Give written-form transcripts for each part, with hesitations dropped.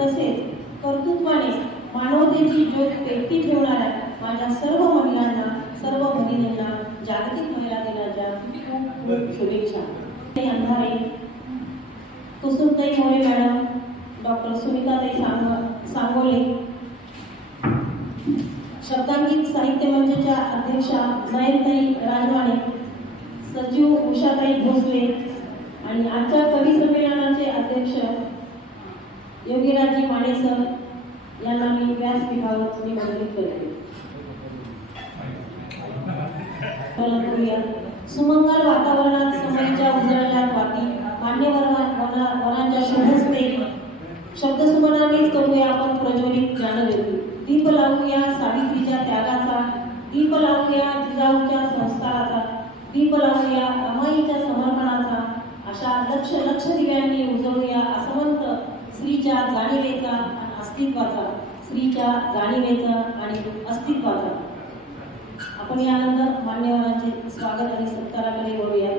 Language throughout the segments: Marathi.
तसेच कर्तृत्वाने मानवतेची ज्योत पेटती ठेवणाऱ्या माझ्या सर्व महिलांना, सर्व भगिनींना जागतिक महिला दिनाच्या खूप खूप शुभेच्छा. अंधारे, कुसुमताई मोरे मॅडम, डॉक्टर सुनीताताई सांगोले, शब्दांकित साहित्य मंचाच्या अध्यक्षा नयनताई राजवाणे, सचिव उषाताई भोसले आणि आजच्या कवी संमेलनाचे अध्यक्ष योगीराजी माने सर यांना मी व्यासपीठावर निमंत्रित करते. सुमंगल वातावरणात समयीच्या उजळल्यात वाती मान्यवरांच्या शुभहस्ते शब्दसुमनानेच करूया आपण प्रज्वलित ज्ञानज्योती. दीप लावूया सावित्रीच्या त्यागाचा, दीप लावूया जिजाऊच्या संस्काराचा, दीप लावूया रमाईच्या समर्पणाचा. अशा लक्ष लक्ष दिव्यांनी उजळूया असमंत स्त्रीच्या जाणीवेचा आणि अस्तित्वाचा, स्त्रीच्या जाणीवेचा आणि अस्तित्वाचा. आपण यानंतर मान्यवरांचे स्वागत आणि सत्काराकडे वळूया.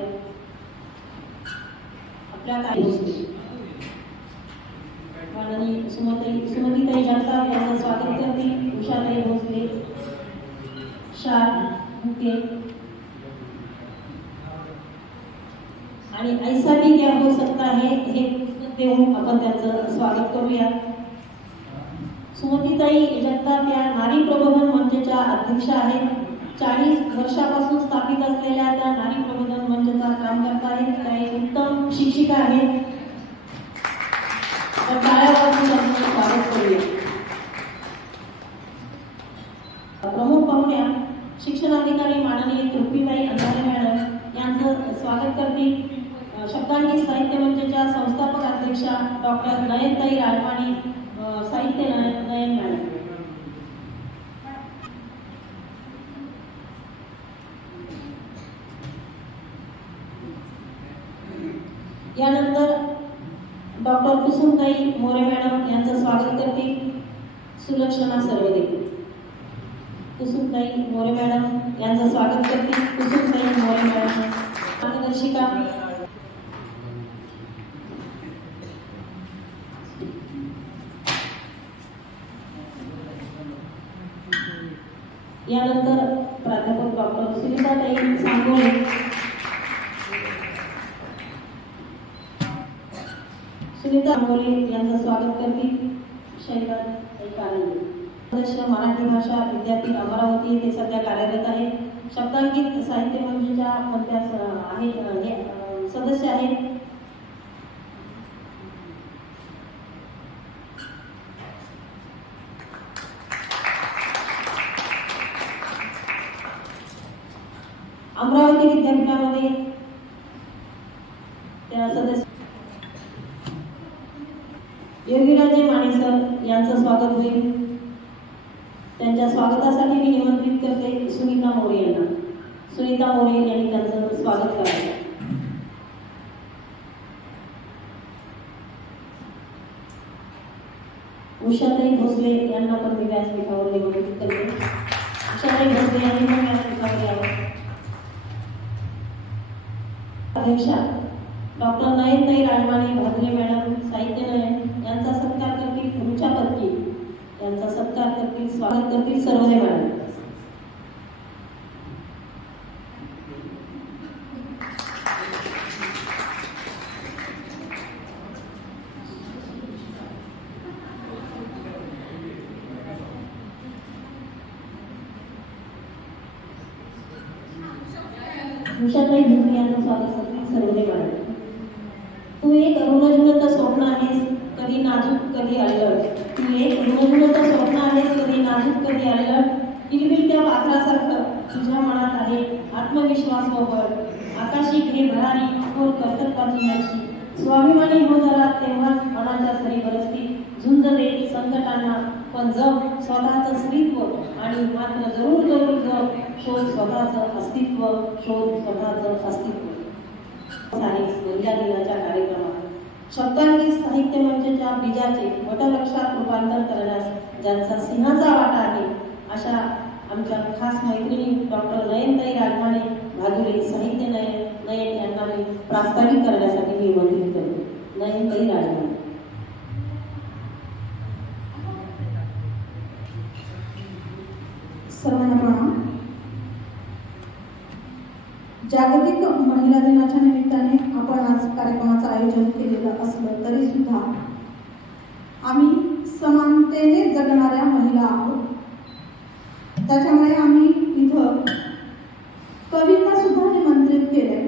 आपल्या काय माननीय सुमतीताई जगताप यांचं स्वागत करते. उषाताई भोसले, शाल मुके आणि ऐसा भी क्या हो सकता है हे देऊन आपण त्यांचं स्वागत करूया. सुमतीताई जगताप या नारी प्रबोधन मंचच्या अध्यक्षा आहेत. 40 वर्षापासून स्थापित असलेल्या त्या नारी प्रबोधन मंचचा काम करत आहेत. त्या एक उत्तम शिक्षिका आहेत. स्वागत करूया. प्रमुख पाहुण्या शिक्षणाधिकारी माननीय तृप्तीताई अंधारे मॅडम यांचं स्वागत करतील. शब्दांकित साहित्य मंचाच्या संस्थापक अध्यक्षा डॉक्टर नयनताई राजवाणी, साहित्य नयन मॅडम. यानंतर डॉक्टर कुसुमताई मोरे मॅडम यांचं स्वागत करतील. सुलक्षणा सर्वदे. कुसुमताई मोरे मॅडम यांचं स्वागत करतील. कुसुमताई मोरे मॅडम मार्गदर्शिका. यानंतर प्राध्यापक डॉक्टर सुनीताताई सांगोले, सुनीता सांगोले यांचं स्वागत करतील. शैलाताई कारंजे, सदस्य मराठी भाषा विद्यापीठ अमरावती येथे सध्या कार्यरत आहेत. शब्दांकित साहित्य मंचाच्या सदस्य आहेत. अमरावती विद्यापीठामध्ये त्या सदस्य योगीराजे माने सर यांचं स्वागत होईल. त्यांच्या स्वागतासाठी मी निमंत्रित करते सुनीता मोरे यांना. सुनीता मोरे यांनी त्यांचं स्वागत करावे. उषाताई भोसले यांना पण मी व्यासपीठावर निमंत्रित करते. उषाताई भोसले यांनी पण व्यासपीठावर यावं. अध्यक्षा डॉक्टर नयनताई राजवाणे भादरे मॅडम, साहित्य नयन यांचा सत्कार करतील. रुचा पत्की यांचा सत्कार करतील, स्वागत करतील सर्वदे मॅडम. उषाताई भोसले यांचं स्वागत करतील सर्वदे मॅडम. तू एक ऋणझुलत स्वप्न आहेस, कधी नाजूक कधी अल्लड. तू एक ऋणझुलत स्वप्न आहेस, कधी नाजूक कधी अल्लड. किलबिलत्या पाखरासारखं तुझ्या मनात आहे आत्मविश्वास व बळ. आकाशी घे भरारी खोल कर्तव्याची नरशी. स्वाभिमानी हो जरा तेव्हाच मनाच्या सरी बरसतील. झुंज दे संकटांना पण जग स्वतःचं स्त्रीत्व आणि मात्र जरूर जरूर जग. शोध स्वतःचं अस्तित्व, शोध स्वतःचं अस्तित्व. महिला दिनाच्या कार्यक्रमात शब्दांकित साहित्य मंचाच्या बीजाचे वटवृक्षात रूपांतर करण्यास ज्यांचा सिंहाचा वाटा आहे अशा आमच्या खास मैत्रिणी डॉक्टर नयनताई राजवाणे भादुरे, साहित्य नयन यांना मी प्रास्ताविक करण्यासाठी निमंत्रित करते. नयनताई राजवाणे. सर्वांना प्रणाम. जागतिक महिला दिनाच्या निमित्ताने आपण आज कार्यक्रमाचं आयोजन केलेलं असलं तरी सुद्धा आम्ही समानतेने जगणाऱ्या महिला आहोत. त्याच्यामुळे आम्ही इथं कवींना सुद्धा निमंत्रित केले.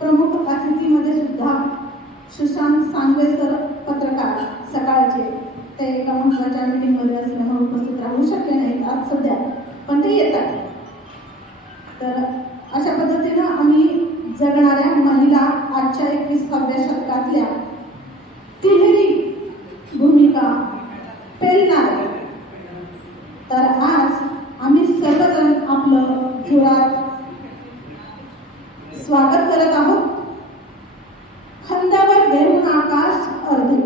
प्रमुख अतिथीमध्ये सुद्धा सुशांत सांगवे सर पत्रकार सकाळचे, ते एका महत्त्वाच्या मीटिंगमध्ये असल्यामुळे उपस्थित राहू शकले नाहीत आज सध्या, पण ते येतात. तर अशा पद्धतीनं आम्ही जगणाऱ्या महिला आजच्या 21व्या शतकातल्या तिहेरी भूमिका पेलणार. तर आज आम्ही सर्वजण आपलं जोरात स्वागत करत आहोत. खांद्यावर घेऊन आकाश अर्धे,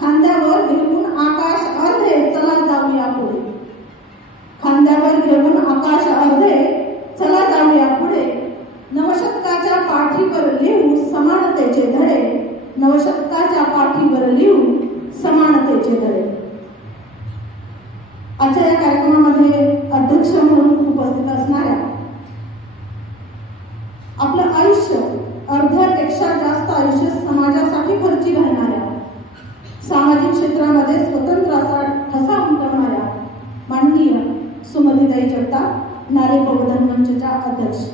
खांद्यावर घेऊन आकाश अर्धे, चला जाऊया पुढे. खांद्यावर घेऊन आकाश अर्धे, चला जाऊया पुढे. नवशतकाच्या पाठीवर लिहू समानतेचे धडे, नवशतकाच्या पाठीवर लिहू समानतेचे धडे. आजच्या या कार्यक्रमामध्ये अध्यक्ष म्हणून उपस्थित असणाऱ्या, आपलं आयुष्य अर्ध्यापेक्षा जास्त आयुष्य समाजासाठी खर्ची घालणाऱ्या, सामाजिक क्षेत्रामध्ये स्वतंत्र असा ठसा उमटवणाऱ्या माननीय सुमतीताई जगताप, नारी प्रबोधन मंचच्या अध्यक्ष.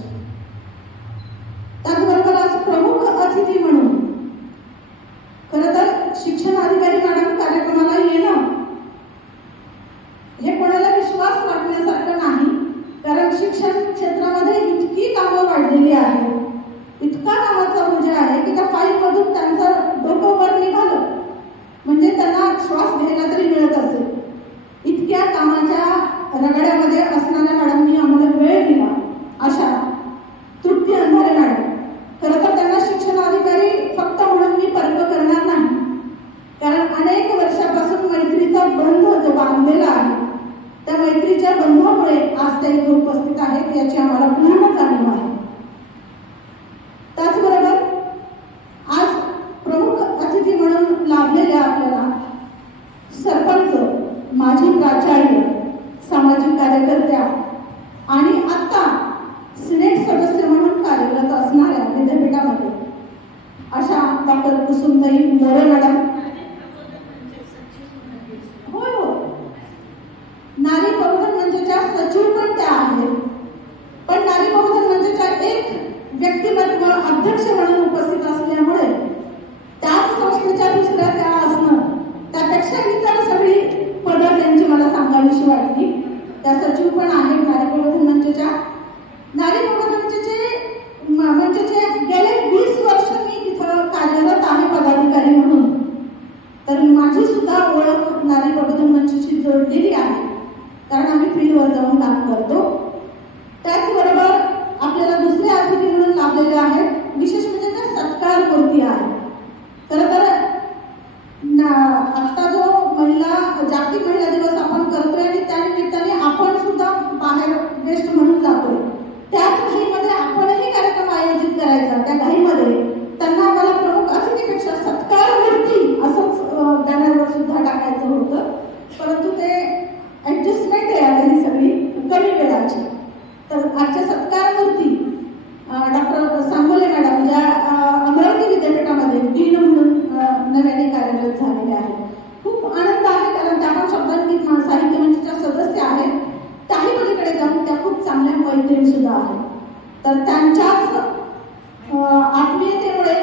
त्याचबरोबर आज प्रमुख अतिथी म्हणून खरं तर शिक्षण अधिकारी मॅडम कार्यक्रमाला येणं हे कोणाला विश्वास वाटण्यासारखं नाही, कारण शिक्षण क्षेत्रामध्ये इतकी कामं वाढलेली आहेत, इतका कामाचा बोजा आहे की त्या फाईलमधून त्यांचं डोकं वर निघालं म्हणजे त्यांना श्वास घ्यायला तरी मिळत असेल. इतक्या कामाच्या रगड्यामध्ये असणाऱ्या मॅडमनी आम्हाला वेळ दिला अशा तृप्ती अंधारे मॅडम. खरं तर त्यांना शिक्षण अधिकारी फक्त म्हणून मी पर्व करणार नाही, कारण अनेक वर्षापासून मैत्रीचा बंध जो बांधलेला आहे, त्या मैत्रीच्या बंधामुळे आज त्या इथे उपस्थित आहेत याची आम्हाला पूर्ण जाणीव आहे. त्याचबरोबर आज प्रमुख अतिथी म्हणून लाभलेल्या आपल्याला सरपंच, माजी प्राचार्य, सामाजिक कार्यकर्त्या आणि आता सिनेट सदस्य म्हणून कार्यरत असणाऱ्या विद्यापीठामध्ये अशा डॉक्टर कुसुमताई मोरे मॅडम. होय हो, नारी प्रबोधन मंचच्या सचिव पण त्या आहेत, पण नारी प्रबोधन मंचच्या एक व्यक्तिमत्व अध्यक्ष म्हणून उपस्थित असल्यामुळे त्याच संस्थेच्या दुसऱ्या त्या असणं, त्यापेक्षा इतर सगळी पदं त्यांची मला सांगावीशी वाटली. त्या सचिव पण आहेत नारी प्रबोधन मंचच्या. नारी प्रबोधन मंचचे गेले 20 वर्ष मी तिथं कार्यरत आहे पदाधिकारी म्हणून. तर माझी सुद्धा ओळख नारी प्रबोधन मंचशी जोडलेली आहे, कारण आम्ही फील्डवर जाऊन काम करतो. त्याचबरोबर आपल्याला दुसरे अतिथी म्हणून लाभलेले आहेत, विशेष म्हणजे त्या सत्कार मूर्ती आहे. खरं तर आता जो जागतिक महिला दिवस आपण करतोय आणि त्या निमित्ताने आपण सुद्धा बाहेर गेस्ट म्हणून जातोय, त्याच घाईमध्ये आपणही कार्यक्रम आयोजित करायचा. त्या घाईमध्ये त्यांना आम्हाला प्रमुख अतिथीपेक्षा सत्कार मूर्ती असंच बॅनरवर सुद्धा टाकायचं होतं, परंतु ते ऍडजस्टमेंट आहे आता ही सगळी कमी वेळाची. तर आजच्या सत्कार मूर्ती डॉक्टर सांगोले मॅडम, ज्या अमरावती विद्यापीठामध्ये डीन म्हणून नव्याने कार्यरत झालेल्या आहेत. खूप आनंद आहे, कारण त्या पण शब्दांकित साहित्य मंचच्या सदस्य आहेत. त्याही पलीकडे जाऊन त्या खूप चांगल्या मैत्रीण सुद्धा आहेत. तर त्यांच्याच आत्मीयतेमुळे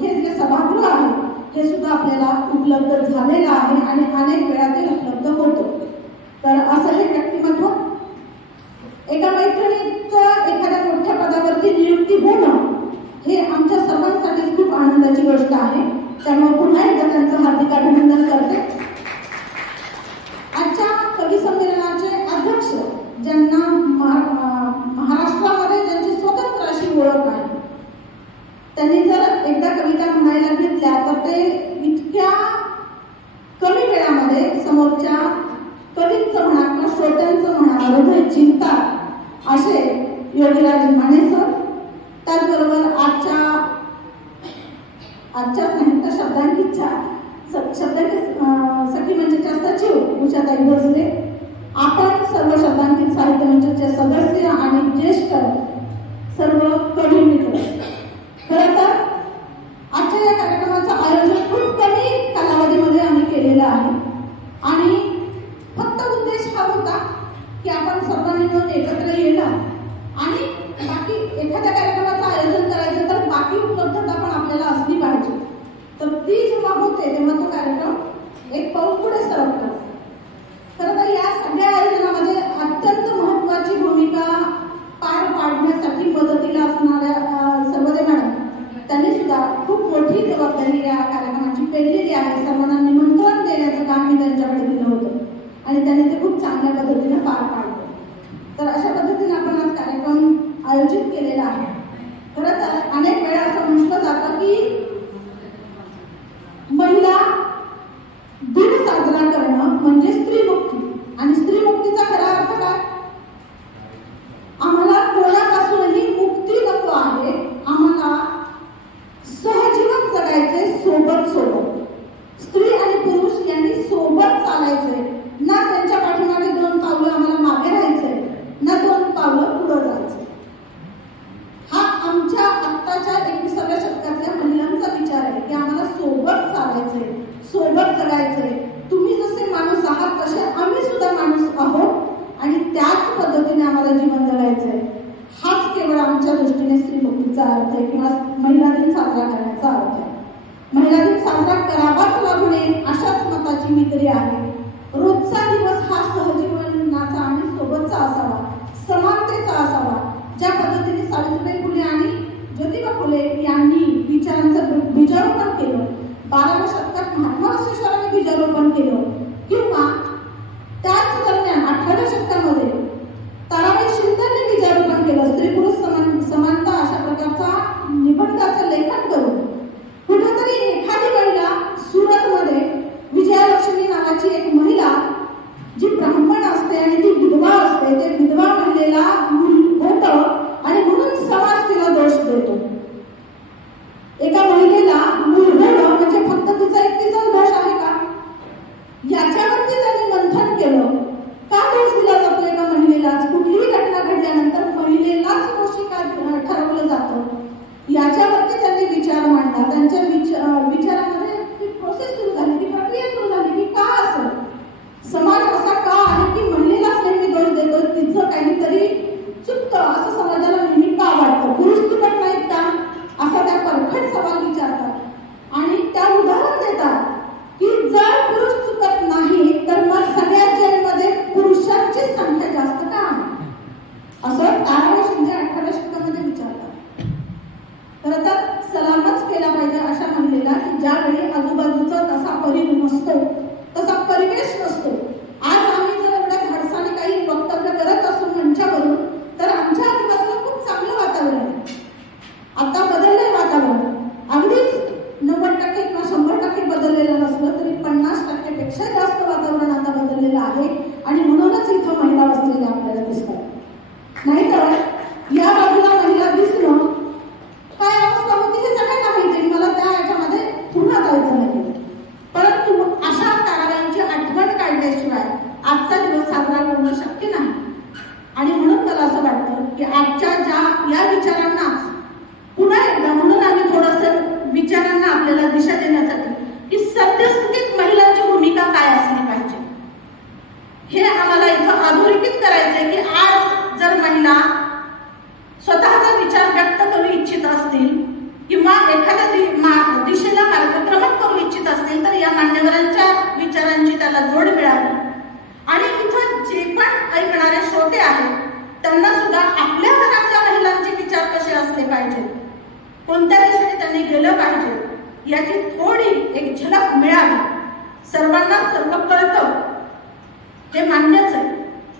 हे जे सभागृह आहे हे सुद्धा आपल्याला उपलब्ध झालेलं आहे आणि अनेक वेळा ते उपलब्ध होतं. तर असं हे व्यक्तिमत्व, एका मैत्रिणीचं एखाद्या मोठ्या पदावरती नियुक्ती होणं हे आमच्या सर्वांसाठी खूप आनंदाची गोष्ट आहे. त्यामुळे पुन्हा एकदा त्यांचं हार्दिक अभिनंदन करते. आजच्या कवी संमेलनाचे अध्यक्ष, ज्यांना महाराष्ट्रामध्ये ज्यांची स्वतंत्र अशी ओळख आहे, त्यांनी जर एकदा कविता म्हणायला घेतल्या तर ते इतक्या कमी वेळामध्ये समोरच्या कवींचं म्हणा किंवा श्रोत्यांचं म्हणा हृदय जिंकतात असे योगीराज माने सर. त्याचबरोबर आजच्याच नाही तर शब्दांकितच्या सखी मंचच्या सचिव उषाताई भोसले, आपण सर्व शब्दांकित साहित्य मंचाचे सदस्य आणि ज्येष्ठ सर्व कवी मित्र, खरं तर आजच्या या कार्यक्रमाचं आयोजन खूप कमी कालावधीमध्ये आम्ही केलेलं आहे आणि फक्त उद्देश हा होता की आपण सर्वांनी मिळून एकत्र येणं आणि बाकी एखाद्या कार्यक्रमाचं आयोजन करायचं तर बाकी उपलब्धता पण आपल्याला असली पाहिजे. तर ती जेव्हा होते तेव्हा तो कार्यक्रम एक पाऊल पुढे सरकतो. खरं तर या सगळ्या आयोजनामध्ये अत्यंत महत्त्वाची भूमिका पार पाडण्यासाठी मदतीला असणाऱ्या सर्वदे मॅडम, त्यांनी सुद्धा खूप मोठी जबाबदारी या कार्यक्रमाची पेललेली आहे. सर्वांना निमंत्रण देण्याचं काम मी त्यांच्याकडे दिलं होतं आणि त्यांनी ते खूप चांगल्या पद्धतीने पार पाडलं. तर अशा पद्धतीने आपण आज कार्यक्रम आयोजित केलेला आहे. खरं तर अनेक वेळा असं म्हटलं जातं की महिला दिन साजरा करणं म्हणजे स्त्रीमुक्ती, आणि स्त्रीमुक्तीचा खरा अर्थ काय? आम्हाला कोणापासूनही मुक्ती नको आहे, आम्हाला सहजीवन जगायचे सोबत सोबत. स्त्री आणि पुरुष यांनी सोबत चालायचे, ना त्यांच्या पाठीमागे 2 पावलं आम्हाला मागे राहायचे, ना 2 पावलं पुढे जायचे. हा आमच्या आत्ताच्या 21व्या शतकातल्या महिलांचा विचार आहे की आम्हाला सोबत चालायचे, सोबत जगायचे. तुम्ही जसे माणूस आहात तसे आम्ही सुद्धा माणूस आहोत आणि त्याच पद्धतीने आम्हाला जीवन जगायचंय. हाच केवळ आमच्या दृष्टीने स्त्रीमुक्तीचा अर्थ आहे किंवा महिला दिन साजरा करण्याचा अर्थ आहे. महिला दिन साजरा करावाच लागू नये अशाच मताची मी तरी आहे. रोजचा दिवस हा सहजीवनाचा आणि सोबतचा असावा, समानतेचा असावा. ज्या पद्धतीने सावित्रीबाई फुले आणि ज्योतिबा फुले यांनी विचारांचं बीजारोपण केलं, 12व्या शतकात महात्मा बसवेश्वरांनी बीजारोपण केलं, किंवा त्याच दरम्यान 18व्या शतकामध्ये ताराबाई शिंदेंनी बीजारोपण केलं, स्त्री पुरुष समानता अशा प्रकारचा निबंधाचं लेखन करून कुठेतरी एखादी महिला सुरतमध्ये विजयालक्ष्मी नावाची एक महिला जी ब्राह्मण असते आणि ती विधवा असते, ते विधवा महिलेला होतं आणि म्हणून समाज तिला दोष देतो. एका महिलेला मूल होणं म्हणजे फक्त तिचा एकटीचा दोष आहे का? याच्यावरती त्यांनी मंथन केलं. का दोष दिला जातो एका महिलेलाच? कुठलीही घटना घडल्यानंतर महिलेलाच दोषी का ठरवलं जातं? याच्यावरती त्यांनी विचार मांडला. त्यांच्या विचारामध्ये ती प्रोसेस सुरू झाली, ती प्रक्रिया सुरू झाली की का असं समाज असा का आहे की महिलेलाच नेहमी दोष देतो, तिचं काहीतरी चुकतं असं समाजाला नेहमी का वाटतं? पुरुष चुकत नाहीत का? असा त्या परखड सवाल विचारतात आणि त्या उदाहरण देतात की जर पुरुष चुकत नाही तर मग सगळ्या जन्ममध्ये पुरुषांची संख्या जास्त का आहे? असं ताराबाई शिंदे 18व्या शतकामध्ये विचारतात. खरं तर सलामच केला पाहिजे अशा महिलेला की ज्यावेळी आजूबाजूचा तसा परिवेश नसतो, तसा परिवेश नसतो. आज आम्ही जर एवढ्या धाडसाने काही वक्तव्य करत असू मंचावरून तर आमच्या आजूबाजूला खूप चांगलं वातावरण आहे. आता बदललंय वातावरण, अगदीच 90% किंवा 100% बदललेलं नसलं तरी 50% पेक्षा जास्त वातावरण आता बदललेलं आहे आणि म्हणूनच इथं महिला बसलेल्या आपल्याला दिसतात. नाहीतर या बाजूला महिला दिसणं काय अवस्था होती हे सगळ्यांना माहिती, मला त्या याच्यामध्ये पुन्हा जायचं नाही. परंतु अशा ताराबाईंची आठवण काढल्याशिवाय आजचा दिवस साजरा करणं शक्य नाही. आणि म्हणून मला असं वाटतं की आजच्या या विचारांनाच पुन्हा एकदा, म्हणून आम्ही थोडंसं विचारांना आपल्याला दिशा देण्यासाठी की सद्यस्थितीत महिलांची भूमिका काय असली पाहिजे हे आम्हाला इथं अधोरेखित करायचंय. की आज जर महिला स्वतःचा विचार व्यक्त करू इच्छित असतील किंवा एखाद्या दिशेला मार्गक्रमण करू इच्छित असतील तर या मान्यवरांच्या विचारांची त्याला जोड मिळावी. आणि इथं जे पण ऐकणारे श्रोते आहेत त्यांना सुद्धा आपल्या घरातल्या महिलांचे विचार कसे असले पाहिजे, कोणत्या दिशेने त्यांनी गेलं पाहिजे याची थोडी एक झलक मिळावी. सर्वांना सर्व कळतं हे मान्यच आहे,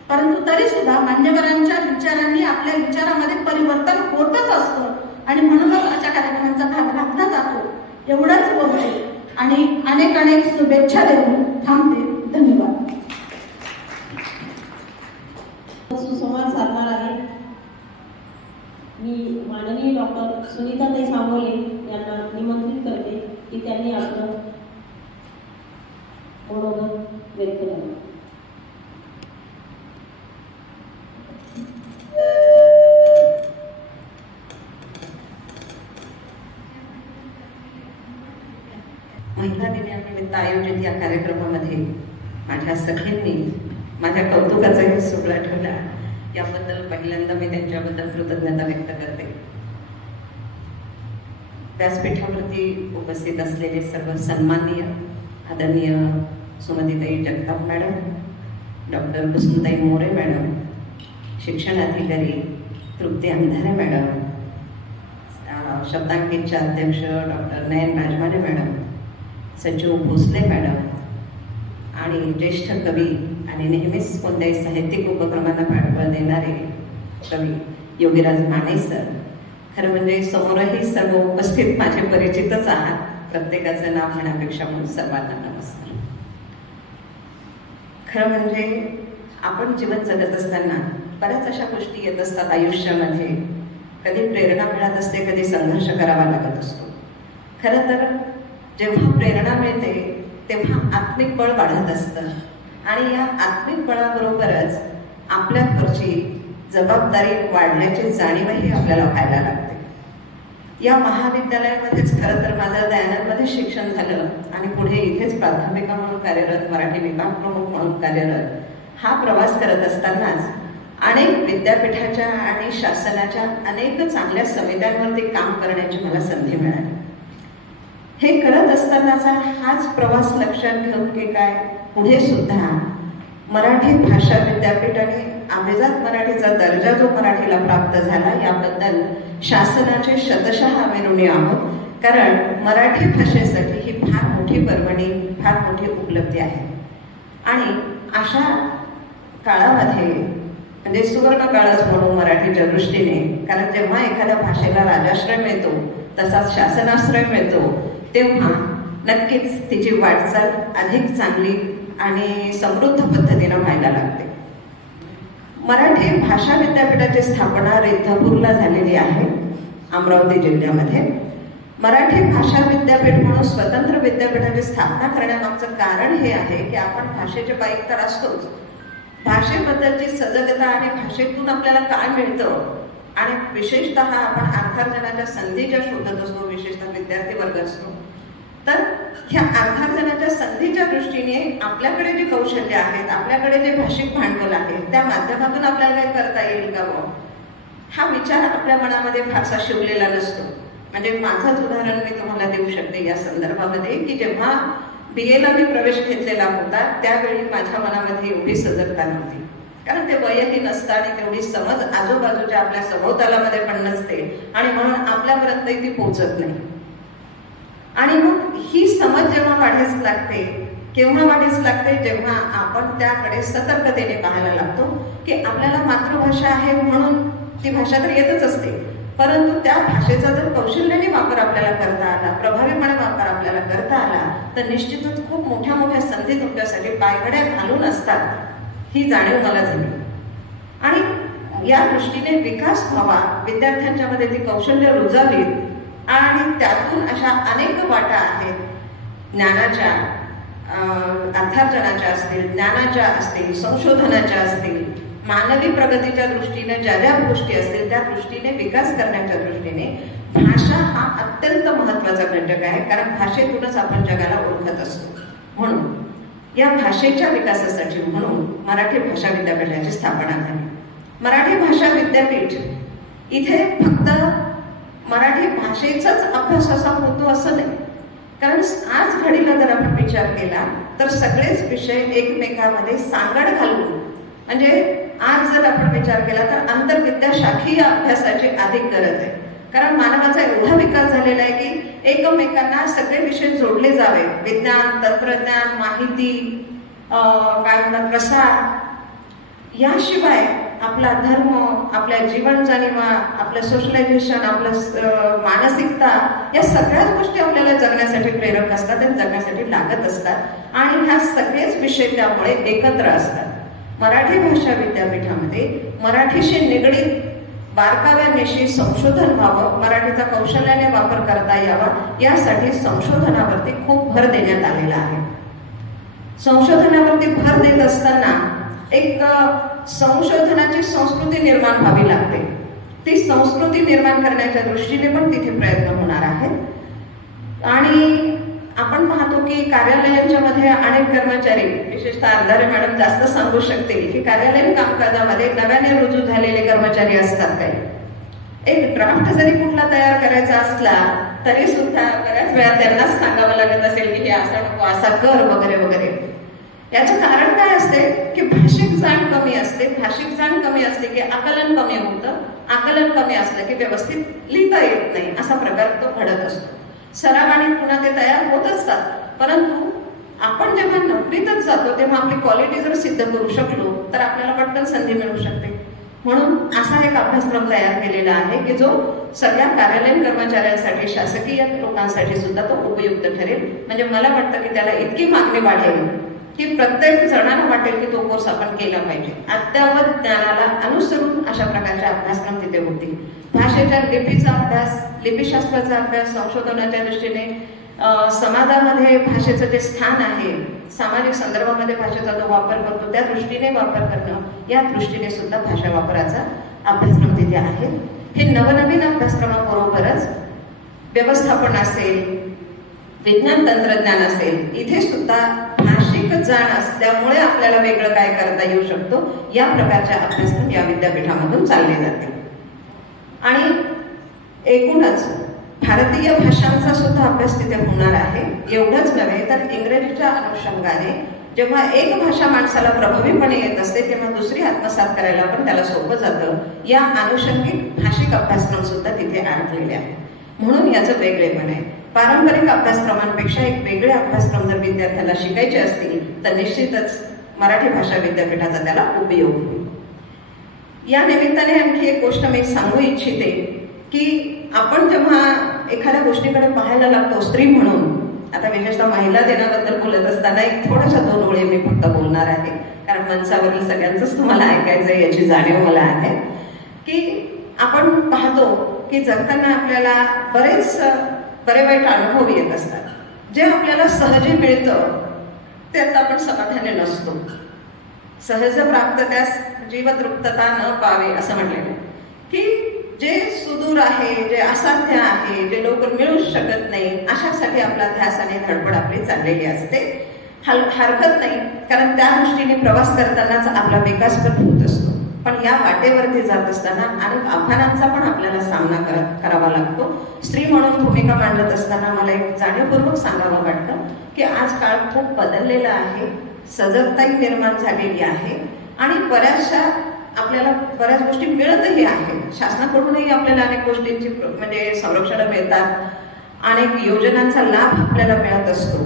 परंतु तरी सुद्धा मान्यवरांच्या विचारांनी आपल्या विचारामध्ये परिवर्तन होतच असतं आणि म्हणूनच अशा कार्यक्रमांचा भाग घातला जातो. एवढंच बोलते आणि अनेक अनेक शुभेच्छा देऊन थांबते. धन्यवाद. सुसंवाद साधणार आहे मी माननीय डॉक्टर सुनीताताई सांगोले यांना निमंत्रित करते की त्यांनी आपलं मनोगत व्यक्त करावं. कार्यक्रमामध्ये माझ्या सखींनी माझ्या कौतुकाचाही सोहळा ठेवला, याबद्दल पहिल्यांदा मी त्यांच्याबद्दल कृतज्ञता व्यक्त करते. व्यासपीठावरती उपस्थित असलेले सर्व सन्माननीय आदरणीय Sumatitai Jagtap madam, doctor Kusumtai More madam, शिक्षण अधिकारी तृप्ती अंधारे मॅडम, शब्दांकितचे अध्यक्ष डॉक्टर नयन राजमाने मॅडम, सचिव भोसले मॅडम आणि ज्येष्ठ कवी आणि नेहमीच कोणत्याही साहित्यिक उपक्रमांना पाठबळ देणारे कवी योगीराज माने सर. खरं म्हणजे समोरही सर्व उपस्थित माझे परिचितच आहात, प्रत्येकाचं नाव म्हणण्यापेक्षा म्हणून सर्वांना नमस्कार. खरं म्हणजे आपण जीवन जगत असताना बऱ्याच अशा गोष्टी येत असतात आयुष्यामध्ये. कधी प्रेरणा मिळत असते, कधी संघर्ष करावा लागत असतो. खरं तर जेव्हा प्रेरणा मिळते तेव्हा आत्मिक बळ वाढत असतं आणि या आत्मिक बळाबरोबरच आपल्यावरची जबाबदारी वाढण्याची जाणीवही आपल्याला व्हायला लागते. या महाविद्यालयामध्येच खरं तर माझं दयानंदमध्ये शिक्षण झालं आणि पुढे इथेच प्राध्यापिका म्हणून कार्यरत, मराठी विभाग प्रमुख म्हणून कार्यरत हा प्रवास करत असतानाच अनेक विद्यापीठाच्या आणि शासनाच्या अनेक चांगल्या समित्यांवरती काम करण्याची मला संधी मिळाली. हे करत असतानाचा हाच प्रवास लक्षात घेऊन की काय पुढे सुद्धा मराठी भाषा विद्यापीठ आणि अभिजात मराठीचा दर्जा जो मराठीला प्राप्त झाला याबद्दल शासनाचे शतशः अभिनंदनी आहोत. कारण मराठी भाषेसाठी ही फार मोठी पर्वणी, फार मोठी उपलब्धी आहे. आणि अशा काळामध्ये म्हणजे सुवर्ण काळच म्हणून मराठीच्या दृष्टीने, कारण जेव्हा एखाद्या भाषेला राजाश्रय मिळतो तसाच शासनाश्रय मिळतो तेव्हा नक्कीच तिची वाटचाल अधिक चांगली आणि समृद्ध पद्धतीने व्हायला लागते. मराठी भाषा विद्यापीठाची स्थापना रेद्धापूरला झालेली आहे, अमरावती जिल्ह्यामध्ये. मराठी भाषा विद्यापीठ म्हणून स्वतंत्र विद्यापीठाची स्थापना करण्यामागचं कारण हे आहे की आपण भाषेचे पाईक तर असतोच, भाषेबद्दलची सजगता आणि भाषेतून आपल्याला काय मिळतं आणि विशेषतः आपण अर्थार्जनाच्या संधी ज्या शोधत असतो, विशेषतः विद्यार्थी वर्ग असतो, तर ह्या अर्थार्जनाच्या संधीच्या दृष्टीने आपल्याकडे जे कौशल्य आहेत, आपल्याकडे जे भाषिक भांडवल आहे त्या माध्यमातून आपल्याला काही करता येईल का हा विचार आपल्या मनामध्ये फारसा शिवलेला नसतो. म्हणजे माझंच उदाहरण मी तुम्हाला देऊ शकते या संदर्भामध्ये की जेव्हा BA ला मी प्रवेश घेतलेला होता त्यावेळी माझ्या मनामध्ये एवढी सजगता नव्हती, कारण ते वयही नसतं आणि तेवढी समज आजूबाजूच्या आपल्या सभोवतालामध्ये पण नसते आणि म्हणून आपल्यापर्यंत ती पोहोचत नाही. आणि मग ही समज जेव्हा वाढीस लागते, केव्हा वाढीस लागते, जेव्हा आपण त्याकडे सतर्कतेने पाहायला लागतो की आपल्याला मातृभाषा आहे म्हणून ती भाषा तर येतच असते, परंतु त्या भाषेचा जर कौशल्याने वापर आपल्याला करता आला, प्रभावीपणे वापर आपल्याला करता आला तर निश्चितच खूप मोठ्या मोठ्या संधी तुमच्यासाठी पायघड्या घालून असतात, ही जाणीव मला झाली. आणि या दृष्टीने विकास व्हावा, विद्यार्थ्यांच्या मध्ये ती कौशल्य रुजावीत आणि त्यातून अशा अनेक वाटा आहेत, ज्ञानाच्या अर्थार्जनाच्या असतील, ज्ञानाच्या असतील, संशोधनाच्या असतील, मानवी प्रगतीच्या दृष्टीने ज्या ज्या गोष्टी असतील त्या दृष्टीने विकास करण्याच्या दृष्टीने भाषा हा अत्यंत महत्वाचा घटक आहे. कारण भाषेतूनच आपण जगाला ओळखत असतो. म्हणून या भाषेच्या विकासासाठी म्हणून मराठी भाषा विद्यापीठाची स्थापना झाली. मराठी भाषा विद्यापीठ इथे फक्त मराठी भाषेचाच अभ्यास असा होतो असं नाही, कारण आज घडीला जर आपण विचार केला तर सगळेच विषय एकमेकांमध्ये सांगड घालून, म्हणजे आज जर आपण विचार केला तर आंतरविद्याशाखीय अभ्यासाची अधिक गरज आहे. कारण मानवाचा एवढा विकास झालेला आहे की एकमेकांना सगळे विषय जोडले जावे. विज्ञान, तंत्रज्ञान, माहिती, काय म्हणतात प्रसार, याशिवाय आपला धर्म, आपल्या जीवन जाणीवा, आपलं सोशलायझेशन, आपलं मानसिकता, या सगळ्याच गोष्टी आपल्याला जगण्यासाठी प्रेरक असतात आणि जगण्यासाठी लागत असतात आणि ह्या सगळेच विषय त्यामुळे एकत्र असतात. मराठी भाषा विद्यापीठामध्ये मराठीशी निगडीत बारकाव्यानिशी संशोधन व्हावं, मराठीचा कौशल्याने वापर करता यावा, यासाठी संशोधनावरती खूप भर देण्यात आलेला आहे. संशोधनावरती भर देत असताना एक संशोधनाची संस्कृती निर्माण व्हावी लागते. ती संस्कृती निर्माण करण्याच्या दृष्टीने पण तिथे प्रयत्न होणार आहेत. आणि आपण पाहतो की कार्यालयांच्या मध्ये अनेक कर्मचारी, विशेषतः अर्धारे मॅडम जास्त सांगू शकतील की कार्यालयीन कामकाजामध्ये नव्याने रुजू झालेले कर्मचारी असतात. काही एक ड्राफ्ट जरी कुठला तयार करायचा असला तरी सुद्धा बऱ्याच वेळा त्यांनाच सांगावं लागत असेल की हे असं नको, असा कर वगैरे वगैरे. याचं कारण काय असते की भाषिक जाण कमी असते. भाषिक जाण कमी असते की आकलन कमी होतं. आकलन कमी असलं की व्यवस्थित लिहिता येत नाही, असा प्रकार तो घडत असतो. सरावाने पुन्हा ते तयार होत असतात, परंतु आपण जेव्हा नोकरीतच जातो तेव्हा आपली क्वालिटी जर सिद्ध करू शकलो तर आपल्याला पटकन संधी मिळू शकते. म्हणून असा एक अभ्यासक्रम तयार केलेला आहे की जो सगळ्या कार्यालयीन कर्मचाऱ्यांसाठी, शासकीय लोकांसाठी सुद्धा तो उपयुक्त ठरेल. म्हणजे मला वाटतं की त्याला इतकी मागणी वाढेल की प्रत्येक जणांना वाटेल की तो कोर्स आपण केला पाहिजे. अद्ययावत ज्ञानाला अनुसरून अशा प्रकारचे अभ्यासक्रम तिथे होतील. भाषेच्या लिपीचा अभ्यास, लिपीशास्त्राचा अभ्यास, संशोधनाच्या दृष्टीने समाजामध्ये भाषेचं जे स्थान आहे, सामाजिक संदर्भामध्ये भाषेचा जो वापर करतो त्या दृष्टीने वापर करणं, या दृष्टीने सुद्धा भाषा वापराचा अभ्यासक्रम तिथे आहे. हे नवनवीन अभ्यासक्रमाबरोबरच व्यवस्थापन असेल, विज्ञान तंत्रज्ञान असेल, इथे सुद्धा भाषिक जाण असल्यामुळे आपल्याला वेगळं काय करता येऊ शकतो, या प्रकारच्या अभ्यासक्रम या विद्यापीठामधून चालले जाते. आणि एकूणच भारतीय भाषांचा सुद्धा अभ्यास तिथे होणार आहे. एवढंच नव्हे तर इंग्रजीच्या अनुषंगाने जेव्हा एक भाषा माणसाला प्रभावीपणे येत असते तेव्हा दुसरी आत्मसात करायला पण त्याला सोपं जातं. या अनुषंगिक भाषिक अभ्यासक्रम सुद्धा तिथे आणलेले आहे. म्हणून याचं वेगळेपण आहे. पारंपरिक अभ्यासक्रमांपेक्षा एक वेगळे अभ्यासक्रम जर विद्यार्थ्याला शिकायचे असतील तर निश्चितच मराठी भाषा विद्यापीठाचा त्याला उपयोग होईल. या निमित्ताने आणखी एक गोष्ट मी सांगू इच्छिते की आपण जेव्हा एखाद्या गोष्टीकडे पाहायला लागतो स्त्री म्हणून, आता विशेषतः महिला दिनाबद्दल बोलत असताना एक थोड्याशा 2 ओळी मी फक्त बोलणार आहे, कारण मंचावरील सगळ्यांचंच तुम्हाला ऐकायचं याची जाणीव मला आहे. की आपण पाहतो की जगताना आपल्याला बरे वाईट अनुभव येत असतात. जे आपल्याला सहजी मिळतं त्यात आपण समाधानी नसतो. सहज प्राप्त त्यास जीवतृप्तता न पावे असं म्हणलेलं की जे सुदूर आहे, जे असाध्य आहे, जे लवकर मिळूच शकत नाही, अशासाठी आपला ध्यास आणि धडपड आपली चाललेली असते. हरकत नाही, कारण त्या दृष्टीने प्रवास करतानाच आपला विकास पण होत असतो. पण या वाटेवरती जात असताना अनेक आव्हानांचा पण आपल्याला सामना करावा लागतो. स्त्री म्हणून भूमिका मांडत असताना मला एक जाणीवपूर्वक सांगावं वाटतं की आज काळ खूप बदललेला आहे, सजगताही निर्माण झालेली आहे आणि आपल्याला बऱ्याच गोष्टी मिळतही आहेत. शासनाकडूनही आपल्याला अनेक गोष्टींची म्हणजे संरक्षण मिळतात, अनेक योजनांचा लाभ आपल्याला मिळत असतो.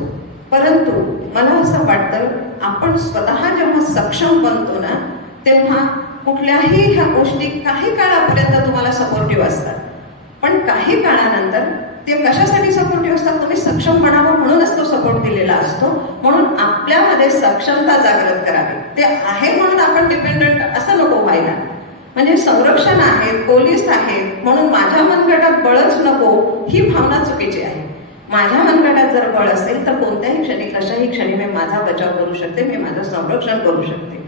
परंतु मला असं वाटतं आपण स्वतः जेव्हा सक्षम बनतो ना तेव्हा कुठल्याही ह्या गोष्टी काही काळापर्यंत तुम्हाला सपोर्टिव्ह असतात, पण काही काळानंतर ते कशासाठी सपोर्टिव्ह असतात, तुम्ही सक्षम बनावं म्हणूनच तो सपोर्ट दिलेला असतो. म्हणून आपल्यामध्ये सक्षमता जागृत करावी. ते आहे म्हणून आपण डिपेंडंट असं नको व्हायला. म्हणजे संरक्षण आहे, पोलीस आहेत म्हणून माझ्या मनगटात बळच नको, ही भावना चुकीची आहे. माझ्या मनगटात जर बळ असेल तर कोणत्याही क्षणी, कशाही क्षणी मी माझा बचाव करू शकते, मी माझं संरक्षण करू शकते.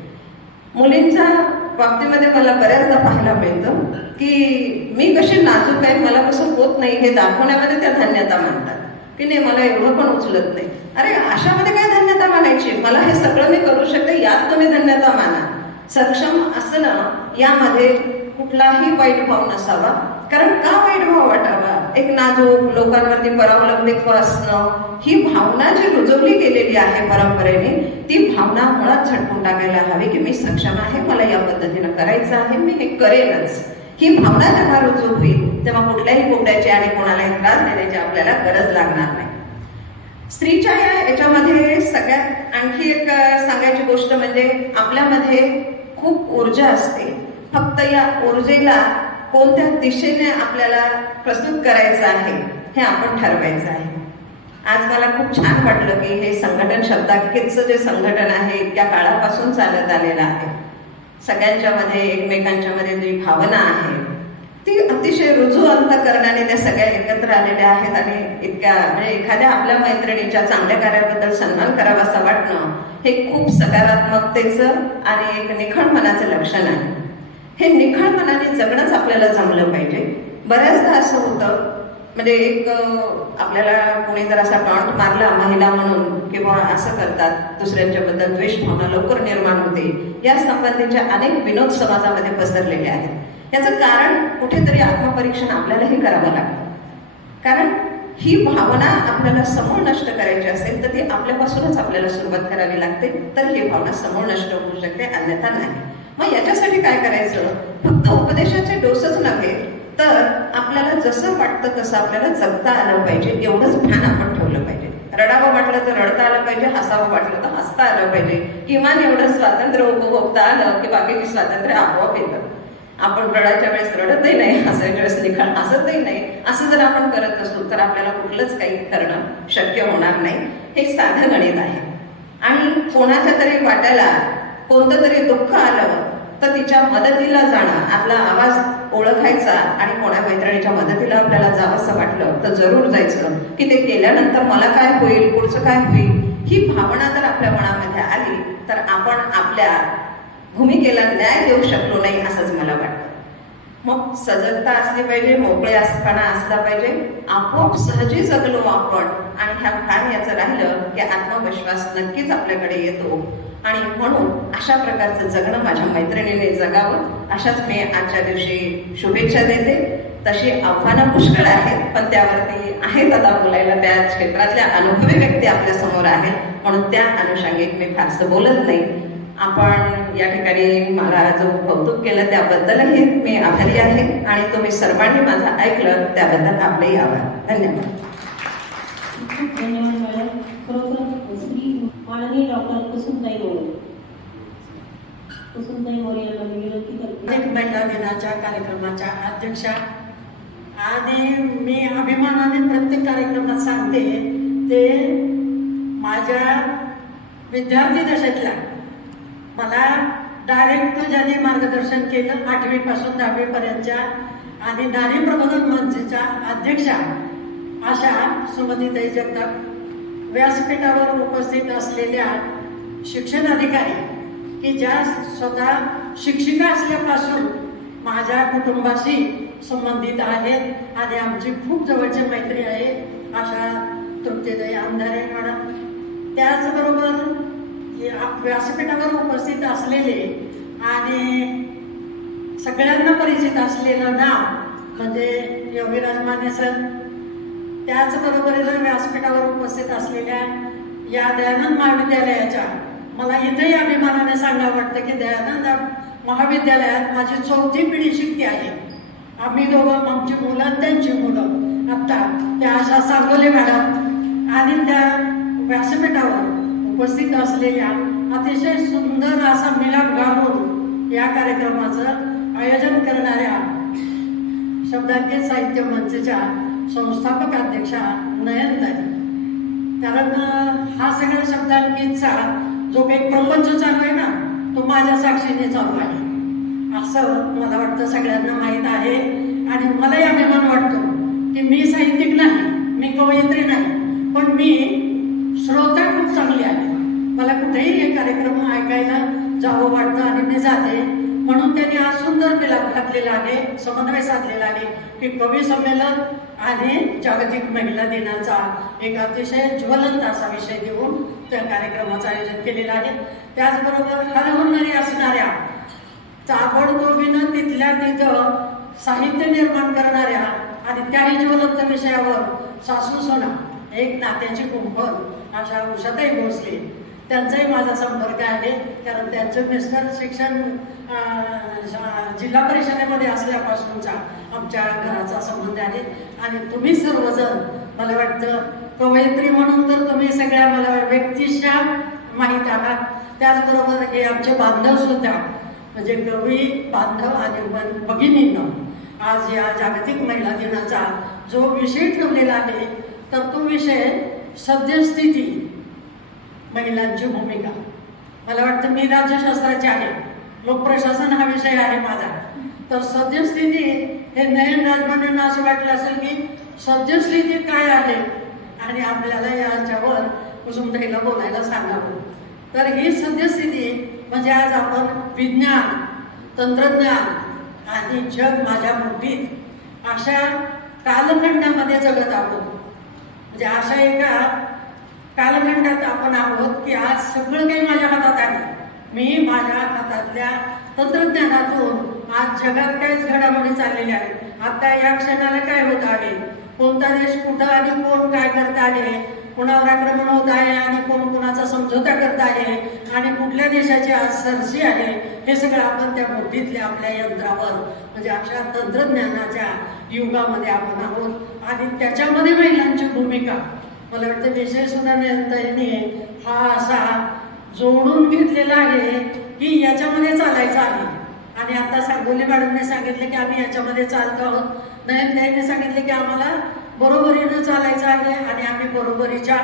मुलींच्या बाबतीमध्ये मला बऱ्याचदा पाहायला मिळतं की मी कशी नाजूक आहे, मला कसं होत नाही हे दाखवण्यामध्ये त्या धन्यता मानतात की नाही मला एवढं पण उचलत नाही. अरे अशामध्ये काय धन्यता मानायची, मला हे सगळं मी करू शकते यात तुम्ही धन्यता माना. सक्षम असणं यामध्ये कुठलाही वाईट भाव नसावा. कारण का वाईट भाव वाटावा, एक नाजूक, लोकांवरती परावलंबित्व असणं, ही भावना जी रुजवली गेलेली आहे परंपरेने, ती भावना मुळात झटकून टाकायला हवी की मी सक्षम आहे, मला या पद्धतीनं करायचं आहे, मी हे करेनच. ही भावना जेव्हा रुजू होईल तेव्हा कुठल्याही कोट्याची आणि कोणालाही त्रास देण्याची आपल्याला गरज लागणार नाही. स्त्रीच्या याच्यामध्ये सगळ्यात आणखी एक सांगायची गोष्ट म्हणजे आपल्यामध्ये खूप ऊर्जा असते. फक्त या ऊर्जेला कोणत्या दिशेने आपल्याला प्रस्तुत करायचं आहे हे आपण ठरवायचं आहे. आज मला खूप छान वाटलं की हे संघटन शब्दाखेरचं जे संघटन आहे इतक्या काळापासून चालत आलेलं आहे. सगळ्यांच्या मध्ये, एकमेकांच्या मध्ये जी भावना आहे ती अतिशय रुजू अंतःकरणाने त्या सगळ्या एकत्र आलेल्या आहेत. आणि इतक्या म्हणजे एखाद्या आपल्या मैत्रिणीच्या चांगल्या कार्याबद्दल सन्मान करावासा वाटणं हे खूप सकारात्मकतेचं आणि एक निखळ मनाचं लक्षण आहे. हे निखळ मनाने जगणंच आपल्याला जमलं पाहिजे. बऱ्याचदा असं होतं म्हणजे एक आपल्याला कोणी जर असा टॉन्ट मारला महिला म्हणून किंवा असं करतात, दुसऱ्यांच्या बद्दल द्वेष भावना लवकर निर्माण होते, या संबंधीच्या अनेक विनोद समाजामध्ये पसरलेले आहेत. याचं कारण कुठेतरी आत्मपरीक्षण आपल्यालाही करावं लागतं. कारण ही भावना आपल्याला समूळ नष्ट करायची असेल तर ती आपल्यापासूनच आपल्याला सुरुवात करावी लागते, तर ही भावना समूळ नष्ट होऊ शकते, अन्यथा नाही. मग याच्यासाठी काय करायचं? फक्त उपदेशाचे डोसच नव्हे तर आपल्याला जसं वाटतं तसं आपल्याला जगता आलं पाहिजे, एवढंच भान आपण ठेवलं पाहिजे. रडावं वाटलं तर रडता आलं पाहिजे, हसावं वाटलं तर हसता आलं पाहिजे. किमान एवढं स्वातंत्र्य उपभोगता आलं की बाकीची स्वातंत्र्य आपोआप येतं. आपण रडायच्या वेळेस रडतही नाही, हसायच्या वेळेस निखळ हसतही नाही. असं जर आपण करत असू तर आपल्याला कुठलंच काही करणं शक्य होणार नाही. हे साधं गणित आहे. आणि कोणाच्या तरी वाट्याला कोणतं तरी दुःख आलं तर तिच्या मदतीला जाणं, आपला आवाज ओळखायचा आणि कोणा मैत्रिणीच्या मदतीला आपल्याला जावंसं वाटलं तर जरूर जायचं, की ते केल्यानंतर मला काय होईल, पुढचं काय होईल, ही भावना जर आपल्या मनामध्ये आली तर आपण आपल्या भूमिकेला न्याय देऊ शकलो नाही असंच मला वाटतं. मग सजगता असली पाहिजे, मोकळे असपणा असला पाहिजे, आपोआप सहजी जगलो आपण आणि ह्या भान याचं राहिलं की आत्मविश्वास नक्कीच आपल्याकडे येतो. आणि म्हणून अशा प्रकारचं जगणं माझ्या मैत्रिणीने जगावं, अशाच मी आजच्या दिवशी शुभेच्छा देते. तशी आव्हानं पुष्कळ आहेत, पण त्यावरती आहेत आता बोलायला, त्या क्षेत्रातल्या अनुभवी व्यक्ती आपल्या समोर आहेत, म्हणून त्या अनुषंगिक मी फारसं बोलत नाही. आपण या ठिकाणी मला जो कौतुक केलं त्याबद्दलही मी आभारी आहे आणि तुम्ही सर्वांनी माझं ऐकलं त्याबद्दल आपलेही आभार. धन्यवाद. धन्यवाद मॅडम. खरोखर श्री माननीय डॉक्टर कुसुमताई मोरे, कुसुमताई मोरे यांना मी विनंती करते. महिला दिनाच्या कार्यक्रमाच्या अध्यक्षा, आणि मी अभिमानाने प्रत्येक कार्यक्रमात सांगते ते माझ्या विद्यार्थी दशेतल्या मला डायरेक्ट ज्यांनी मार्गदर्शन केलं 8वी पासून 10वी पर्यंतच्या आणि नारी प्रबोधन मंचच्या अध्यक्षा अशा सुमतीताई जगताप, व्यासपीठावर उपस्थित असलेल्या शिक्षण अधिकारी की ज्या स्वतः शिक्षिका असल्यापासून माझ्या कुटुंबाशी संबंधित आहेत आणि आमची खूप जवळची मैत्री आहे अशा तृप्तीताई आमदारे मॅडम, त्याचबरोबर व्यासपीठावर उपस्थित असलेले आणि सगळ्यांना परिचित असलेलं नाव म्हणजे योगीराज माने सर, त्याचबरोबर व्यासपीठावर उपस्थित असलेल्या या दयानंद महाविद्यालयाच्या, मला इथेही अभिमानाने सांगावं वाटतं की दयानंद महाविद्यालयात माझी 4थी पिढी शिकते आहे. आम्ही दोघं, आमची मुलं, त्यांची मुलं, आता त्या आशा सांगोले मॅडम आणि त्या व्यासपीठावर उपस्थित असलेल्या अतिशय सुंदर असा मिलाप घालून या कार्यक्रमाचं आयोजन करणाऱ्या शब्दांकित साहित्य मंचच्या संस्थापक अध्यक्षा नयनताई, कारण हा सगळ्या शब्दांकितचा जो काही प्रपंच चालू आहे ना तो माझ्या साक्षीने चालू आहे असं मला वाटतं सगळ्यांना माहीत आहे. आणि मलाही अभिमान वाटतो की मी साहित्यिक नाही, मी कवयित्री नाही, पण मी श्रोता खूप चांगली आहे. मला कुठेही हे कार्यक्रम ऐकायला जावं वाटतं आणि मी जाते. म्हणून त्यांनी आज सुंदर मिलाप घातलेला आहे, समन्वय साधलेला आहे की कवी संमेलन आणि जागतिक महिला दिनाचा एक अतिशय ज्वलंत असा विषय देऊन त्या कार्यक्रमाचं आयोजन केलेलं आहे. त्याचबरोबर हरहुन्नरी असणाऱ्या, ताबडतोबीनं तिथल्या तिथं साहित्य निर्माण करणाऱ्या आणि त्याही ज्वलंत विषयावर सासू सोना एक नात्याची कुंभर अशा उषाताई भोसले, त्यांचाही माझा संपर्क आहे. कारण त्यांचं मिस्टर शिक्षण जिल्हा परिषदेमध्ये असल्यापासूनचा आमच्या घराचा संबंध आहे. आणि तुम्ही सर्वजण मला वाटतं कवयित्री म्हणून तर तुम्ही सगळ्या मला व्यक्तिशा माहीत आहात. त्याचबरोबर हे आमचे बांधव सुद्धा, म्हणजे कवी बांधव आणि भगिनींनो, आज या जागतिक महिला दिनाचा जो विषय ठेवलेला आहे तर तो विषय सद्यस्थिती, महिलांची भूमिका. मला वाटतं मी राज्यशास्त्राचे आहे, लोकप्रशासन हा विषय आहे माझा, तर सद्यस्थिती हे नयन राजमानेंना असं वाटलं असेल की सद्यस्थिती काय आहे आणि आपल्याला याच्यावर कुसुमताईला बोलायला सांगावं. तर ही सद्यस्थिती म्हणजे आज आपण विज्ञान, तंत्रज्ञान आणि जग माझ्या मुठीत अशा कालखंडामध्ये जगत आहोत. म्हणजे अशा एका कालखंडात आपण आहोत की आज सगळं काही माझ्या हातात आहे. मी माझ्या हातातल्या तंत्रज्ञानातून आज जगात काहीच घडामोडी चाललेल्या आहेत. आता या क्षणाला काय होत आहे, कोणता देश कुठं आणि कोण काय करत आहे, कुणावर आक्रमण होत आहे आणि कोण कुणाचा समझोता करत आहे आणि कुठल्या देशाची आज सरशी आहे, हे सगळं आपण त्या बुद्धीतल्या आपल्या यंत्रावर म्हणजे अशा तंत्रज्ञानाच्या युगामध्ये आपण आहोत. आणि त्याच्यामध्ये महिलांची भूमिका मला वाटतं विषय सुद्धा नेतांनी हा असा जोडून घेतलेला आहे की याच्यामध्ये चालायचं आहे. आणि आता सांगोले मॅडमने सांगितले की आम्ही याच्यामध्ये चालतो आहोत, नयनताईंनी सांगितले की आम्हाला बरोबरीनं चालायचं आहे आणि आम्ही बरोबरीच्या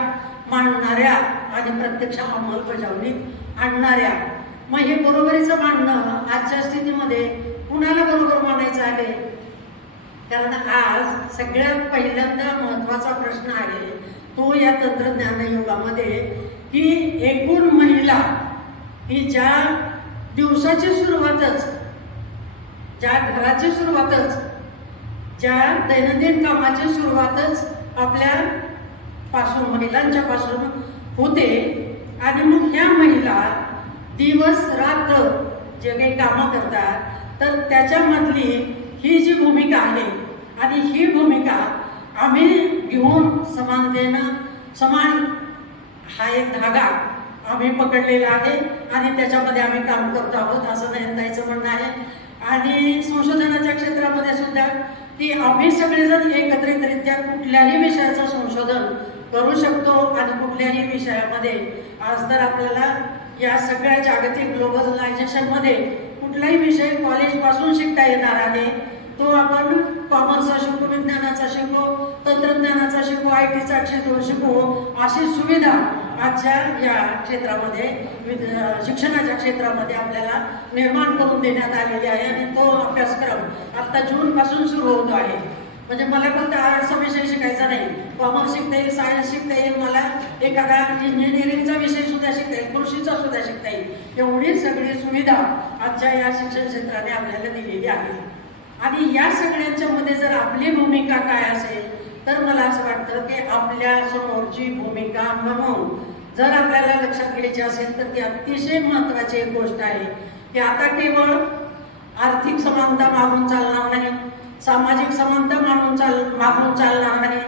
मांडणाऱ्या आणि प्रत्यक्ष अंमलबजावणीत आणणाऱ्या. मग हे बरोबरीचं मांडणं आजच्या स्थितीमध्ये कुणाला बरोबर मानायचं आहे? कारण आज सगळ्यात पहिल्यांदा महत्वाचा प्रश्न आहे तो या तंत्रज्ञान युगामध्ये की एकूण महिला ही ज्या दिवसाची सुरुवातच, ज्या घराची सुरुवातच, ज्या दैनंदिन कामाची सुरुवातच आपल्या पासून महिलांच्या पासून होते आणि मग ह्या महिला दिवस रात्र जे काही कामं करतात तर त्याच्यामधली ही जी भूमिका आहे आणि ही भूमिका आम्ही घेऊन समानतेनं समान हा एक धागा आम्ही पकडलेला आहे आणि त्याच्यामध्ये आम्ही काम करतो आहोत असं नयनताईचं म्हणणं आहे. आणि संशोधनाच्या क्षेत्रामध्ये सुद्धा की आम्ही सगळेजण एकत्रितरित्या कुठल्याही विषयाचं संशोधन करू शकतो आणि कुठल्याही विषयामध्ये आज तर आपल्याला या सगळ्या जागतिक ग्लोबलायझेशनमध्ये कुठलाही विषय कॉलेजपासून शिकता येणार आहे. तो आपण कॉमर्सचा शिकू, विज्ञानाचा शिकू, तंत्रज्ञानाचा शिकू, IT शिकू, अशी सुविधा आजच्या या क्षेत्रामध्ये शिक्षणाच्या क्षेत्रामध्ये आपल्याला निर्माण करून देण्यात आलेली आहे. आणि तो अभ्यासक्रम आता जून पासून सुरू होतो आहे. म्हणजे मला फक्त आर्ट्सचा विषय शिकायचा नाही, कॉमर्स शिकता येईल, सायन्स शिकता येईल, मला एखादा इंजिनिअरिंगचा विषय सुद्धा शिकता येईल, कृषीचा सुद्धा शिकता येईल. एवढी सगळी सुविधा आजच्या या शिक्षण क्षेत्राने आपल्याला दिलेली आहे. आणि या सगळ्यांच्या मध्ये जर आपली भूमिका काय असेल तर मला असं वाटतं की आपल्या समोरची भूमिका म्हणून जर आपल्याला लक्षात घ्यायची असेल तर ती अतिशय महत्वाची एक गोष्ट आहे की आता केवळ आर्थिक समानता मागून चालणार नाही, सामाजिक समानता मागून चालणार नाही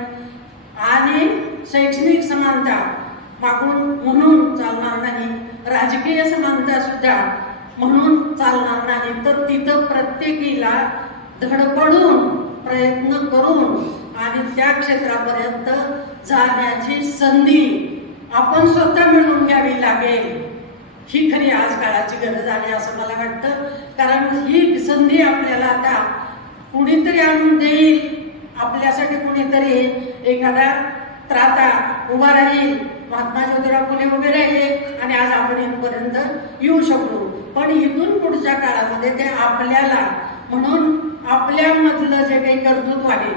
आणि शैक्षणिक समानता मागून म्हणून चालणार नाही, राजकीय समानता सुद्धा म्हणून चालणार नाही. तर तिथं प्रत्येकीला धडपडून प्रयत्न करून आणि त्या क्षेत्रापर्यंत जाण्याची संधी आपण स्वतः मिळवून घ्यावी लागेल. ही खरी आज काळाची गरज आहे असं मला वाटतं. कारण ही संधी आपल्याला आता कुणीतरी आणून देईल, आपल्यासाठी कुणीतरी एखादा त्राता उभा राहील, महात्मा ज्योतिराव फुले उभे राहिले आणि आज आपण इथपर्यंत येऊ शकलो. पण इथून पुढच्या काळामध्ये ते आपल्याला म्हणून आपल्यामधलं जे काही कर्तृत्व आहे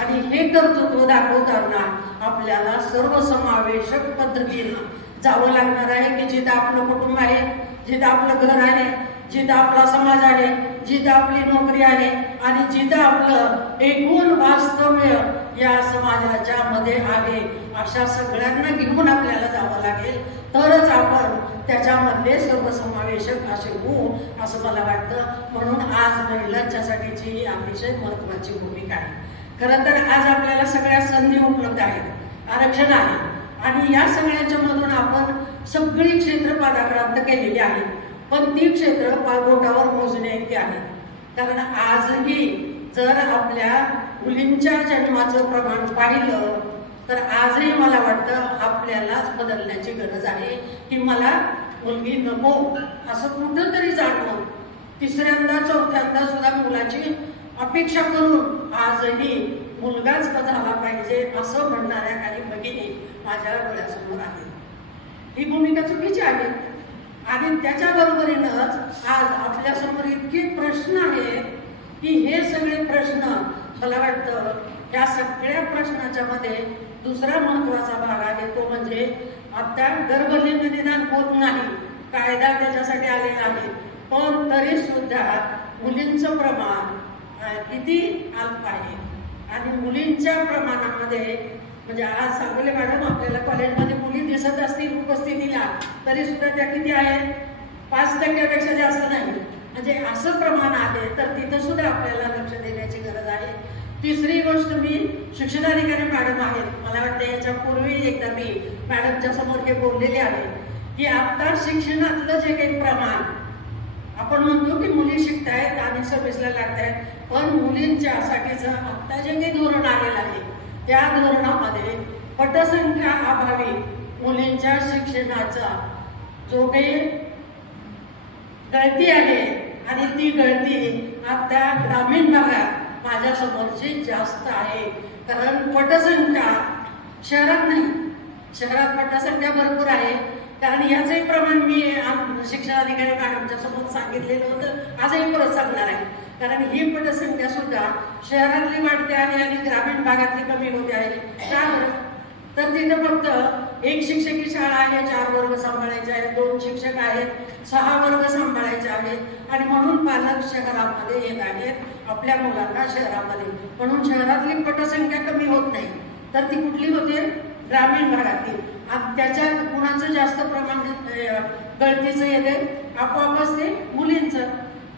आणि हे कर्तृत्व दाखवताना आपल्याला सर्वसमावेशक पद्धतीनं जावं लागणार आहे की जिथं आपलं कुटुंब आहे, जिथं आपलं घर आहे, जिथं आपला समाज आहे, जिथं आपली नोकरी आहे आणि जिथं आपलं एकूण वास्तव्य या समाजाच्या मध्ये आहे, अशा सगळ्यांना घेऊन आपल्याला जावं लागेल. तरच आपण त्याच्यामध्ये सर्वसमावेशक असे होऊ असं मला वाटतं. म्हणून आज महिलांच्यासाठीची ही अतिशय महत्वाची भूमिका आहे. खरं तर आज आपल्याला सगळ्या संधी उपलब्ध आहेत, आरक्षण आहे आणि या सगळ्यांच्या मधून आपण सगळी क्षेत्र पादाक्रांत केलेली आहेत. पण ती क्षेत्र पायपोटावर मोजणे इतकी आहेत. कारण आजही जर आपल्या मुलींच्या जन्माचं प्रमाण पाहिलं तर आजही मला वाटतं आपल्यालाच बदलण्याची गरज आहे की मला मुलगी नको असं कुठंतरी जाणवं. तिसऱ्यांदा चौथ्यांदा सुद्धा मुलाची अपेक्षा करून आजही मुलगाच झाला पाहिजे असं म्हणणाऱ्या काही भगिनी माझ्या डोळ्यासमोर आहेत. ही भूमिका चुकीची आहे. आणि त्याच्या बरोबरीनंच आज आपल्यासमोर इतके प्रश्न आहेत की हे सगळे प्रश्न मला वाटतं या सगळ्या प्रश्नाच्या मध्ये दुसरा महत्वाचा भाग आहे तो म्हणजे आता गर्भलिंग निदान होत नाही, कायदा त्याच्यासाठी आलेला आहे, पण तरी सुद्धा मुलींचं प्रमाण किती अल्प आहे. आणि मुलींच्या प्रमाणामध्ये म्हणजे आज सांगोले मॅडम आपल्याला कॉलेजमध्ये मुली दिसत असतील उपस्थितीला तरी सुद्धा त्या किती आहेत 5% जास्त नाही म्हणजे असं प्रमाण आहे तर तिथं सुद्धा आपल्याला लक्ष देण्याची गरज आहे. तिसरी गोष्ट मी शिक्षणाधिकारी मॅडम आहेत मला वाटतं याच्यापूर्वी एकदा मी मॅडमच्या समोर हे बोललेले आहे की आता शिक्षणातलं जे काही प्रमाण आपण म्हणतो की मुली शिकतायत आणि सर्व्हिसला लागतायत पण मुलींच्यासाठीचं आता जे काही धोरण आलेलं आहे त्या धोरणामध्ये पटसंख्या अभावी मुलींच्या शिक्षणाचा जो काही गळती आहे आणि ती गळती आता ग्रामीण भागात माझ्या समोरची जास्त आहे. कारण पटसंख्या शहरात नाही शहरात पटसंख्या भरपूर आहे कारण याचंही प्रमाण मी शिक्षणाधिकारी मॅडमच्या समोर सांगितलेलं होतं आजही परत सांगणार आहे. कारण ही पटसंख्या सुद्धा शहरातली वाढते आहे आणि ग्रामीण भागातली कमी होते आहे. का तर तिथं फक्त एक शिक्षकी शाळा आहे 4 वर्ग सांभाळायचे आहेत 2 शिक्षक आहेत 6 वर्ग सांभाळायचे आहेत आणि म्हणून पालक शहरामध्ये येत आहेत आपल्या मुलांना शहरामध्ये म्हणून शहरातली पटसंख्या कमी होत नाही तर ती कुठली होते ग्रामीण भागातली आणि त्याच्यात कुणाचं जास्त प्रमाण गळतीचं येते आपोआपच ते मुलींचं.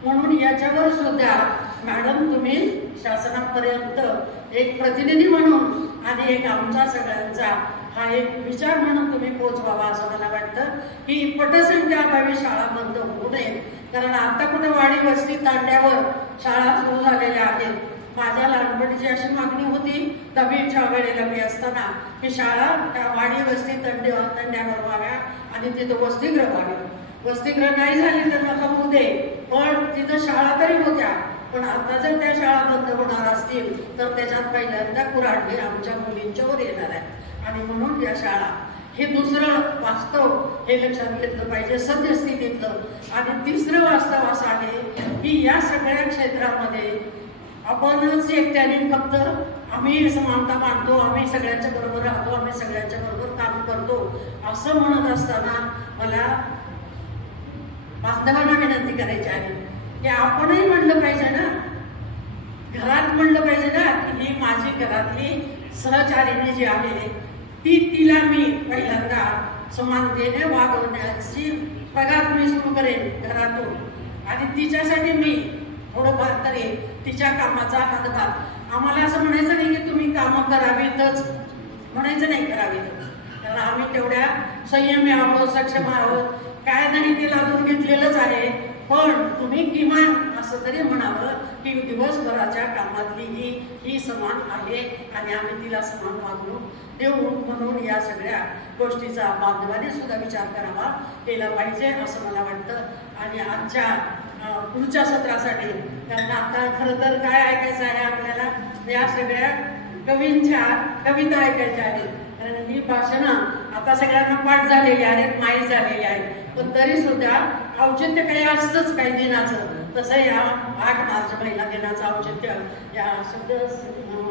म्हणून याच्यावर सुद्धा मॅडम तुम्ही शासनापर्यंत एक प्रतिनिधी म्हणून आणि एक आमचा सगळ्यांचा हा एक विचार म्हणून तुम्ही पोहोचवावा असं मला वाटतं की पटसंख्या अभावी शाळा बंद होऊ नये. कारण आता कुठे वाडी वस्ती तांड्यावर शाळा सुरू झालेल्या आहेत. माझ्या लहानपणीची अशी मागणी होती 10वीच्या वेळेला मी असताना की शाळा त्या वाडी वस्ती तांड्यावर व्हाव्या आणि तिथं वसतिगृह व्हावे. वसतिगृह नाही झाली तर नका होऊ दे पण तिथं शाळा तरी होत्या पण आता जर त्या शाळा बंद होणार असतील तर त्याच्यात पहिल्यांदा कुऱ्हाडी आमच्या मुलींच्यावर येणार आहे आणि म्हणून या शाळा हे दुसरं वास्तव हे लक्षात घेतलं पाहिजे सद्यस्थितीतलं. आणि तिसरं वास्तव असं आहे की या सगळ्या क्षेत्रामध्ये आपणच एकट्याने फक्त आम्ही समानता मानतो आम्ही सगळ्यांच्या बरोबर राहतो आम्ही सगळ्यांच्या बरोबर काम करतो असं म्हणत असताना मला बांधवांना विनंती करायची आहे की आपणही म्हणलं पाहिजे ना घरात म्हणलं पाहिजे ना की ही माझी घरातली सहचारिणी जी आहे तिला मी पहिल्यांदा समानतेने वागवण्याची प्रघात मी सुरू करेन घरातून आणि तिच्यासाठी मी थोडंफार तरी तिच्या कामाचा हातभार आम्हाला असं म्हणायचं नाही की तुम्ही कामं करावीतच म्हणायचं नाही करावीतच कारण आम्ही तेवढ्या संयमी आहोत सक्षम आहोत काय नाही ते लादून घेतलेलंच आहे पण तुम्ही किमान असं तरी म्हणावं की दिवसभराच्या कामातली ही समान आहे आणि आम्ही तिला समान वागणूक देऊ म्हणून या सगळ्या गोष्टीचा बांधवाने सुद्धा विचार करावा केला पाहिजे असं मला वाटतं. आणि आजच्या पुढच्या सत्रासाठी त्यांना आता खरं तर काय ऐकायचं आहे आपल्याला या सगळ्या कवींच्या कविता ऐकायच्या आहेत कारण ही भाषणं आता सगळ्यांना पाठ झालेली आहेत माहीत झालेली आहेत पण तरी सुद्धा औचित्य काही असतंच काही दिनाचं तसं या 8 मार्च महिला दिनाचं औचित्य या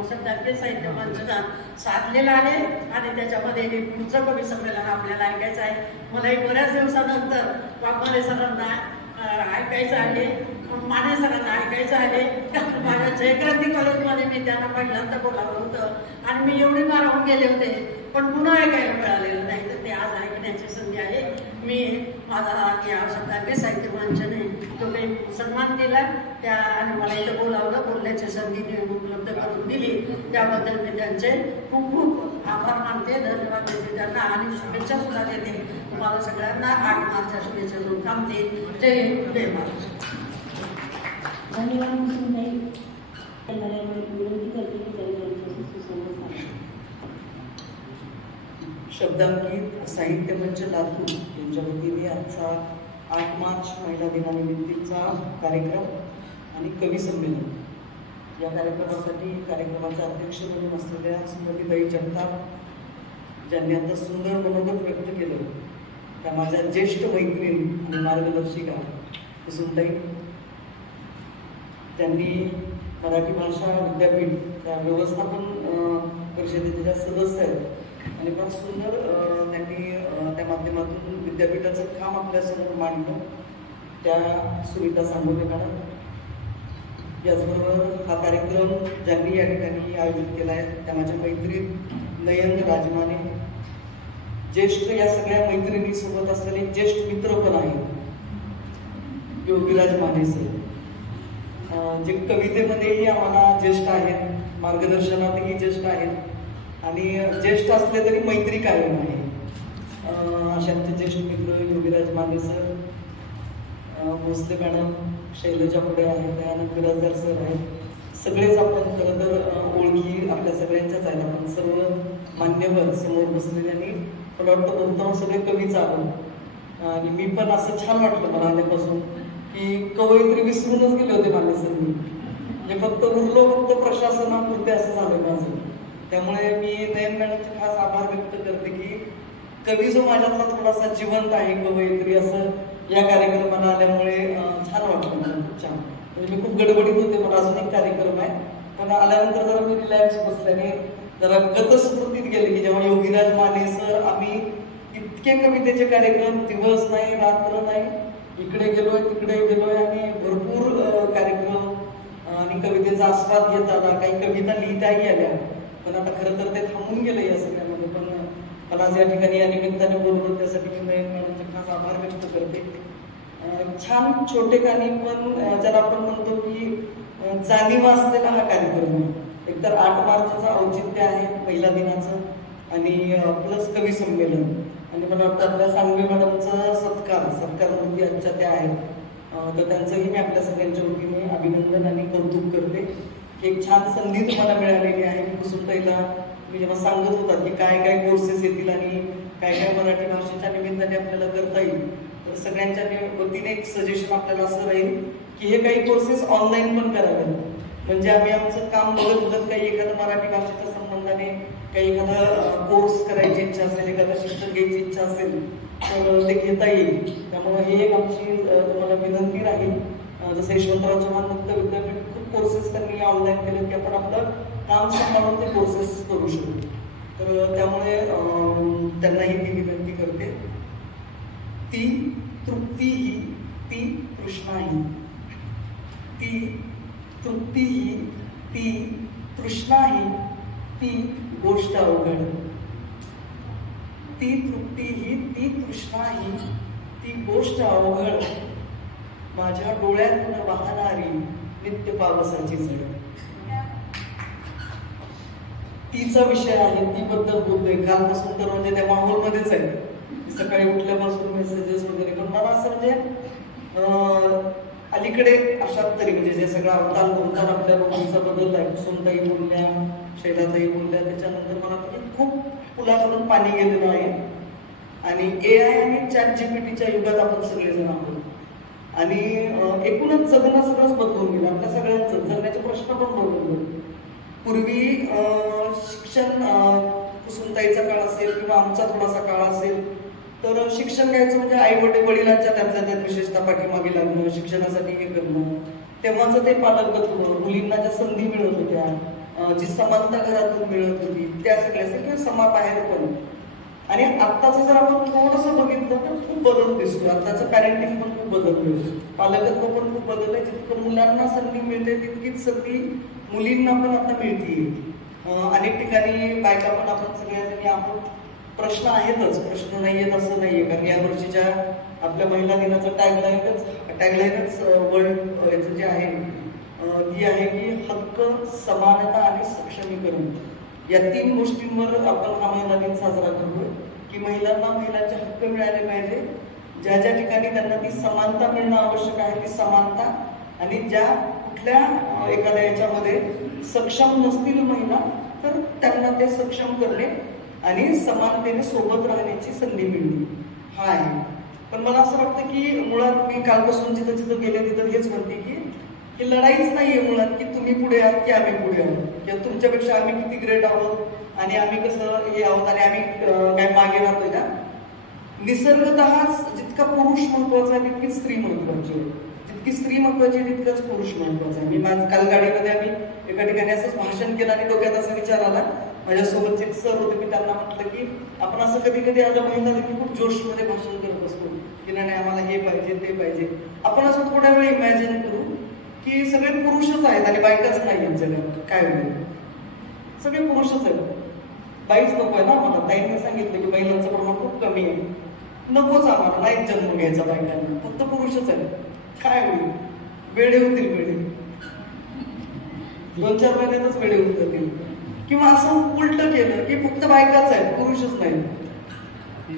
शब्दांचे साहित्य मंचनं साधलेलं आहे आणि त्याच्यामध्ये हे पुढचं कवी संमेलन आपल्याला ऐकायचं आहे. मलाही बऱ्याच दिवसानंतर वाघमारे सरांना ऐकायचं आहे माने सरांना ऐकायचं आहे. माझ्या जयक्रांती कॉलेजमध्ये मी त्यांना पहिल्यांदा बोलावलं होतं आणि मी एवढे भारावून गेले होते पण पुन्हा ऐकायला मिळालेलं नाही तर ते आज ऐकण्याची संधी आहे. मी माझा या शब्दांचे साहित्य मंचने जो काही सन्मान केला त्या आणि मला इथं बोलावलं बोलण्याची संधी उपलब्ध करून दिली त्याबद्दल मी त्यांचे खूप खूप आभार मानते धन्यवाद देते त्यांना आणि शुभेच्छा सुद्धा देते. तुम्हाला सगळ्यांना 8 मार्चच्या शुभेच्छा देऊन थांबते. जय हिंद जय महाराष्ट्र. धन्यवाद मुस्लिमताई विनंती करते की त्यांनी सुसंवाद शब्दांकित साहित्य मंच लातूर यांच्या वतीने आजचा 8 मार्च महिला दिनानिमित्तचा कार्यक्रम आणि कवी संमेलन या कार्यक्रमासाठी कार्यक्रमाच्या अध्यक्ष म्हणून असलेल्या स्मृतीताई जगताप ज्यांनी आता सुंदर मनोगत व्यक्त केलं त्या माझ्या ज्येष्ठ मैत्रीण आणि मार्गदर्शिका कुसुमताई त्यांनी मराठी भाषा विद्यापीठ त्या व्यवस्थापन परिषदेचे ज्या सदस्य आहेत आणि फार सुंदर त्यांनी त्या माध्यमातून विद्यापीठाचं काम आपल्यासमोर मांडलं. त्या सुविधा सांगोले मॅडम याचबरोबर हा कार्यक्रम ज्यांनी या ठिकाणी आयोजित केला आहे त्या माझ्या मैत्रीण नयन राजमाने, ज्येष्ठ या सगळ्या मैत्रिणी सोबत असलेले ज्येष्ठ मित्र पण आहेत योगीराज माने सर, जे कवितेमध्येही आम्हाला ज्येष्ठ आहेत, मार्गदर्शनातही ज्येष्ठ आहेत आणि ज्येष्ठ असले तरी मैत्री कायम आहे. अशांचे ज्येष्ठ मित्र योगीराज माने सर, भोसले मॅडम, शैलजा पुढे आहेत, दयानंद बिराजदार सर आहेत. सगळेच आपण खरं तर ओळखी आपल्या सगळ्यांच्याच आहेत. आपण सर्व मान्यवर समोर बसलेले आणि मला वाटतं बहुतांश सगळे कवीच आहोत. आणि मी पण असं छान वाटलं मला आल्यापासून की कवयित्री विसरूनच गेले होते माने सर. मी म्हणजे फक्त प्रशासनापुरते असं झालं माझं. त्यामुळे मी नयन मॅडमचे खास आभार व्यक्त करते की कवी जो माझ्यातला थोडासा जिवंत आहे कवयित्री असं या कार्यक्रमाला आल्यामुळे छान वाटलं मला. खूप छान. म्हणजे मी खूप गडबडीत होते, मला अजून एक कार्यक्रम आहे, पण आल्यानंतर जरा मी रिलॅक्स बसल्याने जरा गतस्मृतीत गेले की जेव्हा योगीराज माने सर, आम्ही इतके कवितेचे कार्यक्रम दिवस नाही रात्र नाही इकडे गेलोय तिकडे गेलोय आणि भरपूर कार्यक्रम आणि कवितेचा आस्वाद घेत आला. काही कविता लिहिताही आल्या, पण आता खरं तर ते थांबून गेले या सगळ्यामध्ये. पण मला आज या ठिकाणी या निमित्ताने बोलवलं त्यासाठी मी नयन मॅडमचे खास आभार व्यक्त करते. छान छोटे गाणी पण ज्याला आपण म्हणतो की जाणीव असलेला हा कार्यक्रम आहे. एकतर 8 मार्चचं औचित्य आहे महिला दिनाचं आणि प्लस कवी संमेलन आणि मला वाटतं आपल्या सांगवी मॅडमचा सत्कार मुली आजच्या त्या आहेत, तर त्यांचंही मी आपल्या सगळ्यांच्या वतीने अभिनंदन आणि कौतुक करते. एक छान संधी तुम्हाला मिळालेली आहे. कुसुमताईला मी जेव्हा सांगत होता की काय काय कोर्सेस येतील आणि काय काय मराठी भाषेच्या निमित्ताने आपल्याला करता येईल, तर सगळ्यांच्या वतीने एक सजेशन आपल्याला असं राहील की हे काही कोर्सेस ऑनलाईन पण करावे. म्हणजे आम्ही आमचं काम बघत काही एखादं मराठी भाषेच्या संबंधाने काही एखादा कोर्स करायची इच्छा असेल, एखादा शिक्षण घ्यायची इच्छा असेल तर ते घेता येईल. त्यामुळे हे एक आमची तुम्हाला विनंती राहील. जसं यशवंतराव चव्हाण मुक्त विद्यापीठ खूप कोर्सेस त्यांनी ऑनलाईन केले की आपण आपलं काम सांभाळून ते कोर्सेस करू शकतो. तर त्यामुळे त्यांनाही मी विनंती करते. ती तृप्तीही ती तृष्णाही, ती तृप्तीही ती तृष्णाही ती गोष्ट अवघड, ती तृप्तीही ती तृष्णाही ती गोष्ट अवघड, माझ्या डोळ्यातून वाहणारी नित्य पावसाची झड. तीचा विषय आहे, ती बद्दल बोलतोय कालपासून. तर म्हणजे त्या माहोलमध्येच आहे, सकाळी उठल्यापासून मेसेजेस वगैरे. पण मला असं म्हणजे अलीकडे अशात तरी म्हणजे जे सगळा अवताल बोलताना आपल्या लोकांचा बदललाय. कुसुमताई बोलल्या, शैलाताई बोलल्या, त्याच्यानंतर मला खूप पुलावरून पाणी गेलेलं आहे. आणि AI आणि ChatGPTच्या युगात आपण सगळेजण आहोत आणि एकूणच जगणं सगळंच बदलून गेलं. आपल्या सगळ्यांचं जगण्याचे प्रश्न पण बदलले. पूर्वी शिक्षण कुसुमताईचा काळ असेल किंवा आमचा थोडासा काळ असेल तर शिक्षण घ्यायचं म्हणजे आई वडिलांच्या त्यातल्या त्यात विशेषतः पाठीमागे लागणं, शिक्षणासाठी हे करणं. तेव्हाच ते पालकत्व, मुलींना ज्या संधी मिळत होत्या, जी समानता घरातून मिळत होती, त्या सगळ्या किंवा समाबाहेर पण. आणि आत्ताचं जर आपण थोडंसं बघितलं तर खूप बदल दिसतो. आत्ताचं पॅरेंटिंग पण खूप बदललं, पालकत्व पण खूप बदललंय. जितकं मुलांना संधी मिळते तितकीच संधी मुलींना पण आता मिळते. अनेक ठिकाणी बायका पण आपण सगळ्यांनी आहोत. प्रश्न आहेतच, प्रश्न नाही आहेत असं नाहीये. कारण या वर्षीच्या आपल्या महिला दिनाचं टॅगलाईनच वर्ल्ड याचं जे आहे ती आहे की हक्क, समानता आणि सक्षमीकरण. या 3 गोष्टींवर आपण हा महिला दिन साजरा करतोय की महिलांचे हक्क मिळाले पाहिजे. ज्या ज्या ठिकाणी त्यांना ती समानता मिळणं आवश्यक आहे ती समानता, आणि ज्या कुठल्या एखाद्या याच्यामध्ये सक्षम नसतील महिला तर त्यांना ते सक्षम करणे आणि समानतेने सोबत राहण्याची संधी मिळणे हा आहे. पण मला असं वाटतं की मुळात मी कालपासून जिथं जिथं गेले तिथं हेच म्हणते की ही लढाईच नाहीये मुळात की तुम्ही पुढे आहात की आम्ही पुढे आहोत किंवा तुमच्यापेक्षा आम्ही किती ग्रेट आहोत आणि आम्ही कसं हे आहोत आणि आम्ही काय मागे राहतोय का. निसर्गतःच जितका पुरुष महत्वाचा आहे तितकी स्त्री महत्वाची आहे, जितकी स्त्री महत्वाची आहे तितकाच पुरुष महत्वाचा आहे. मी काल गाडीमध्ये आम्ही एका ठिकाणी असंच भाषण केलं आणि डोक्यात असा विचार आला. माझ्यासोबत जे सर होते मी त्यांना म्हटलं की आपण असं कधी कधी आलं महिला देखील खूप जोशमध्ये भाषण करत असतो की नाही आम्हाला हे पाहिजे ते पाहिजे. आपण असं थोड्या वेळ इमॅजिन करू की सगळे पुरुषच आहेत आणि बायकाच नाही आहेत जगात. काय होईल, सगळे पुरुषच आहेत. बाईच नको आहे ना आम्हाला. ताईंनी सांगितलं की महिलांचं प्रमाण खूप कमी आहे, नकोच आम्हाला, नाहीच जन्म घ्यायचा बायकांना, फक्त पुरुषच आहेत. काय होईल, वेडे होतील वेडे, 2-4 महिन्यातच वेडे होत जातील. किंवा असं उलट केलं की फक्त बायकाच आहेत, पुरुषच नाही.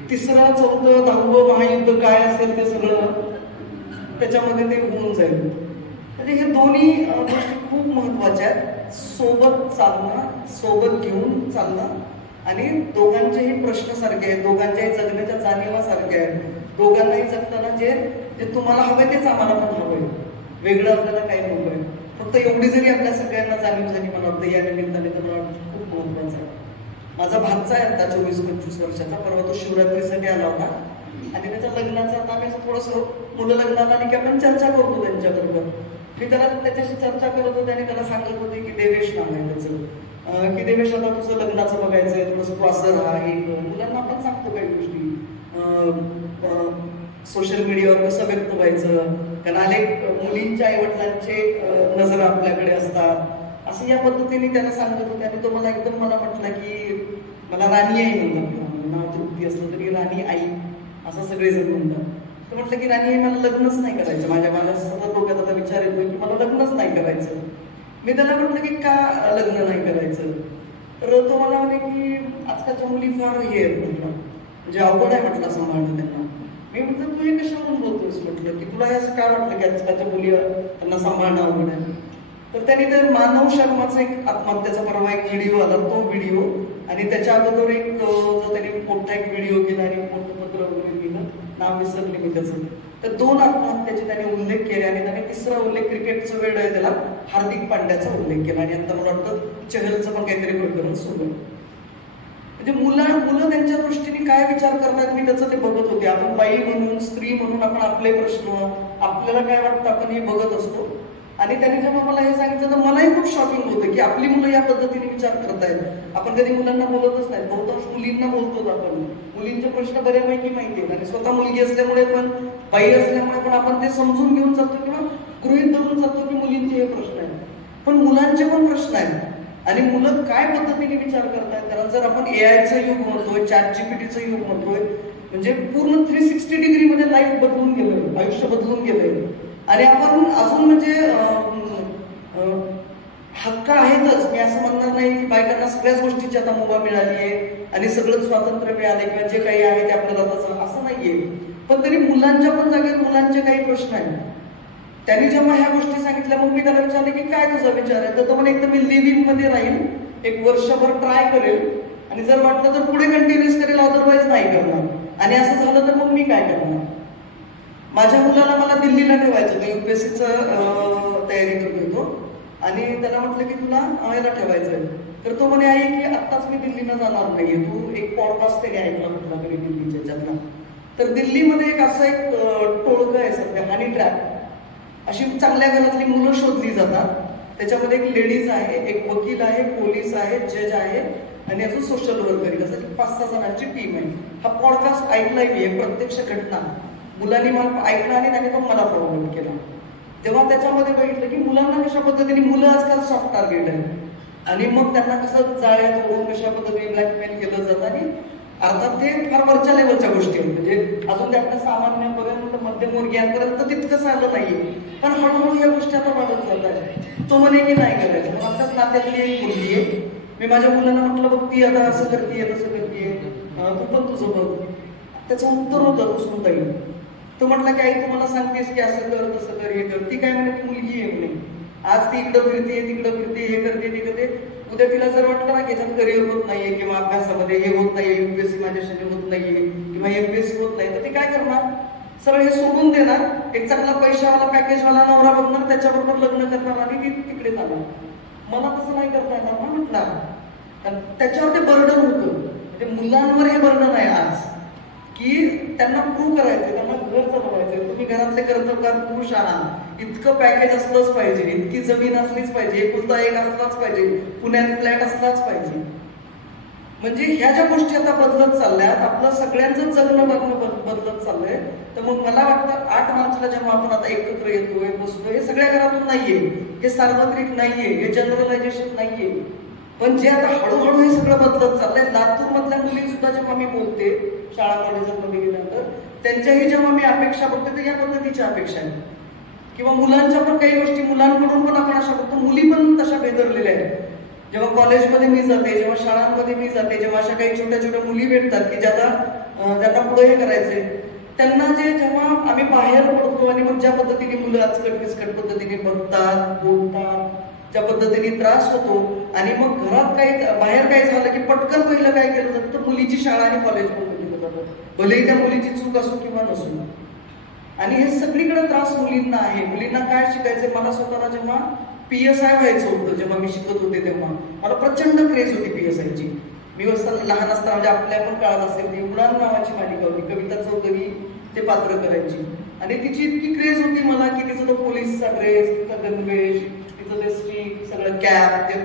3रं, 4थं, 10वं महायुद्ध काय असेल ते सगळं त्याच्यामध्ये ते होऊन जाईल. म्हणजे हे दोन्ही गोष्टी खूप महत्वाच्या आहेत. सोबत चालणं, सोबत घेऊन चालणं, आणि दोघांचेही प्रश्न सारखे आहेत, दोघांच्याही जगण्याच्या जाणीवा सारख्या आहेत. दोघांनाही जगताना जे जे तुम्हाला हवंय तेच आम्हाला पण हवंय, वेगळं आपल्याला काही नको आहे. फक्त एवढी जरी आपल्या सगळ्यांना जाणीव झाली मला वाटतं या निमित्ताने, तर मला वाटतं खूप महत्वाचं आहे. माझा भाचा आहे आता 24-25 वर्षाचा. परवा तो शिवरात्रीसाठी आला होता आणि त्याच्या लग्नाचं आता आम्ही थोडंसं, मुलं लग्नात आली की आपण चर्चा करतो त्यांच्याबरोबर. मी त्याला त्याच्याशी चर्चा करत होते आणि त्याला सांगत होते की देवेश नाव आहे त्याचं, की देवेश आता तुझं लग्नाचं बघायचंय, थोडंसं प्रॉसर हा हे. मुलांना आपण सांगतो काही गोष्टी, सोशल मीडियावर कसं व्यक्त व्हायचं, कारण अनेक मुलींच्या आईवडिलांचे नजर आपल्याकडे असतात, असं या पद्धतीने त्याला सांगत होते. आणि तो मला एकदम म्हटला की मला राणी आई म्हणतात, नाव तृप्ती असलं तरी राणी आई असं सगळेजण म्हणतात. तर म्हटलं की राणी आई मला लग्नच नाही करायचं, माझ्या सतत डोक्यात आता विचार येतो की मला लग्नच नाही करायचं. मी त्याला म्हटलं की का लग्न नाही करायचं, तर तो मला म्हणे की आजकालच्या मुली फार हे आहेत म्हटलं, म्हणजे अवघड आहे म्हटलं सांभाळणं त्यांना. मी म्हटलं तू हे कशावरून बोलतोस म्हटलं, की तुला हे असं काय वाटलं की आजकालच्या मुली त्यांना सांभाळणं अवघड आहे. तर त्यांनी ते मानव शर्माचा एक आत्महत्याचा परवा एक व्हिडिओ आला, तो व्हिडिओ, आणि त्याच्या अगोदर एक जो त्यांनी मोठा एक व्हिडिओ केला आणि मोठं पत्र वगैरे केलं, नाव विसरले मी त्याचं. तर 2 आत्महत्याचे त्याने उल्लेख केले आणि त्याने 3रा उल्लेख, क्रिकेटचं वेळ आहे त्याला, हार्दिक पांड्याचा उल्लेख केला. आणि आता मला वाटतं चहलचं पण काहीतरी प्रकरण सुरू आहे. म्हणजे मुलं त्यांच्या दृष्टीने काय विचार करतात मी त्याचं ते बघत होते. आपण बाई म्हणून, स्त्री म्हणून आपण आपले प्रश्न, आपल्याला काय वाटतं आपण हे बघत असतो. आणि त्यांनी जेव्हा मला हे सांगितलं तर मलाही खूप शॉकिंग होतं की आपली मुलं या पद्धतीने विचार करतायत. आपण कधी मुलांना बोलतच नाही, बहुतांश मुलींना बोलतो आपण. मुलींचे प्रश्न बऱ्यापैकी माहिती आहेत आणि स्वतः मुलगी असल्यामुळे पण, बाई असल्यामुळे पण आपण ते समजून घेऊन जातो किंवा गृहीत धरून जातो की मुलींचे हे प्रश्न आहेत. पण मुलांचे पण प्रश्न आहेत आणि मुलं काय पद्धतीने विचार करतायत. कारण जर आपण एआयचं युग म्हणतोय, ChatGPTचं युग म्हणतोय, म्हणजे पूर्ण 360 डिग्रीमध्ये लाईफ बदलून गेलंय, आयुष्य बदलून गेलंय. आणि आपण अजून म्हणजे हक्क आहेतच, मी असं म्हणणार नाही की बायकांना सगळ्याच गोष्टीची आता मुभा मिळाली आहे आणि सगळं स्वातंत्र्य मिळाले किंवा जे काही आहे ते आपल्याला तसं असं नाहीये. पण तरी मुलांच्या पण जागेत मुलांचे काही प्रश्न आहेत. त्यांनी जेव्हा ह्या गोष्टी सांगितल्या मग मी त्याला विचारले की काय तुझा विचार आहे. तर तो म्हणे एकदम मी लिव्ह इन मध्ये राहील, 1 वर्षभर ट्राय करेल आणि जर वाटलं तर पुढे कंटिन्यूस करेल, अदरवाईज नाही करणार. आणि असं झालं तर मग मी काय करणार. माझ्या मुलाला मला दिल्लीला ठेवायचं होतं, UPSCचं तयारी करत होतो आणि त्याला म्हटलं की तुला याला ठेवायचंय. तर तो म्हणे आई की आत्ताच मी दिल्लीला जाणार नाहीये, तू एक पॉडकास्ट तरी ऐकला कुठला तरी दिल्लीच्या ह्याच्यातला. तर दिल्लीमध्ये एक असं एक टोळकं आहे सध्या, हनी ट्रॅप. अशी चांगल्या घरातली मुलं शोधली जातात. त्याच्यामध्ये एक लेडीज आहे, एक वकील आहे, पोलीस आहे, जज आहे आणि अजून सोशल वर्कर, असं 5-6 जणांची टीम आहे. हा पॉडकास्ट ऐकलाय मी, प्रत्यक्ष घटना मुलांनी मला ऐकलं आणि त्याने पण मला फॉरवर्ड केला. तेव्हा त्याच्यामध्ये बघितलं की मुलांना कशा पद्धतीने, मुलं आजकाल सॉफ्ट टार्गेट आहे आणि मग त्यांना कसं जाळ्यात ओढून कशा पद्धतीने ब्लॅकमेल केलं जातं. आणि अर्थात ते फार वरच्या लेवलच्या गोष्टी आहेत, म्हणजे अजून त्यातल्या सामान्य बघायला मध्यमवर्गीयांपर्यंत तितकंच आलं नाहीये. पण हळूहळू या गोष्टी आता वाढत जात आहेत. तो म्हणे की नाही करायचं. आमच्याच नात्यातली एक मुलगी आहे, मी माझ्या मुलांना म्हटलं बघ ती आता असं करतेय तसं करतेय, तू पण तुझं बघ. त्याचं उत्तर होतं कुसुमताई. तो म्हटला की आई तुम्हाला सांगतेस की असं कर तसं कर हे कर. ती काय म्हणे ती मुलगी आहे म्हणे, आज ती इकडं फिरते तिकडं फिरते, हे करते ते करते. उद्या तिला जर वाटलं ना की याच्यात करिअर होत नाहीये किंवा अभ्यासामध्ये हे होत नाहीये, UPSC माझ्यासाठी होत नाहीये किंवा MPSC होत नाही, तर ती काय करणार, सरळ हे सोडून देणार, एक चांगला पैशावाला पॅकेजवाला नवरा बघणार, त्याच्याबरोबर लग्न करणार आणि ती तिकडे जाणार. मला तसं नाही करता येणार ना म्हटलं. त्याच्यावर ते बर्डन होतं, म्हणजे मुलांवर हे बर्डन आहे आज की त्यांना प्रूव्ह करायचंय, त्यांना घर चालवायचंय. तुम्ही घरातले कर्तव्यकार पुरुष आहात, इतकं पॅकेज असलंच पाहिजे, इतकी जमीन असलीच पाहिजे, एकुलता एक असलाच पाहिजे, पुण्यात फ्लॅट असलाच पाहिजे. म्हणजे ह्या ज्या गोष्टी आता बदलत चालल्यात, आपलं सगळ्यांचं जगणं बदलत चाललंय. तर मग मला वाटतं 8 मार्चला जेव्हा आपण आता एकत्र येतोय, बसतोय, हे सगळ्या घरातून नाहीये, हे सार्वत्रिक नाहीये, हे जनरलायझेशन नाहीये. पण जे आता हळूहळू हे सगळं बदलत चाललंय. लातूर मधल्या मुली सुद्धा जेव्हा मी बोलते शाळा कॉलेजांमध्ये गेल्यानंतर, त्यांच्याही जेव्हा मी अपेक्षा बघते तर या पद्धतीच्या अपेक्षा आहेत. किंवा मुलांच्या पण काही गोष्टी मुलांकडून पण आपण अशा बघतो, मुली पण तशा बेदरलेल्या आहेत. जेव्हा कॉलेजमध्ये मी जाते, जेव्हा शाळांमध्ये मी जाते, जेव्हा अशा काही छोट्या छोट्या मुली भेटतात की ज्यांना पुढे हे करायचे, त्यांना जेव्हा आम्ही बाहेर पडतो आणि मग ज्या पद्धतीने मुलं आजकल फिसकट पद्धतीने बघतात, बोलतात, ज्या पद्धतीने त्रास होतो, आणि मग घरात काही बाहेर काय झालं की पटकन पहिलं काय केलं जातं तर मुलीची शाळा आणि कॉलेज बंद केलं जातं, भलेही त्या मुलीची चूक असो किंवा नसो. आणि हे सगळीकडे त्रास मुलींना आहे. मुलींना काय शिकायचंय, मला स्वतःला जेव्हा PSI व्हायचं होतं, जेव्हा मी शिकत होते तेव्हा मला प्रचंड क्रेज होती PSI ची. मी लहान असताना, म्हणजे आपल्या पण काळात असेल, ती उडान नावाची मालिका होती, कविता चौधरी ते पात्र करायची, आणि तिची इतकी क्रेज होती मला की तिचा तो पोलीसचा ड्रेस, तिचा गणवेश, तिचं ते स्टिक, सगळं कॅप, ते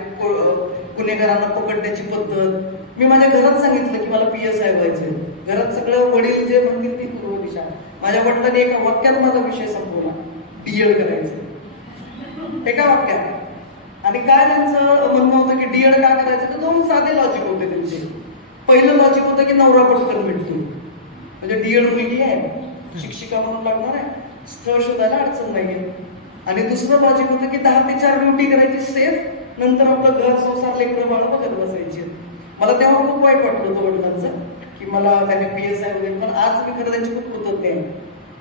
गुन्हेगारांना पकडण्याची पद्धत. मी माझ्या घरात सांगितलं की मला PSI व्हायचंय. घरात सगळं वडील जे म्हणतील ती पूर्व दिशा. माझ्या वडिलांनी एका वाक्यात माझा विषय संपवला, DED करायचं, एका वाक्यात. आणि काय त्यांचं म्हणणं होतं की DED का करायचं, तर 2 साधे लॉजिक होते त्यांचे. पहिलं लॉजिक होतं की नवरा पटकन भेटतो, म्हणजे DED मुलगी आहे, शिक्षिका म्हणून लागणार आहे, स्थळ शोधायला अडचण नाहीये. आणि दुसरं लॉजिक होतं की 10 ते 4 ड्युटी करायची सेफ, नंतर आपलं घर, संसार, लेकरं बाळ बघत बसायचे. मला तेव्हा खूप वाईट वाटलं होतं वडिलांचं की मला त्याने PSI वगैरे. पण आज मी खरं त्यांची खूप कृतज्ञ आहे.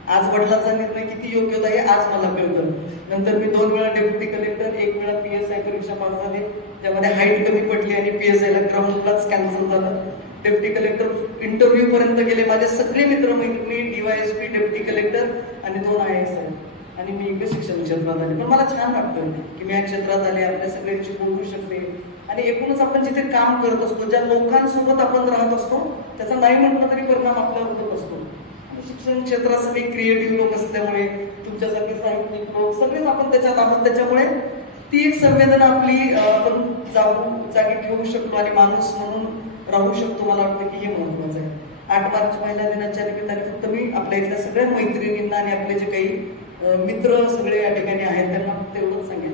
आज वडिलांचा निर्णय किती योग्य होता हे आज मला कळतं. नंतर मी 2 वेळा डेप्युटी कलेक्टर, 1 वेळा PSI परीक्षा पास झाले, त्यामध्ये हाईट कमी पडली आणि PSI ला ग्राउंडलाच कॅन्सल झालं. डेप्युटी कलेक्टर इंटरव्ह्यू पर्यंत गेले माझे सगळे मित्रमैत्रिणी, DYSP, डेप्युटी कलेक्टर आणि 2 IAS आहेत, आणि मी इकडे शिक्षण क्षेत्रात आले. पण मला छान वाटतं की मी या क्षेत्रात आले, आपल्या सगळ्यांशी बोलू शकते. आणि एकूणच आपण जिथे काम करत असतो, ज्या लोकांसोबत आपण राहत असतो, त्याचा नाही म्हटलं तरी परिणाम आपल्यावर होत असतो. शिक्षण क्षेत्रात सगळे क्रिएटिव्ह लोक असल्यामुळे, तुमच्यासारखे साहित्यिक लोक, सगळेच आपण त्याच्यात आहोत. त्याच्यामुळे ती एक संवेदना आपली आपण जागी ठेवू शकतो आणि माणूस म्हणून राहू शकतो. मला वाटतं की हे महत्वाचं आहे. 8 मार्च महिला दिनाच्या निमित्ताने फक्त मी आपल्या इथल्या सगळ्या मैत्रिणींना आणि आपले जे काही मित्र सगळे या ठिकाणी आहेत त्यांना फक्त एवढंच सांगेल,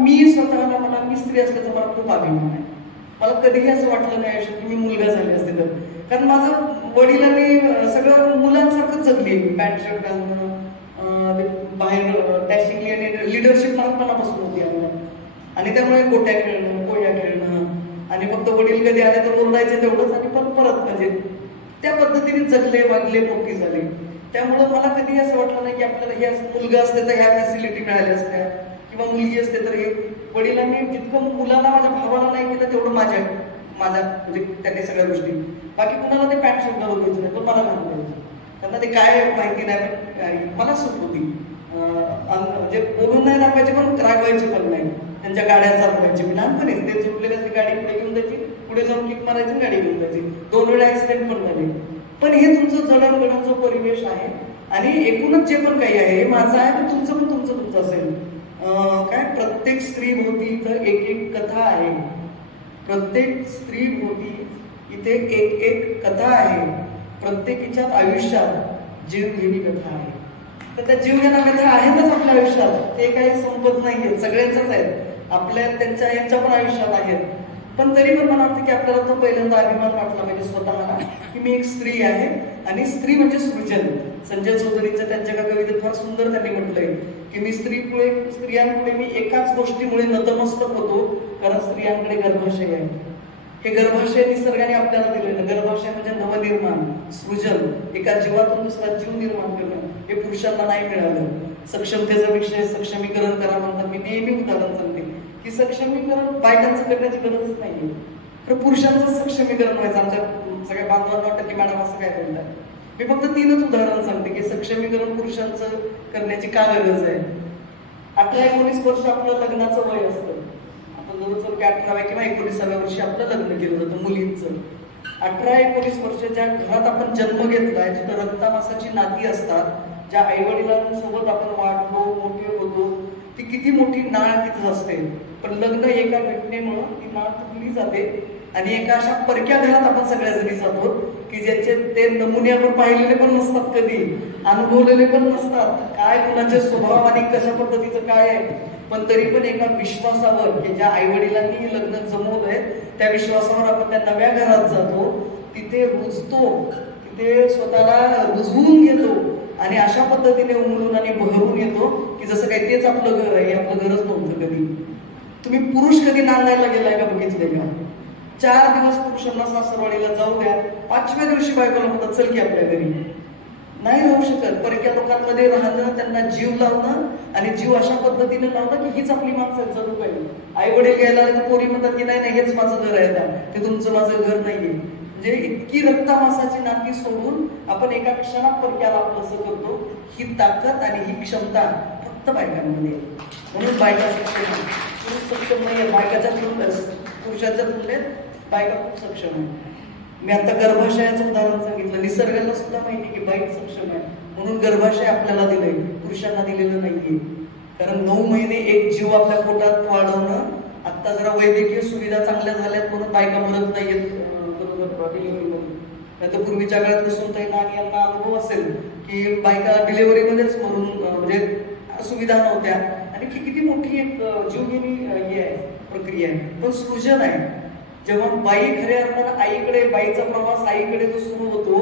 मी स्वतःला मी स्त्री असल्याचा मला खूप अभिमान आहे. मला कधीही असं वाटलं नाही आयुष्यात की मी मुलगा झाले असते तर, कारण माझं वडिलांनी सगळं मुलांसारखंच जगली. पॅन्ट शर्ट घालणं, बाहेर डॅशिंगली आणि लिडरशिप लहानपणापासून होती आम्हाला. आणि त्यामुळे गोट्या खेळणं, कोया खेळणं, आणि फक्त वडील कधी आले तर ओरडायचे तेवढंच, आणि परत म्हणजे त्या पद्धतीने जगले, वागले, मोठी झाले. त्यामुळे मला कधी असं वाटलं नाही की आपल्याला हे मुलगा असते तर ह्या फॅसिलिटी मिळाल्या असत्या, किंवा मुलगी असते तर हे. वडिलांनी जितकं मुलाला, माझ्या भावाला नाही केलं तेवढं माझ्या म्हणजे त्यांनी सगळ्या गोष्टी. बाकी कुणाला ते पॅन्ट शर्ट घालून द्यायचं नाही, पण मला घालून द्यायचं. त्यांना ते काय माहिती नाही, पण मला सूट होती. म्हणजे बोलून नाही दाखवायचे पण रागवायचे पण नाही. त्यांच्या गाड्या चालवायची मी लहानपणी, ते झोपलेल्या गाडी पुढे घेऊन जायची, पुढे जाऊन किक मारायची, गाडी घेऊन जायची. 2 वेळा ऍक्सिडेंट पण झाले. पण हे तुमचं जडणघडण जो परिवेश आहे आणि एकूणच जे पण काही आहे हे माझं आहे, पण तुमचं पण तुमचं असेल. काय प्रत्येक स्त्री भोवती तर एक कथा आहे. प्रत्येक स्त्री भोवती इथे एक कथा आहे. प्रत्येकीच्या आयुष्यात जीवघेणी कथा आहे. तर त्या जीवघेण्या कथा आहेतच आपल्या आयुष्यात, ते काही संपत नाहीये, सगळ्यांच्याच आहेत. आपल्या यांच्या पण आयुष्यात आहेत. पण तरी पण मला वाटतं की आपल्याला तो पहिल्यांदा अभिमान वाटला पाहिजे स्वतःला की मी एक स्त्री आहे, आणि स्त्री म्हणजे सृजन. संजय चौधरीच्या त्यांच्या एका कवितेत फार सुंदर त्यांनी म्हटलंय की मी स्त्रियांपुढे मी एकाच गोष्टीमुळे नतमस्तक होतो, कारण स्त्रियांकडे गर्भाशय आहे. हे गर्भाशय निसर्गाने आपल्याला दिलेलं. गर्भाशय म्हणजे नवनिर्माण, सृजन, एका जीवातून दुसरा जीव निर्माण करणं. हे पुरुषांना नाही मिळालं. सक्षमतेचा विषय सक्षमीकरण करा म्हणतात. मी नेहमी उदाहरण सांगते की सक्षमीकरण बायकांचं करण्याची गरजच नाहीये, तर पुरुषांचं सक्षमीकरण व्हायचं. आमच्या सगळ्या बांधवांना वाटतं की मॅडम असं काय म्हणतात. मी फक्त 3च उदाहरण सांगते की सक्षमीकरण पुरुषांचं करण्याची का गरज आहे. 18-19 वर्ष आपलं लग्नाचं वय असतं. आपण जवळजवळ 18व्या किंवा 19व्या वर्षी आपलं लग्न केलं जातं मुलींचं. 18-19 वर्ष ज्या घरात आपण जन्म घेतलाय, जिथं रक्तामासाची नाती असतात, ज्या आईवडिलांसोबत आपण वाढतो, मोठे होतो, ती किती मोठी नाळ तिथं असते. पण लग्न एका घटनेमुळं ती नाळ तुटली जाते आणि एका अशा परक्या घरात आपण सगळ्या जणी जातो की ज्याचे ते नमुने आपण पाहिलेले पण नसतात, कधी अनुभवलेले पण नसतात, काय कुणाचे स्वभाव आणि कशा पद्धतीचं काय आहे, पण तरी पण एका विश्वासावर की ज्या आई वडिलांनी लग्न जमवलंय त्या विश्वासावर आपण त्या नव्या घरात जातो, तिथे रुजतो, तिथे स्वतःला रुजवून घेतो आणि अशा पद्धतीने उमलून आणि बहरून येतो की जसं काही तेच आपलं घर आहे, आपलं घरच नव्हतं कधी. तुम्ही पुरुष कधी नांदायला गेलाय का, बघितलंय का? 4 दिवस पुरुषांना सासरवाडीला जाऊ द्या, 5व्या दिवशी बायकोला म्हणतात चल की आपल्या घरी. नाही राहू शकत. परक्या लोकांमध्ये राहणं, त्यांना जीव लावणं आणि जीव अशा पद्धतीने लावणं की हीच आपली माणसं जणू पाहिजे. आई वडील घ्यायला आले तर पोरी म्हणतात की नाही हेच माझं घर आहे, आता ते तुमचं माझं घर नाहीये. म्हणजे इतकी रक्तामासाची नाती सोडून आपण एका क्षणात परक्याला आपलंसं करतो. ही ताकद आणि ही क्षमता फक्त बायकांमध्ये. म्हणून बायका सक्षम नाहीये. बायकाच्या पुरुषाच्या तुलनेत बायका खूप सक्षम आहे. मी आता गर्भाशयाचं उदाहरण सांगितलं. निसर्गाला सुद्धा माहिती की बाई सक्षम आहे, म्हणून गर्भाशय आपल्याला दिलंय, पुरुषांना दिलेलं नाहीये. कारण 9 महिने एक जीव आपल्या पोटात वाढवणं. आता जरा वैद्यकीय सुविधा चांगल्या झाल्यात म्हणून बायका म्हणत नाहीयेत डिलिव्हरीमध्ये. नाही तर पूर्वीच्या काळात सुनताईंना आणि यांना अनुभव असेल की बायका डिलिव्हरीमध्येच म्हणून म्हणजे सुविधा नव्हत्या. आणि किती मोठी एक जीवघेणी ही आहे, प्रक्रिया आहे, पण सृजन आहे. जेव्हा बाई खऱ्या अर्थानं आईकडे, बाईचा प्रवास आईकडे जो सुरू होतो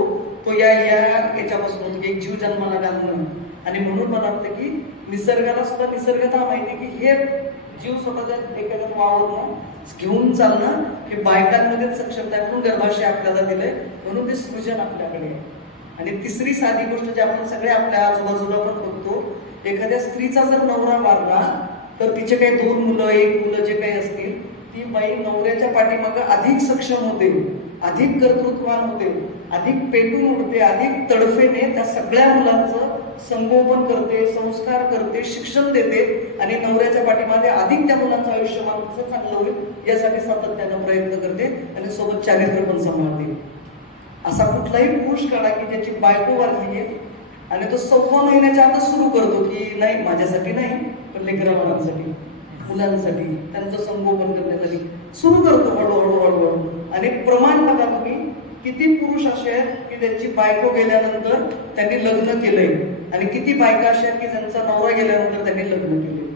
तो याच्यापासून होतो की एक जीव जन्माला घालणं. आणि म्हणून मला वाटतं की निसर्गाला सुद्धा निसर्गता माहिती की हे जीव स्वतःच्या एखाद्या वावरणं घेऊन चालणं हे बायकांमध्येच सक्षमता आहे. म्हणून गर्भाशय आपल्याला दिलंय, म्हणून ते सृजन आपल्याकडे आहे. आणि तिसरी साधी गोष्ट जी आपण सगळे आपल्या आजूबाजूला पण बघतो, एखाद्या स्त्रीचा जर नवरा वारला तर तिचे काही 2 मुलं 1 मुलं जे काही असतील, ती बाई नवऱ्याच्या पाठीमागे अधिक सक्षम होते, अधिक कर्तृत्ववान होते, अधिक पेटून उठते, अधिक तडफेने त्या सगळ्या मुलांचं संगोपन करते, संस्कार करते, शिक्षण देते आणि नवऱ्याच्या पाठीमागे अधिक त्या मुलांचं आयुष्यमान कसं चांगलं होईल यासाठी सातत्यानं प्रयत्न करते आणि सोबत चारित्र्य पण सांभाळते. असा कुठलाही पुरुष काढा की ज्याची बायको वारली आहे आणि तो 6व्या महिन्याच्या आता सुरू करतो की नाही माझ्यासाठी नाही पण लेकरावांसाठी, मुलांसाठी, त्यांचं संगोपन करण्यासाठी सुरू करतो हळूहळू. आणि प्रमाण बघा तुम्ही, किती पुरुष असे आहेत की त्यांची बायको गेल्यानंतर त्यांनी लग्न केलंय आणि किती बायका अशा आहेत की ज्यांचा नवरा गेल्यानंतर त्यांनी लग्न केले.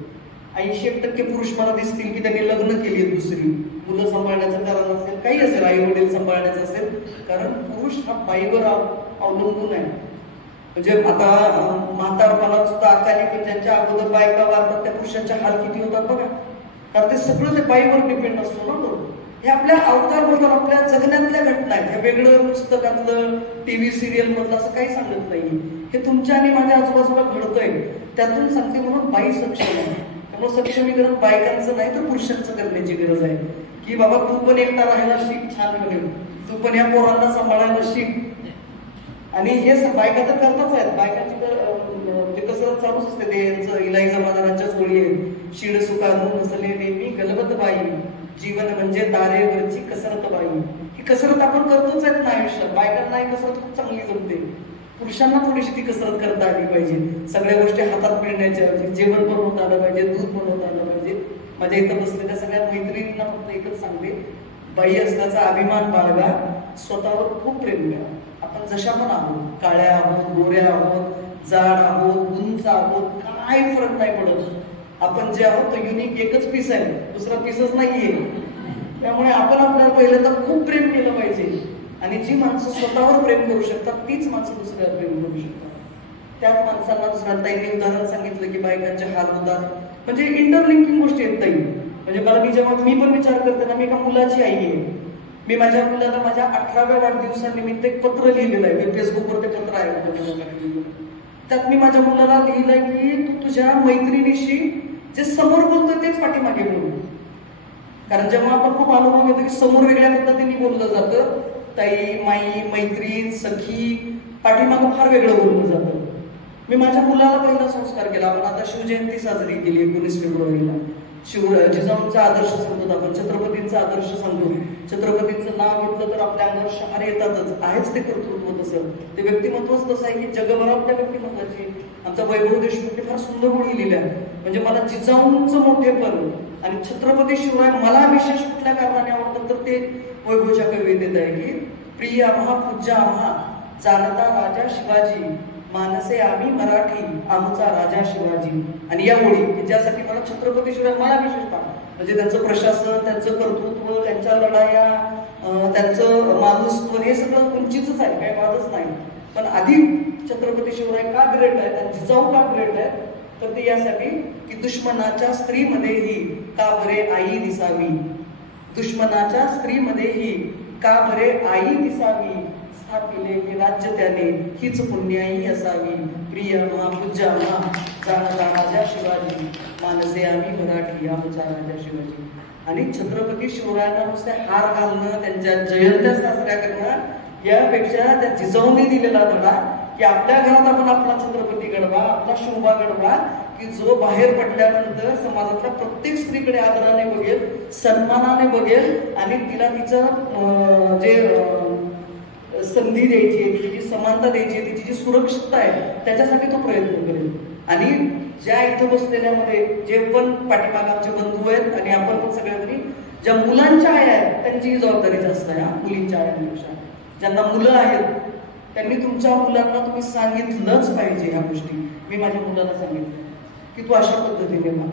80% पुरुष मला दिसतील की त्यांनी लग्न केली दुसरी, मुलं सांभाळण्याचं कारण असेल, काही असेल, आई वडील सांभाळण्याचं असेल. कारण पुरुष हा बाईवर अवलंबून आहे. म्हणजे आता म्हातारपणात सुद्धा अकाली पण ज्यांच्या अगोदर बायका वारतात त्या पुरुषांच्या हाल किती होतात बघा. कारण ते सगळं ते बाईवर डिपेंड असतो ना तो. हे आपल्या अवतार बरोबर आपल्या जगण्यातल्या घटना आहेत. हे वेगळं पुस्तकातलं टीव्ही सिरियल मधलं असं काही सांगत नाही. हे तुमच्या आणि माझ्या आजूबाजूला घडतंय, त्यातून सांगते. म्हणून बाई सक्षम आहे. त्यामुळे सक्षमीकरण बायकांचं नाही तर पुरुषांचं करण्याची गरज आहे की बाबा तू पण एकटा राहायला शिक, छान बनेल, तू पण या पोरांना सांभाळायला शिक. आणि हे बायका तर करताच आहेत. बायकांची तर कसरत चालूच असते. ते इलाही जमादारांच्या जोडी आहेत. शिड सुखानू नसले नेहमी गलबत बाई, जीवन म्हणजे तारेवरची कसरत बाई. ही कसरत आपण करतोच आहेत ना आयुष्यात. बायकांना ही कसरत खूप चांगली जमते. पुरुषांना थोडीशी ती कसरत करता आली पाहिजे. सगळ्या गोष्टी हातात मिळण्याच्या, जेवण बनवता आलं पाहिजे, दूध बनवता आलं पाहिजे. माझ्या इथं बसलेल्या सगळ्या मैत्रिणींना फक्त एकच सांगते, बाई असल्याचा अभिमान बाळगा, स्वतःवर खूप प्रेम करा. आपण जशा पण आहोत, काळ्या आहोत, गोऱ्या आहोत, जाड आहोत, उंच आहोत, काय फरक नाही पडत. आपण जे आहोत तो युनिक एकच पीस आहे, दुसरा पीसच नाहीये. त्यामुळे आपण आपल्याला पहिल्यांदा खूप प्रेम केलं पाहिजे. आणि जी माणसं स्वतःवर प्रेम करू शकतात तीच माणसं दुसऱ्यावर प्रेम करू शकतात. त्याच माणसांना दुसऱ्या ताईंनी उदाहरण सांगितलं की बायकांचे हाल होतात. म्हणजे इंटरलिंकिंग गोष्टी आहेत ताई. म्हणजे मला मी पण विचार करते ना, मी एका मुलाची आई आहे. मी माझ्या मुलाला माझ्या 18व्या वाढदिवसानिमित्त एक पत्र लिहिलेलं आहे. फेसबुकवर ते पत्र आहे. त्यात मी माझ्या मुलाला लिहिलंय की तू तुझ्या मैत्रिणीशी जे समोर बोलतोय तेच पाठीमागे बोल. कारण जेव्हा आपण खूप अनुभव घेतो की समोर वेगळ्या पद्धतीने बोललं जातं, ताई, माई, मैत्रीण, सखी, पाठीमागं फार वेगळं बोललं जातं. मी माझ्या मुलाला पहिला संस्कार केला. आपण आता शिवजयंती साजरी केली 19 फेब्रुवारीला. जिजाऊंचा आदर्श सांगतो आपण, छत्रपतींचा आदर्श सांगतो. छत्रपतींचं नाव घेतलं तर आपल्या अंगावर शहारे येतातच. आहेच ते कर्तृत्व तसं, ते व्यक्तिमत्वच तसं आहे की जगभरात त्या व्यक्तिमत्वाची. आमचा वैभव देशमुख फार सुंदर गोळी लिहिल्या. म्हणजे मला जिजाऊंचं मोठेपण आणि छत्रपती शिवराय मला विशेष कुठल्या कारणाने आवडतात तर ते वैभवच्या कवितेत आहे की प्रिय आम्हा पूज्य आम्हा जाणता राजा शिवाजी मानसे आम्ही मराठी आमचा राजा शिवाजी. आणि या ओळी की ज्यासाठी मला छत्रपती शिवराय मला विशेष म्हणजे त्यांचं प्रशासन, त्यांचं कर्तृत्व, त्यांच्या लढाया, त्यांचं माणूसत्व हे सगळं उंचीच आहे, काही वादच नाही. पण आधी छत्रपती शिवराय का ग्रेट आहेत आणि जिजाऊ का ग्रेट आहेत तर ते यासाठी की दुश्मनाच्या स्त्रीमध्येही का बरे आई दिसावी, दुश्मनाच्या स्त्रीमध्येही का बरे आई दिसावी, स्थापिले हे राज्य त्याने हीच पुण्याई असावी. प्रिय आम्हा पूज्य आम्हा जाणता राजा शिवाजी मानसे आम्ही मराठी आमचा राजा शिवाजी. आणि छत्रपती शिवरायांना नुसते हार घालणं, त्यांच्या जयंत्या साजऱ्या करणं यापेक्षा त्या जिजाऊने दिलेला धडा की आपल्या घरात आपण आपला छत्रपती घडवा, आपला शोभा घडवा की जो बाहेर पडल्यानंतर समाजातल्या प्रत्येक स्त्रीकडे आदराने बघेल, सन्मानाने बघेल आणि तिला तिचं जे संधी द्यायची आहे, तिची जी समानता द्यायची आहे, तिची जी सुरक्षितता आहे त्याच्यासाठी तो प्रयत्न करेल. आणि ज्या इथं बसलेल्यामध्ये जे पण पाठीमागे आमचे बंधू आहेत आणि आपण पण सगळ्यांनी ज्या मुलांच्या आया आहेत त्यांची जबाबदारी जास्त आहे. मुलींच्या आयांपेक्षा ज्यांना मुलं आहेत त्यांनी तुमच्या मुलांना तुम्ही सांगितलंच पाहिजे ह्या गोष्टी. मी माझ्या मुलाला सांगितलं की तू अशा पद्धतीने बघ,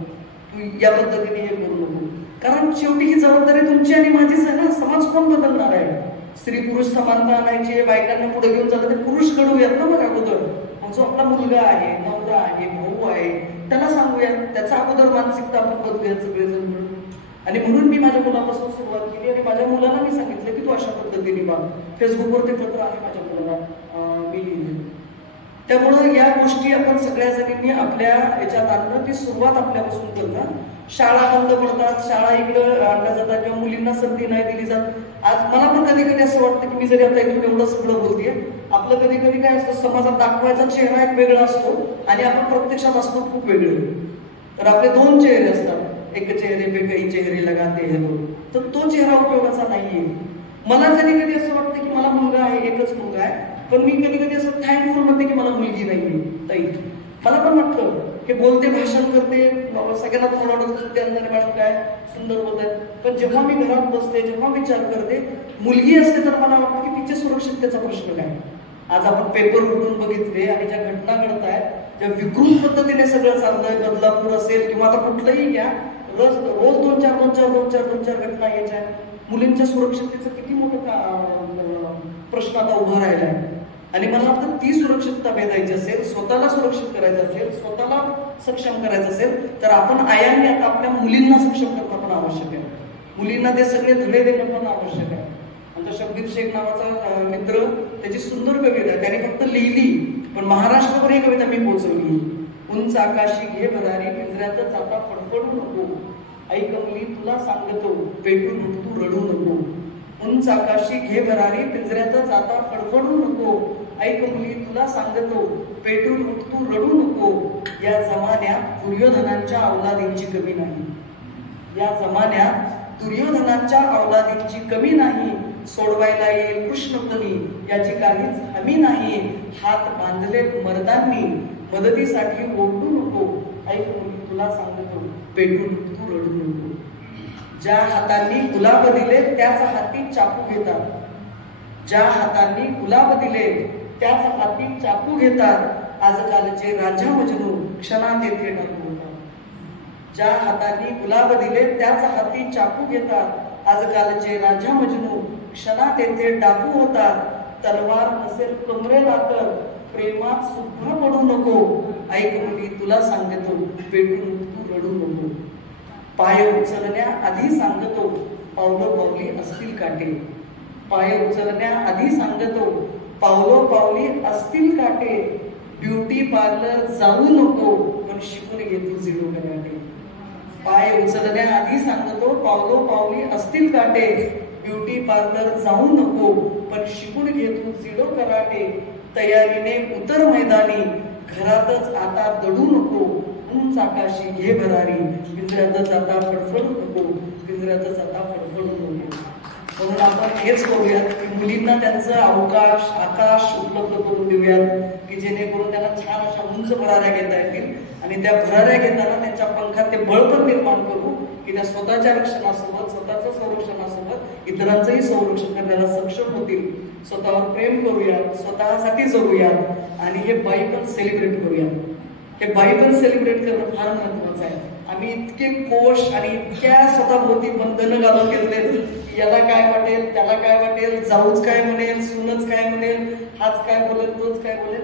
तू या पद्धतीने हे करू नको, कारण शेवटी ही जबाबदारी तुमची आणि माझीच आहे ना. समाज कोण बदलणार आहे? स्त्री पुरुष समानता आणायची, बायकांना पुढे घेऊन जातात ते पुरुष घडवूयात ना मग अगोदर. मग जो आपला मुलगा आहे, नवरा आहे, भाऊ आहे त्याला सांगूया, त्याचा अगोदर मानसिकता आपण बदलूया सगळेजण मिळून. आणि म्हणून मी माझ्या मुलापासून सुरुवात केली आणि माझ्या मुलाला मी सांगितलं की तू अशा पद्धतीने बघ. फेसबुकवर ते पत्र आहे माझ्या मुलाला मी लिहिलेलं. त्यामुळं या गोष्टी आपण सगळ्या जणींनी आपल्या याच्यात आणणं, ती सुरुवात आपल्यापासून करणं. शाळा बंद पडतात, शाळा इकडं आणल्या जातात किंवा मुलींना संधी नाही दिली जात. आज मला पण कधी कधी असं वाटतं की मी जरी आता इथून एवढं सगळं बोलतेय, आपलं कधी कधी काय असतं समाजात दाखवायचा चेहरा एक वेगळा असतो आणि आपण प्रत्यक्षात असतो खूप वेगळे. तर आपले दोन चेहरे असतात, एक चेहरे पे कई चेहरे लगाते हैं लोग, तर तो चेहरा उपयोगाचा नाहीये. मला कधी कधी असं वाटतं की मला मुलगा आहे, एकच मुलगा आहे, पण मी कधी कधी असं थँकफुल म्हणते की मला मुलगी नाहीये ताई. मला पण वाटतं की बोलते, भाषण करते, सगळ्यांना थोडं वाटत त्यांना मॅडम काय सुंदर बोलत आहेत, पण जेव्हा मी घरात बसते, जेव्हा विचार करते, मुलगी असते तर मला वाटतं की तिच्या सुरक्षिततेचा प्रश्न काय. आज आपण पेपर उघडून बघितले आणि ज्या घटना घडत आहेत, ज्या विकृत पद्धतीने सगळं चाललंय, बदलापूर असेल किंवा आता कुठलंही घ्या, रोज दोन चार घटना यायच्या. मुलींच्या सुरक्षिततेचं किती मोठं प्रश्न आता उभा राहिला आहे. आणि मला वाटतं ती सुरक्षितता भेदायची असेल, स्वतःला सुरक्षित करायचं असेल, स्वतःला सक्षम करायचं असेल तर आपण आयांनी आता आपल्या मुलींना सक्षम करणं पण आवश्यक आहे. मुलींना ते सगळे धडे देणं पण आवश्यक आहे. आमचा शब्बीर शेख नावाचा मित्र, त्याची सुंदर कविता आहे, त्याने फक्त लिहिली पण महाराष्ट्रावर ही कविता मी पोहोचवली. उंच आकाशी घे भरारी पिंजऱ्यातच आता फडफडू नको, ऐक मुली तुला सांगतो पेटून तू रडू नको. उंच आकाशी घे भरारी पिंजऱ्यातच आता फडफडू नको, ऐक मुली तुला सांगतो पेटून तू रडू नको. या जमान्यात दुर्योधनांच्या अवलादींची कमी नाही, या जमान्यात दुर्योधनांच्या अवलादींची कमी नाही. सोडवायला येईल कृष्ण कोणी याची काहीच हमी नाही. हात बांधले मर्दांनी मदतीसाठी ओरडू नको, ऐक मुली तुला सांगतो पेटून तू रडू नको. ज्या हातांनी गुलाब दिले त्याच हाती चाकू घेतात, ज्या हातांनी गुलाब दिले त्याच हाती चाकू घेतात. आजकालचे राजा मजनू क्षणात येथे टाकू होतात. ज्या हातांनी गुलाब दिले त्याच हाती चाकू घेतात. आजकालचे राजा मजनू क्षणात येथे डाकू होतात. तलवार नसेल कमरेला तर प्रेमात सुद्धा पडू नको, ऐक मुली तुला सांगतो पेटून तू रडू नको. पाय उचलण्या आधी सांगतो पावलं पावली असतील काटे, पाय उचलण्या आधी सांगतो पावलं पावली असतील काटे. ब्युटी पार्लर जाऊ नको पण शिकून घे तू झिरो कराटे. पाय उचलण्या आधी सांगतो पावलं पावली असतील काटे. ब्युटी पार्लर जाऊ नको पण शिकून घे तू झिरो कराटे. तयारीने उतर मैदानी घरातच आता दडू नको. उंच आकाशी घे भरारी पिंजऱ्यातच आता फडफडू नको, पिंजऱ्यातच आता फडफडू नको. म्हणून आपण हेच करूयात की मुलींना त्यांचं अवकाश आकाश उपलब्ध करून देऊयात की जेणेकरून त्यांना छान अशा उंच भराऱ्या घेता येतील आणि त्या भराऱ्या घेताना त्यांच्या पंखात ते बळ पण निर्माण करू की त्या स्वतःच्या रक्षणासोबत स्वतःचं संरक्षणासोबत इतरांचंही संरक्षण करण्याला सक्षम होतील. स्वतःवर प्रेम करूयात, स्वतःसाठी जगूयात आणि हे बाई पण सेलिब्रेट करूयात. हे बाई पण सेलिब्रेट करणं फार महत्वाचं आहे. आम्ही इतके कोश आणि इतक्या स्वतःभोवती बंधनं घालून घेतले, याला काय वाटेल, त्याला काय वाटेल, जाऊच काय म्हणेल, सूनच काय म्हणेल, हाच काय बोलेल, तोच काय बोलेल.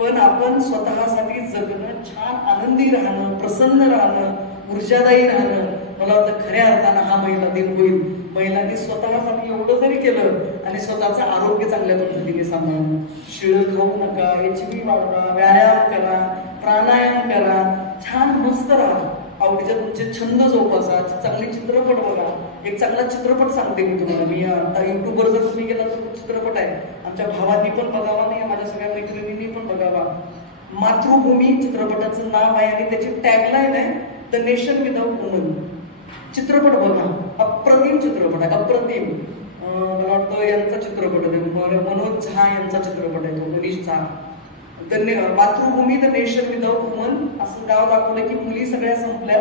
पण आपण स्वतःसाठी जगणं, छान आनंदी राहणं, प्रसन्न राहणं, ऊर्जादायी राहणं, मला वाटतं खऱ्या अर्थानं हा महिला दिन होईल. महिलांनी स्वतःसाठी एवढं जरी केलं आणि स्वतःचं आरोग्य चांगल्या पद्धतीने सांभाळणं, शिळं खाऊ नका, HB वाढवा, व्यायाम करा, प्राणायाम करा, छान मस्त राहा, आवडीचे तुमचे छंद जोपासा, चांगले चित्रपट बघा. एक चांगला चित्रपट सांगते मी तुम्हाला. मी आता युट्यूबवर जर तुम्ही गेला तर चित्रपट आहे, आमच्या भावांनी पण बघावा, नाही माझ्या सगळ्या मैत्रिणींनी पण बघावा. मातृभूमी चित्रपटाचं नाव आहे आणि त्याची टॅगलाईन आहे द नेशन विदाउट वुमन. चित्रपट बघा, अप्रतिम चित्रपट आहे, अप्रतिम. मला वाटतं यांचा चित्रपट आहे, मनोज झा यांचा चित्रपट आहे तो, मनीष झा. मातृभूमी द नेशन विदाउट वुमन असं गाव दाखवलं की मुली सगळ्या संपल्या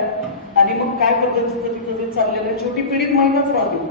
आणि मग काय पद्धतीचं तिथं जे चाललेलं आहे, छोटी पिढीत महिलाच राहतील.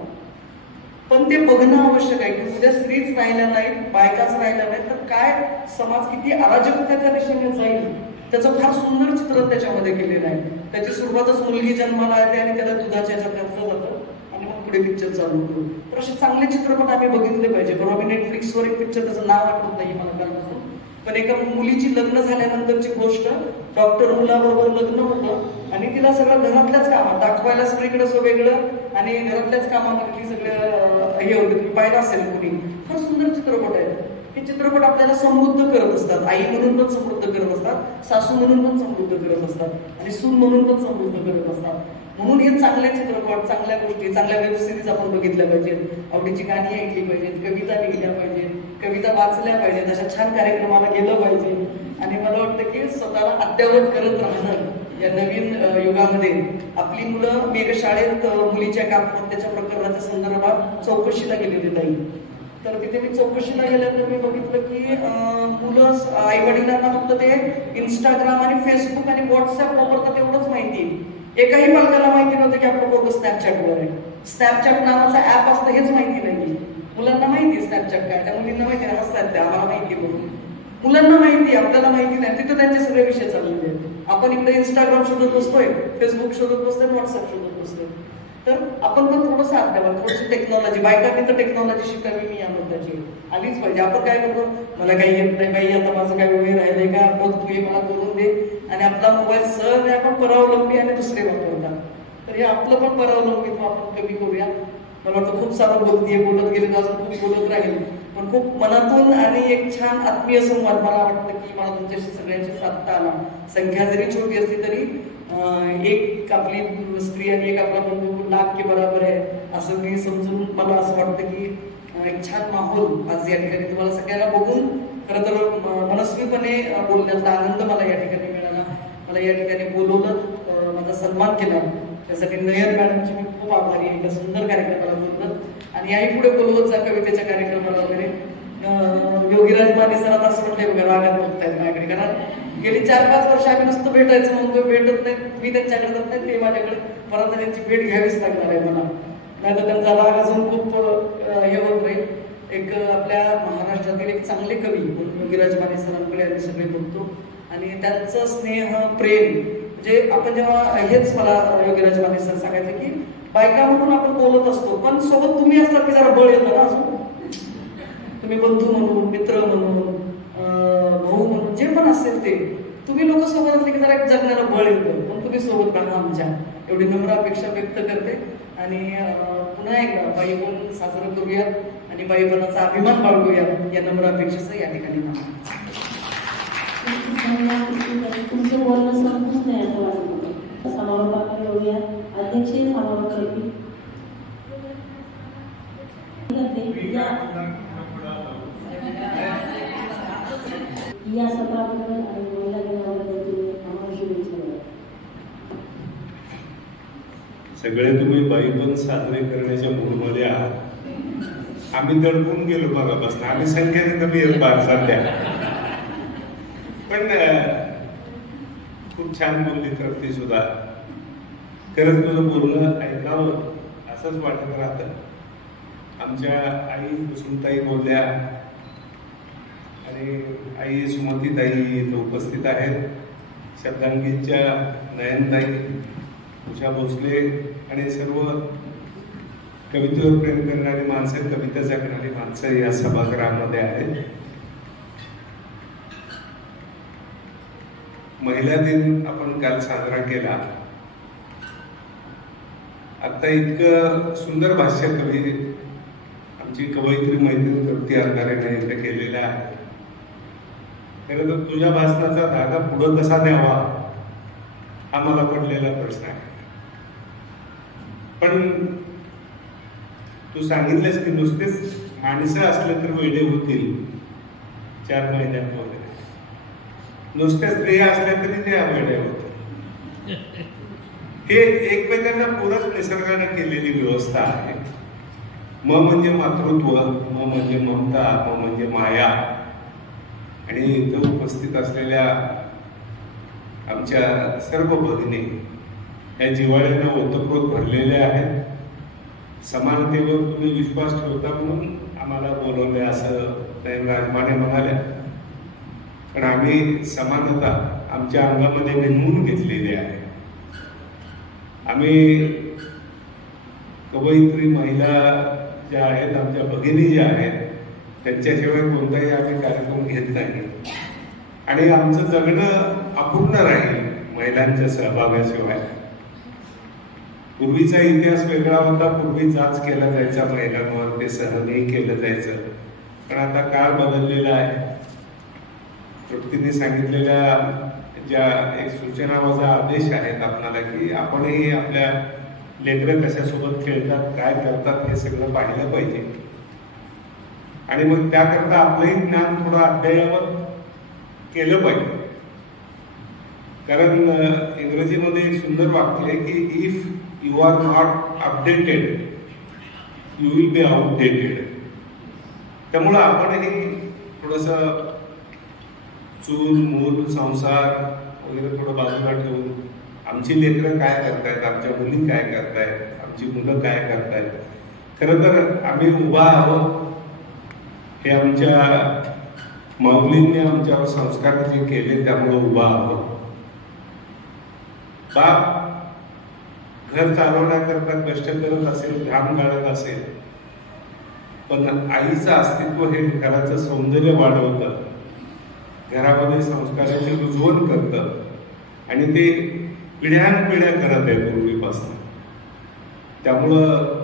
पण ते बघणं आवश्यक आहे की उद्या स्त्रीच राहिल्या नाहीत, बायकाच राहिल्या नाहीत तर काय समाज किती अराजकतेच्या दिशेने जाईल. त्याचं फार सुंदर चित्रण त्याच्यामध्ये केलेलं आहे. त्याची सुरुवातच मुलगी जन्माला येते आणि त्याला दुधाच्या ह्याच्यात घातलं जातं आणि मग पुढे पिक्चर चालू होतो. तर असे चांगले चित्रपट आम्ही बघितले पाहिजे. बरोबर मी नेटफ्लिक्सवर एक पिक्चर, त्याचं नाव आठवत नाही मला कालपासून, पण एका मुलीची लग्न झाल्यानंतरची गोष्ट, डॉक्टर मुलाबरोबर लग्न होतं आणि तिला सगळं घरातल्याच कामात दाखवायला सगळीकडे सो वेगळं आणि घरातल्याच कामामध्ये सगळं हे होतं. पाहिलं असेल कुणी, फार सुंदर चित्रपट आहे. हे चित्रपट आपल्याला समृद्ध करत असतात. आई म्हणून पण समृद्ध करत असतात, सासू म्हणून पण समृद्ध करत असतात आणि सून म्हणून पण समृद्ध करत असतात. म्हणून हे चांगले चित्रपट, चांगल्या गोष्टी, चांगल्या वेब सिरीज आपण बघितल्या पाहिजेत, आवडीची गाणी ऐकली पाहिजेत, कविता लिहिल्या पाहिजेत, कविता वाचल्या पाहिजेत, अशा छान कार्यक्रमाला गेलं पाहिजे. आणि मला वाटतं की स्वतःला अद्यावत करत राहणं या नवीन युगामध्ये. आपली मुलं, मी एका शाळेत मुलीच्या आत्महत्येच्या प्रकरणाच्या संदर्भात चौकशीला गेलेली नाही, तर तिथे मी चौकशीला गेल्यानंतर मी बघितलं की मुलं आई वडिलांना फक्त ते इंस्टाग्राम आणि फेसबुक आणि व्हॉट्सअप वापरतात एवढंच माहिती. एकाही पालकाला माहिती नव्हतं की आपलं पोरगं स्नॅपचॅटवर आहे. स्नॅपचॅट नावाचा ऍप असतं हेच माहिती नाही. मुलांना माहिती स्नॅपचॅट काय, त्या मुलींना माहिती नाही, हसतात त्या आम्हाला माहिती म्हणून. मुलांना माहिती, आपल्याला माहिती नाही. तिथं त्यांचे सगळे विषय चाललेले आहेत. आपण इकडे इंस्टाग्राम शोधत बसतोय, फेसबुक शोधत बसतोय, व्हॉट्सअप शोधत बसतोय. तर आपण पण थोडंसं अद्यावत, थोडीशी टेक्नॉलॉजी, बायकांनी तर टेक्नॉलॉजी शिकावी, मी या मुद्द्याची आलीच पाहिजे. आपण काय करतो, मला काही येत नाही बाई, आता माझं काय वेळ राहिलंय का, बघ तू हे मला करून दे, आणि आपला मोबाईल सगळे आपण परावलंबी आणि दुसरे वापरतात. तर हे आपलं पण परावलंबित्व आपण कमी करूया. मला वाटतं खूप सारं बोलतीये, बोलत गेले तर अजून खूप बोलत राहील, पण खूप मनातून आणि एक छान आत्मीय संवाद मला वाटतं की मला तुमच्याशी सगळ्यांशी साधता आला. संख्या जरी छोटी असली तरी एक आपली स्त्री आणि एक आपला बंधू लाख के बरोबर आहे असं मी समजून, मला असं वाटतं की एक छान माहोल आज या ठिकाणी तुम्हाला सगळ्यांना बघून खरं तर मनस्वीपणे बोलण्याचा आनंद मला या ठिकाणी मिळाला. मला या ठिकाणी बोलवलं, माझा सन्मान केला, त्यासाठी नयन मॅडमची मी खूप आभारी आहे. एका सुंदर कार्यक्रमाला बोललं आणि याही पुढे बोलवत जा कवितेच्या कार्यक्रमाला वगैरे. योगीराज माने सरांना असं म्हटलंय बघा, रागात बघतायत माझ्याकडे, कारण गेली 4-5 वर्ष आम्ही नुसतं भेटायचं म्हणतो, भेटत नाही, मी त्यांच्याकडे जात नाही, ते माझ्याकडे, परत त्यांची भेट घ्यावीच लागणार आहे मला, नाही तर त्यांचा राग अजून खूप हे होत राहील. एक आपल्या महाराष्ट्रातील एक चांगले कवी योगीराज माने सरांकडे आम्ही सगळे बघतो आणि त्यांचं स्नेह, प्रेम, म्हणजे आपण जेव्हा हेच मला योगीराज माने सर सांगायचं की बायका म्हणून आपण बोलत असतो, पण सोबत तुम्ही असतात की जरा बळ येतं ना अजून. तुम्ही बंधू म्हणून, मित्र म्हणून, भाऊ म्हणून, जे पण असेल ते तुम्ही लोक सोबत असले की जरा एक जगण्याला बळ येतं. पण तुम्ही सोबत राहा आमच्या, एवढी नम्र अपेक्षा व्यक्त करते. आणि पुन्हा एकदा बाईपण साजरं करूयात आणि बाईपणाचा अभिमान बाळगूयात या नम्र अपेक्षेचं या ठिकाणी नाव. तुमचं बोलणं संपूच नाही असं वाटत. समारोपाकडे येऊया. अध्यक्ष समारोप करतील. या सत्राबद्दल आणि महिला दिनाबद्दल आम्हाला शुभेच्छा द्या. सगळे तुम्ही बाईपण साजरे करण्याच्या मूडमध्ये आहात. आम्ही दडपून गेलो मगापासून. आम्ही संख्येने कमी आहेत फार सध्या. पण खूप छान बोलली तृप्ती सुद्धा. खरंच तुझं बोलणं ऐकावं असंच वाटत राहतं. आमच्या आई कुसुमताई बोलल्या आणि आई सुमतीताई इथं उपस्थित आहेत. शब्दांगीतच्या नयनताई, उषा भोसले आणि सर्व कवितेवर प्रेम करणारी माणसं, कविता जगणारी माणसं या सभागृहामध्ये आहेत. महिला दिन आपण काल साजरा केला. आता इतकं सुंदर भाष्य कवी आमची कवयित्री मैत्रीण तृप्ती अंधारेने इथे केलेलं आहे. खरं तर तुझ्या भाषणाचा धागा पुढं कसा द्यावा हा मला पडलेला प्रश्न आहे. पण तू सांगितलंस की नुसतेच माणसं असले तर वेडे होतील 4 महिन्यात वगैरे, नुसत्या स्त्रिया असल्या तरी ते वेडे होतील. हे एकमेकांना पूरक निसर्गाने केलेली व्यवस्था आहे. म म्हणजे मातृत्व, म म्हणजे ममता, म म्हणजे माया. आणि इथं उपस्थित असलेल्या आमच्या सर्व भगिनी या जिव्हाळ्यानं ओतप्रोत भरलेल्या आहेत. समानतेवर तुम्ही विश्वास ठेवता म्हणून आम्हाला बोलवले असं राजमाने म्हणाल्या. पण आम्ही समानता आमच्या अंगामध्ये नेमून घेतलेली आहे. आम्ही कवयित्री महिला ज्या आहेत, आमच्या भगिनी ज्या आहेत, त्यांच्याशिवाय कोणताही आम्ही कार्यक्रम घेत नाही. आणि आमचं जगणं अपूर्ण राहील महिलांच्या सहभागाशिवाय. पूर्वीचा इतिहास वेगळा होता. पूर्वी जाच केला जायचा महिलांवर, ते सहनही केलं जायचं. पण आता काळ बदललेला आहे. तृप्तीने सांगितलेल्या ज्या एक सूचना वजा आदेश आहेत आपल्याला की आपणही आपल्या लेकरं कशासोबत खेळतात, काय करतात हे सगळं पाहिलं पाहिजे. आणि मग त्याकरता आपलंही ज्ञान थोडं अद्ययावत केलं पाहिजे. कारण इंग्रजीमध्ये एक सुंदर वाक्य आहे की if you are not updated you will be outdated. त्यामुळं आपणही थोडस चूल मूल संसार वगैरे थोडं बाजूला ठेवून आमची लेकरं काय करतायत, आमच्या मुली काय करतायत, आमची मुलं काय करतायत, खरं तर आम्ही उभा आहोत. हे आमच्या माऊलींनी आमच्यावर संस्कार जे केले त्यामुळे उभा आहोत. बाप घर चालवण्याकरता कष्ट करत असेल, घाम गाळत असेल, पण आईचं अस्तित्व हे घराचं सौंदर्य वाढवतं, घरामध्ये संस्काराचे रुजवण करतं. आणि ते पिढ्यानपिढ्या करत आहे पूर्वीपासून. त्यामुळं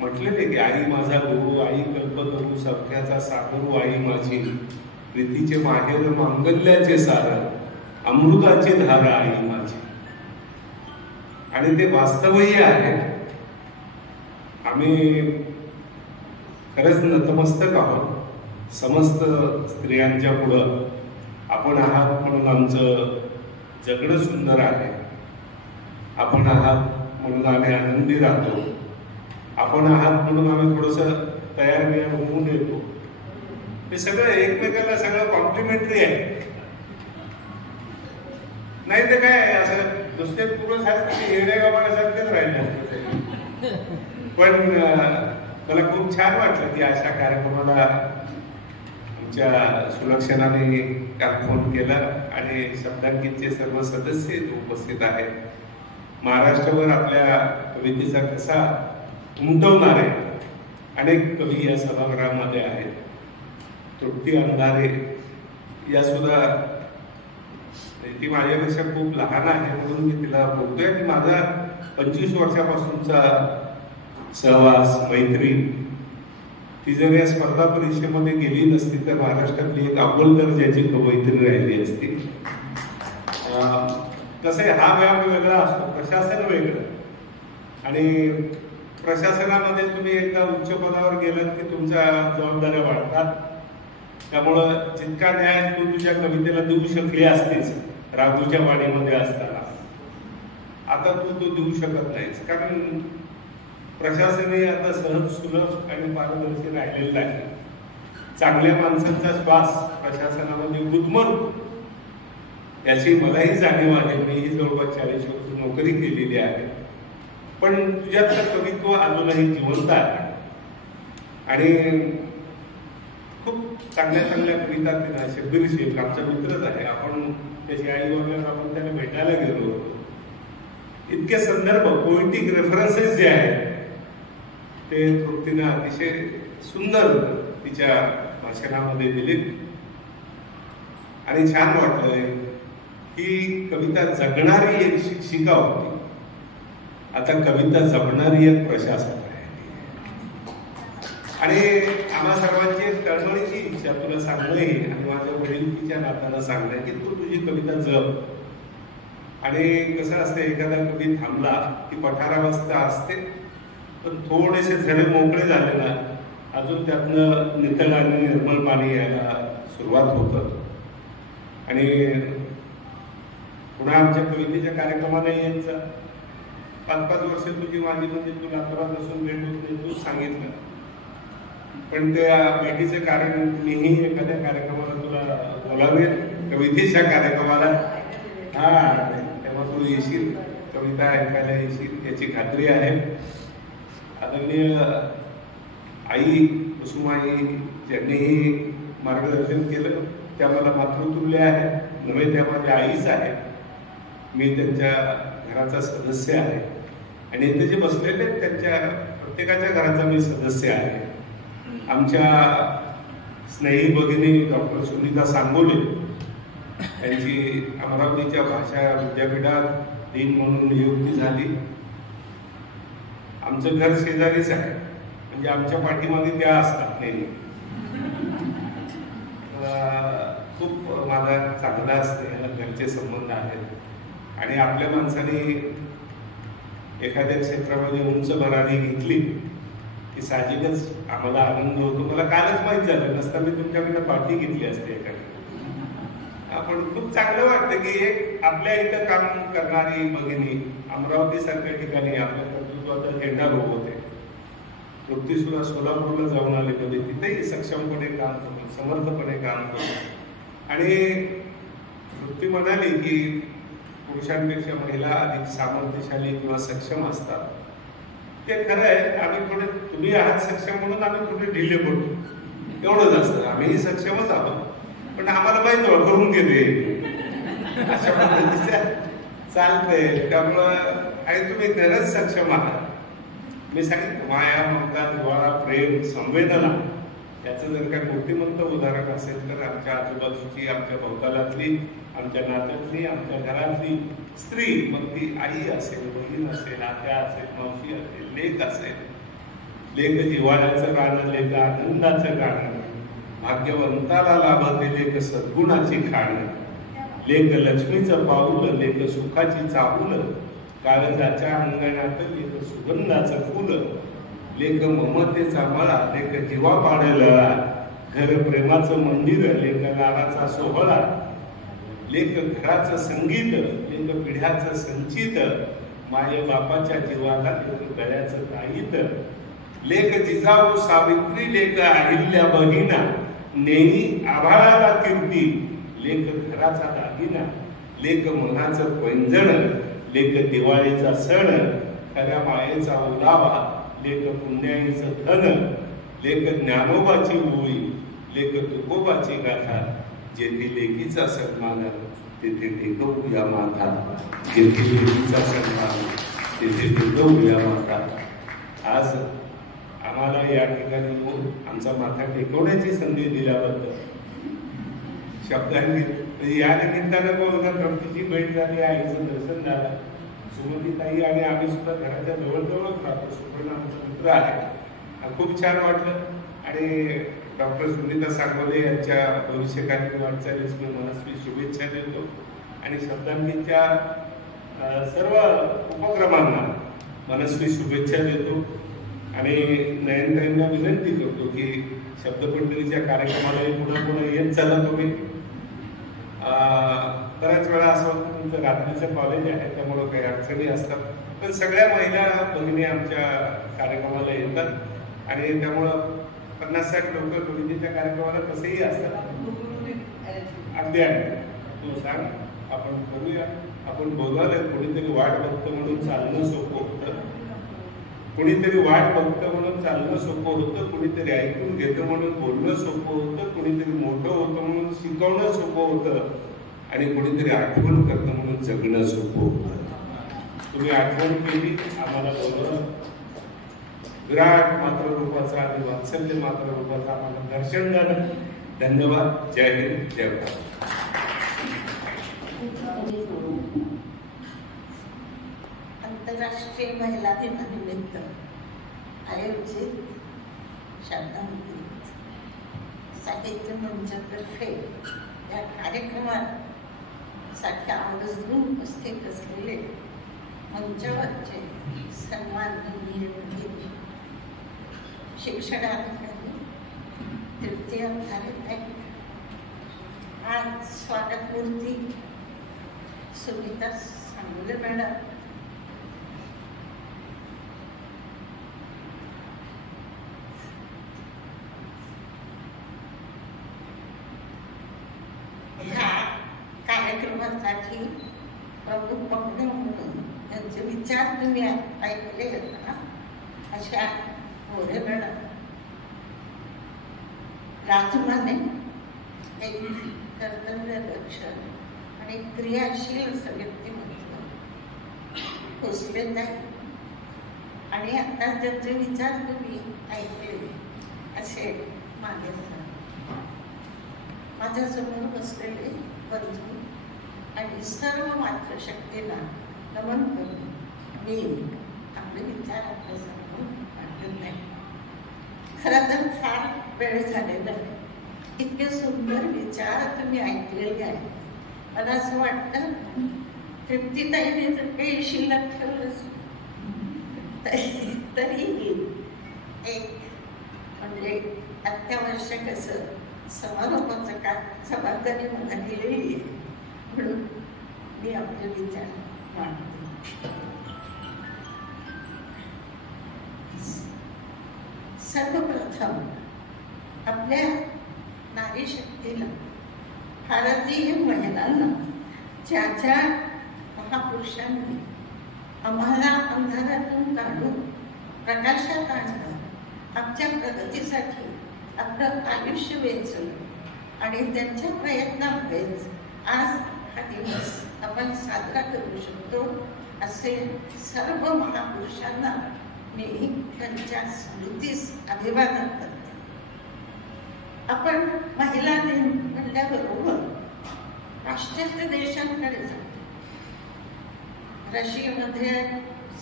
म्हटलेले की आई माझा गुरु, आई कल्पतरू, सख्याचा साखरू आई माझी, प्रीतीचे माहेर मांगल्याचे सार, अमृताची धारा आई माझी. आणि ते वास्तवही आहे. आम्ही खरंच नतमस्तक आहोत समस्त स्त्रियांच्या पुढं. आपण आहात म्हणून आमचं जगणं सुंदर आहे. आपण आहात म्हणून आम्ही आनंदी राहतो. आपण आहात म्हणून आम्ही थोडस तयार होऊन येतो. हे सगळं एकमेकाला सगळं कॉम्प्लिमेंटरी आहे. नाही तर काय असं नुसते पुरुष आहेत येड्या गावासारखेच राहिले. पण मला खूप छान वाटलं की अशा कार्यक्रमाला आमच्या सुलक्षणाने काल फोन केला आणि शब्दांकितचे सर्व सदस्य उपस्थित आहेत. महाराष्ट्रभर आपल्या कवितेचा कसा उमटवणारे अनेक कवी या सभागृहामध्ये आहेत. तृप्ती अंधारे या सुद्धा, ती माझ्यापेक्षा खूप लहान आहे म्हणून मी तिला बोलतोय की माझा 25 वर्षापासूनचा सहवास, मैत्री, ती जर या स्पर्धा परीक्षेमध्ये गेली नसती तर महाराष्ट्रातली एक अव्वल दर्जाची कवयित्री राहिली असती. कसं आहे, हा व्याप वेगळा असतो, प्रशासन वेगळं. आणि प्रशासनामध्ये तुम्ही एकदा उच्च पदावर गेलात की तुमच्या जबाबदाऱ्या वाढतात. त्यामुळं जितका न्याय तू तुझ्या कवितेला देऊ शकली असतीस राघूच्या वाडीमध्ये असताना, आता तू तो देऊ शकत नाहीस. कारण प्रशासनही आता सहज सुलभ आणि पारदर्शी राहिलेलं नाही. चांगल्या माणसांचा श्वास प्रशासनामध्ये गुदमरतो याची मलाही जाणीव आहे. मीही जवळपास 40 वर्ष नोकरी केलेली आहे. पण तुझ्यातलं कवित्व अजूनही जिवंत आहे आणि खूप चांगल्या चांगल्या कविता त्यांना शब्बीर शेख आमचा मित्रच आहे. आपण त्याची आई वडिलांना आपण त्याला भेटायला गेलो होतो. इतके संदर्भ पोएटिक रेफरन्सेस जे आहेत ते तृप्तीनं अतिशय सुंदर तिच्या भाषणामध्ये दिले आणि छान वाटलंय. ही कविता जगणारी एक शिक्षिका होती, आता कविता जगणारी एक प्रशासक आहे. आणि आम्हा सर्वांची एक तळमळीची इच्छा तुला सांगणं आणि माझ्या वडिलकीच्या नात्यानं सांगणं की तू तुझी कविता जप. आणि कसं असते, एखादा कवी थांबला की पठारावस्था असते, पण थोडेसे झरे मोकळे झाले ना अजून त्यातनं नितळ आणि निर्मल पाणी यायला सुरुवात होतं. आणि पुन्हा आमच्या कवितेच्या कार्यक्रमाला यायचा 5-5 वर्ष तुझी माझी म्हणजे तुला आतापासून भेट होत नाही, तूच सांगितलं. पण त्या भेटीचे कारण मीही एखाद्या कार्यक्रमाला तुला बोलावेल, कवितेच्या कार्यक्रमाला. तेव्हा तू येशील, कविता ऐकायला येशील याची खात्री आहे. आदरणीय आई कुसुमाई ज्यांनीही मार्गदर्शन केलं त्या मला मातृतुल्य आहे, नव्हे त्या माझ्या आईच आहे. मी त्यांच्या घराचा सदस्य आहे आणि इथे जे बसलेले त्यांच्या प्रत्येकाच्या घराचा मी सदस्य आहे. आमच्या स्नेही भगिनी डॉक्टर सुनीता सांगोले यांची अमरावतीच्या भाषा विद्यापीठात डीन म्हणून नियुक्ती झाली. आमचं घर शेजारीच आहे, म्हणजे आमच्या पाठीमागे त्या असतात नेहमी. खूप माझा चांगला असते, घरचे संबंध आहेत. आणि आपल्या माणसाने एखाद्या क्षेत्रामध्ये उंच भरारी घेतली की साहजिकच आम्हाला आनंद होतो. मला कालच माहीत झालं, नसता मी तुमच्याकडे पार्टी घेतली असते एखादी. पण खूप चांगलं वाटतं की एक आपल्या इथं काम करणारी भगिनी अमरावती सारख्या ठिकाणी आपल्या कर्तृत्वाचा झेंडा रोवते. तृप्ती सुद्धा सोलापूरला जाऊन आले, कधी तिथेही सक्षमपणे काम करतो, समर्थपणे काम करतो. आणि तृप्ती म्हणाली की पुरुषांपेक्षा महिला अधिक सामर्थ्यशाली किंवा सक्षम असतात. ते खरं आहे. आम्ही थोडे, तुम्ही आहात सक्षम म्हणून आम्ही थोडे ढिले पडतो, एवढंच असतं. आम्हीही सक्षमच आहोत, पण आम्हाला माहिती करून घेते अशा पद्धतीच्या चालतंय. त्यामुळं आणि तुम्ही खरंच सक्षम आहात. मी सांगितलं माया, ममता, जिव्हाळा, प्रेम, संवेदना याचं जर काही मूर्तिमंत उदाहरण असेल तर आमच्या आजूबाजूची, आमच्या भोवतालातली, आमच्या नात्यातली, आमच्या घरातली स्त्री, मग ती आई असेल, बहीण असेल, आत्या असेल, मावशी असेल, लेक असेल. लेक जिव्हाळ्याचं गाणं, लेक आनंदाचं गाणं, भाग्यवंताला लाभते लेक सद्गुणाची खाणं. लेक लक्ष्मीचं पाऊल, लेक सुखाची चाहूल, काळजाच्या अंगणात लेक सुगंधाचं फुल. लेक ममतेचा मळा, लेक जीवा पाडला, घर प्रेमाचं मंदिर, लेक लाडाचा सोहळा. लेक घराचं संगीत, लेक पिढ्याचं संचित, माय बापाच्या जीवाला लेक गळ्याचं ताईत. लेक जिजाऊ सावित्री, लेक अहिल्या बहिणा, नेई आभाळाला कीर्ती, लेक घराचा दागिना. लेक मनाचं पैंजण, लेक दिवाळीचा सण, खऱ्या मायेचा ओलावा, लेक पुण्याईचं धन. लेक ज्ञानोबाची ओळी, लेक तुकोबाची गाथा, जेथे लेकीचा सन्मान तिथे टेकवूया माथा. जेथे लेकीचा सन्मान तिथे टेकवूया माथा. आज आम्हाला या ठिकाणी आमचा माथा टेकवण्याची संधी दिल्याबद्दल शब्दांनी या निमित्तानं प्रकृतीची भेट झाली, आईचं दर्शन झालं. सुमतीताई आणि आम्ही सुद्धा घराच्या जवळजवळच राहतो. सुपर्ण आमचा मित्र आहे. खूप छान वाटलं. आणि डॉक्टर सुनीता सांगोले यांच्या भविष्यकालीन वाटचालीस मी मनस्वी शुभेच्छा देतो आणि शब्दांकीच्या सर्व उपक्रमांना मनस्वी शुभेच्छा देतो. आणि नयनताईंना विनंती करतो की शब्दपंढरीच्या कार्यक्रमालाही पुन्हा पुन्हा येत चला तुम्ही. बऱ्याच वेळा असं होतं तुमचं रात्रीचं कॉलेज आहे त्यामुळं काही अडचणी असतात, पण सगळ्या महिला भगिनी आमच्या कार्यक्रमाला येतात आणि त्यामुळं 50-60 लोक गुरुजीच्या कार्यक्रमाला तसेही असतात. अगदी आहे, तू सांग, आपण करूया, आपण बोलवायला कोणीतरी वाट बघतं म्हणून चालणं सोपं होतं, कोणीतरी वाट बघतं म्हणून चालणं सोपं होतं, कोणीतरी ऐकून घेतं म्हणून बोलणं सोपं होतं, कोणीतरी मोठं होतं म्हणून शिकवणं सोपं होतं आणि कोणीतरी आठवण करतं म्हणून जगणं सोपं होतं. तुम्ही आठवण केली, आम्हाला बोलवलं, विराट मात्र रूपाचा आणि वात्सल्य मात्र रूपाचा आम्हाला दर्शन झालं. धन्यवाद. जय हिंद, जय भारत. आंतरराष्ट्रीय महिला दिनानिमित्त आयोजित शब्दांती साहित्य मंचातर्फे या कार्यक्रमात साठी आवर्जून उपस्थित असलेले मंचावरचे सन्माननीय भगिनी, शिक्षणाधिकारी तृतीय भारत, आज स्वागत मूर्ती सुनीता सांगोले मॅडम, ह्या कार्यक्रमासाठी प्रमुख वक्ते म्हणून त्यांचे विचार तुम्ही ऐकले ना, अशा मोरे मॅडम, राजमाने एक कर्तव्यदक्ष आणि क्रियाशील असं व्यक्तिमत्व भोसले नाही, आणि आता ज्यांचे विचार तुम्ही ऐकले असे मागे माझ्यासमोर बसलेले बंधू आणि सर्व मातृशक्तीला नमन करून मी आपले विचार आपल्यासमोर मांडत नाही. खरं तर फार वेळ झालेला आहे, इतके सुंदर विचार तुम्ही ऐकलेले आहेत. मला असं वाटतं तृप्तीताईने जर काही शिल्लक ठेवलं तरीही एक म्हणजे अत्यावश्यक असं समारोपाचं काम जबाबदारी मला दिलेली आहे, म्हणून मी आपले विचार मांडते. सर्वप्रथम आपल्या नारी शक्तीला, भारतीय महिलांना, ज्या ज्या महापुरुषांनी आम्हाला अंधारातून काढून प्रकाशात आणलं, आमच्या प्रगतीसाठी आपलं आयुष्य वेचलं आणि त्यांच्या प्रयत्नामुळेच आज हा दिवस आपण साजरा करू शकतो, असे सर्व महापुरुषांना मी त्यांच्या स्मृतीस अभिवादन करते. आपण महिला दिन म्हणल्याबरोबर पाश्चात्य देशांकडे जातो. रशियामध्ये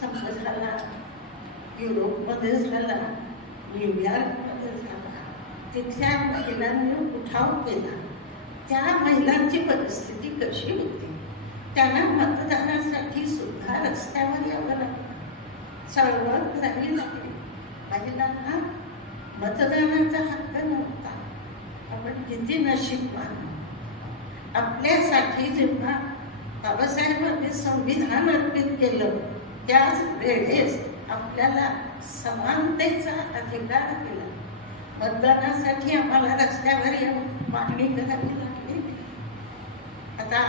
संप झाला, युरोपमध्ये झाला, न्यूयॉर्कमध्ये झाला, तिथल्या महिलांनी उठाव केला. त्या महिलांची परिस्थिती कशी होती? त्यांना मतदानासाठी सुद्धा रस्त्यावर यावं लागलं, चळवळ करावी लागली. महिलांना मतदानाचा हक्क नव्हता. आपण किती नशीबवान. आपल्यासाठी जेव्हा बाबासाहेबांनी संविधान अर्पित केलं, त्याच वेळेस आपल्याला समानतेचा अधिकार दिला. मतदानासाठी आम्हाला रस्त्यावर येऊन मागणी करावी लागली. आता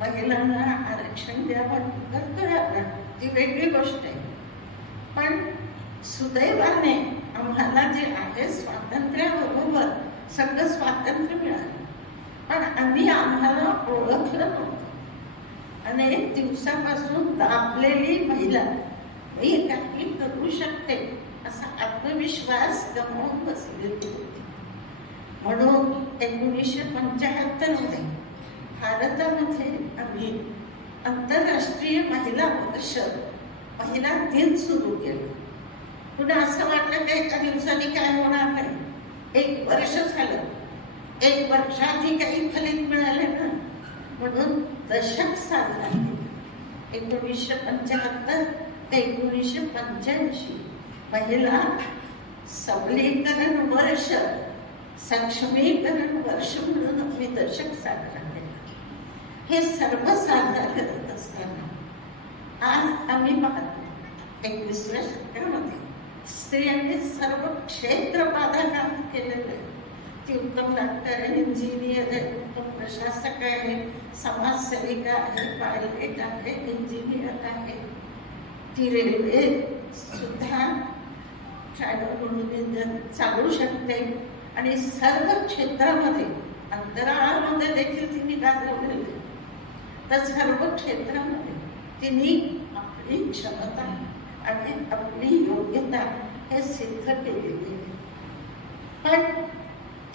महिलांना आरक्षण द्यावं करतोय आपण, ती वेगळी गोष्ट आहे. पण सुदैवाने आम्हाला जे आहे स्वातंत्र्याबरोबर सगळं स्वातंत्र्य मिळालं, पण आम्हाला ओळखलं नव्हतं. अनेक दिवसापासून दाबलेली महिला मी काही करू शकते असा आत्मविश्वास गमावून बसलेली होती. म्हणून 1975 मध्ये भारतामध्ये आम्ही आंतरराष्ट्रीय महिला वर्ष, महिला दिन सुरू केलं. पुन्हा असं वाटलं की एका दिवसाने काय होणार नाही. 1 वर्ष झालं, 1 वर्षाआधी काही फलित मिळाले ना, म्हणून दशक साजरा केला. 1975 ते 1985 महिला सबलीकरण वर्ष, सक्षमीकरण वर्ष म्हणून आम्ही दशक साजरा केला. हे सर्व साजरा करत असताना आज आम्ही पाहतो 21व्या शतकामध्ये स्त्रियांनी सर्व क्षेत्र पादाक्रांत केलेलं आहे. ती उत्तम डॉक्टर आहे, इंजिनियर आहे, उत्तम प्रशासक आहे, समाजसेविका आहे, पायलट आहे, इंजिनियर आहे. ती रेल्वे सुद्धा ड्रायव्हर म्हणून चालू शकते आणि सर्व क्षेत्रामध्ये अंतराळामध्ये देखील तिने गाजवलेलं आहे. तर सर्व क्षेत्रामध्ये तिने आपली क्षमता आणि आपली योग्यता हे सिद्ध केलेली आहे. पण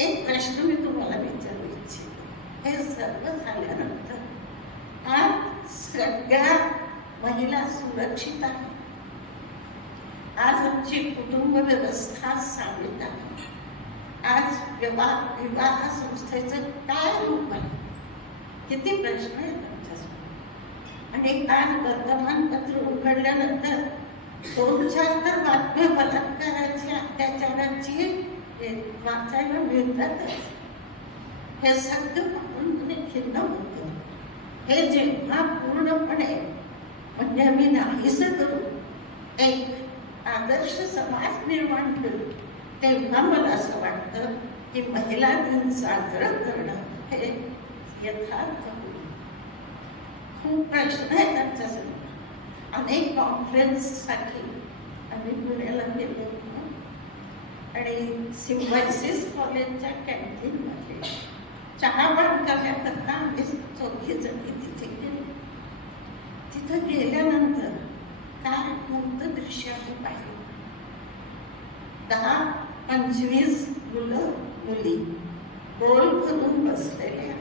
एक प्रश्न मी तुम्हाला विचारू इच्छिते. हे सर्व झाल्यानंतर आज सगळ्या महिला सुरक्षित आहे. आज आमची कुटुंब व्यवस्था सामील आहे. आज विवाह संस्थेचं काय रूप आहे? किती प्रश्न आहेत आमच्यासमोर. आणि आज वर्तमानपत्र उघडल्यानंतर 2-4 तर बातम्या बलात्काराची, अत्याचाराची वाचायला मिळतातच. हे सगळं पाहून तुम्ही खिन्न होतो. हे जेव्हा पूर्णपणे म्हणजे आम्ही नाहीसं करू, एक आदर्श समाज निर्माण करू, तेव्हा मला असं वाटतं की महिला दिन साजरा करणं हे यथार्थ होईल. खूप प्रश्न आहेत आमच्यासमोर. अनेक कॉन्फरन्ससाठी आम्ही पुण्याला गेलो आणि सिम्बायसिस कॉलेजच्या कॅन्टीनमध्ये चहा पान करण्याकरता आम्ही 4 जणी तिथे गेलो. तिथं गेल्यानंतर काय कोणतं दृश्य आम्ही पाहिलं. 10-25 मुलं मुली गोल करून बसलेल्या,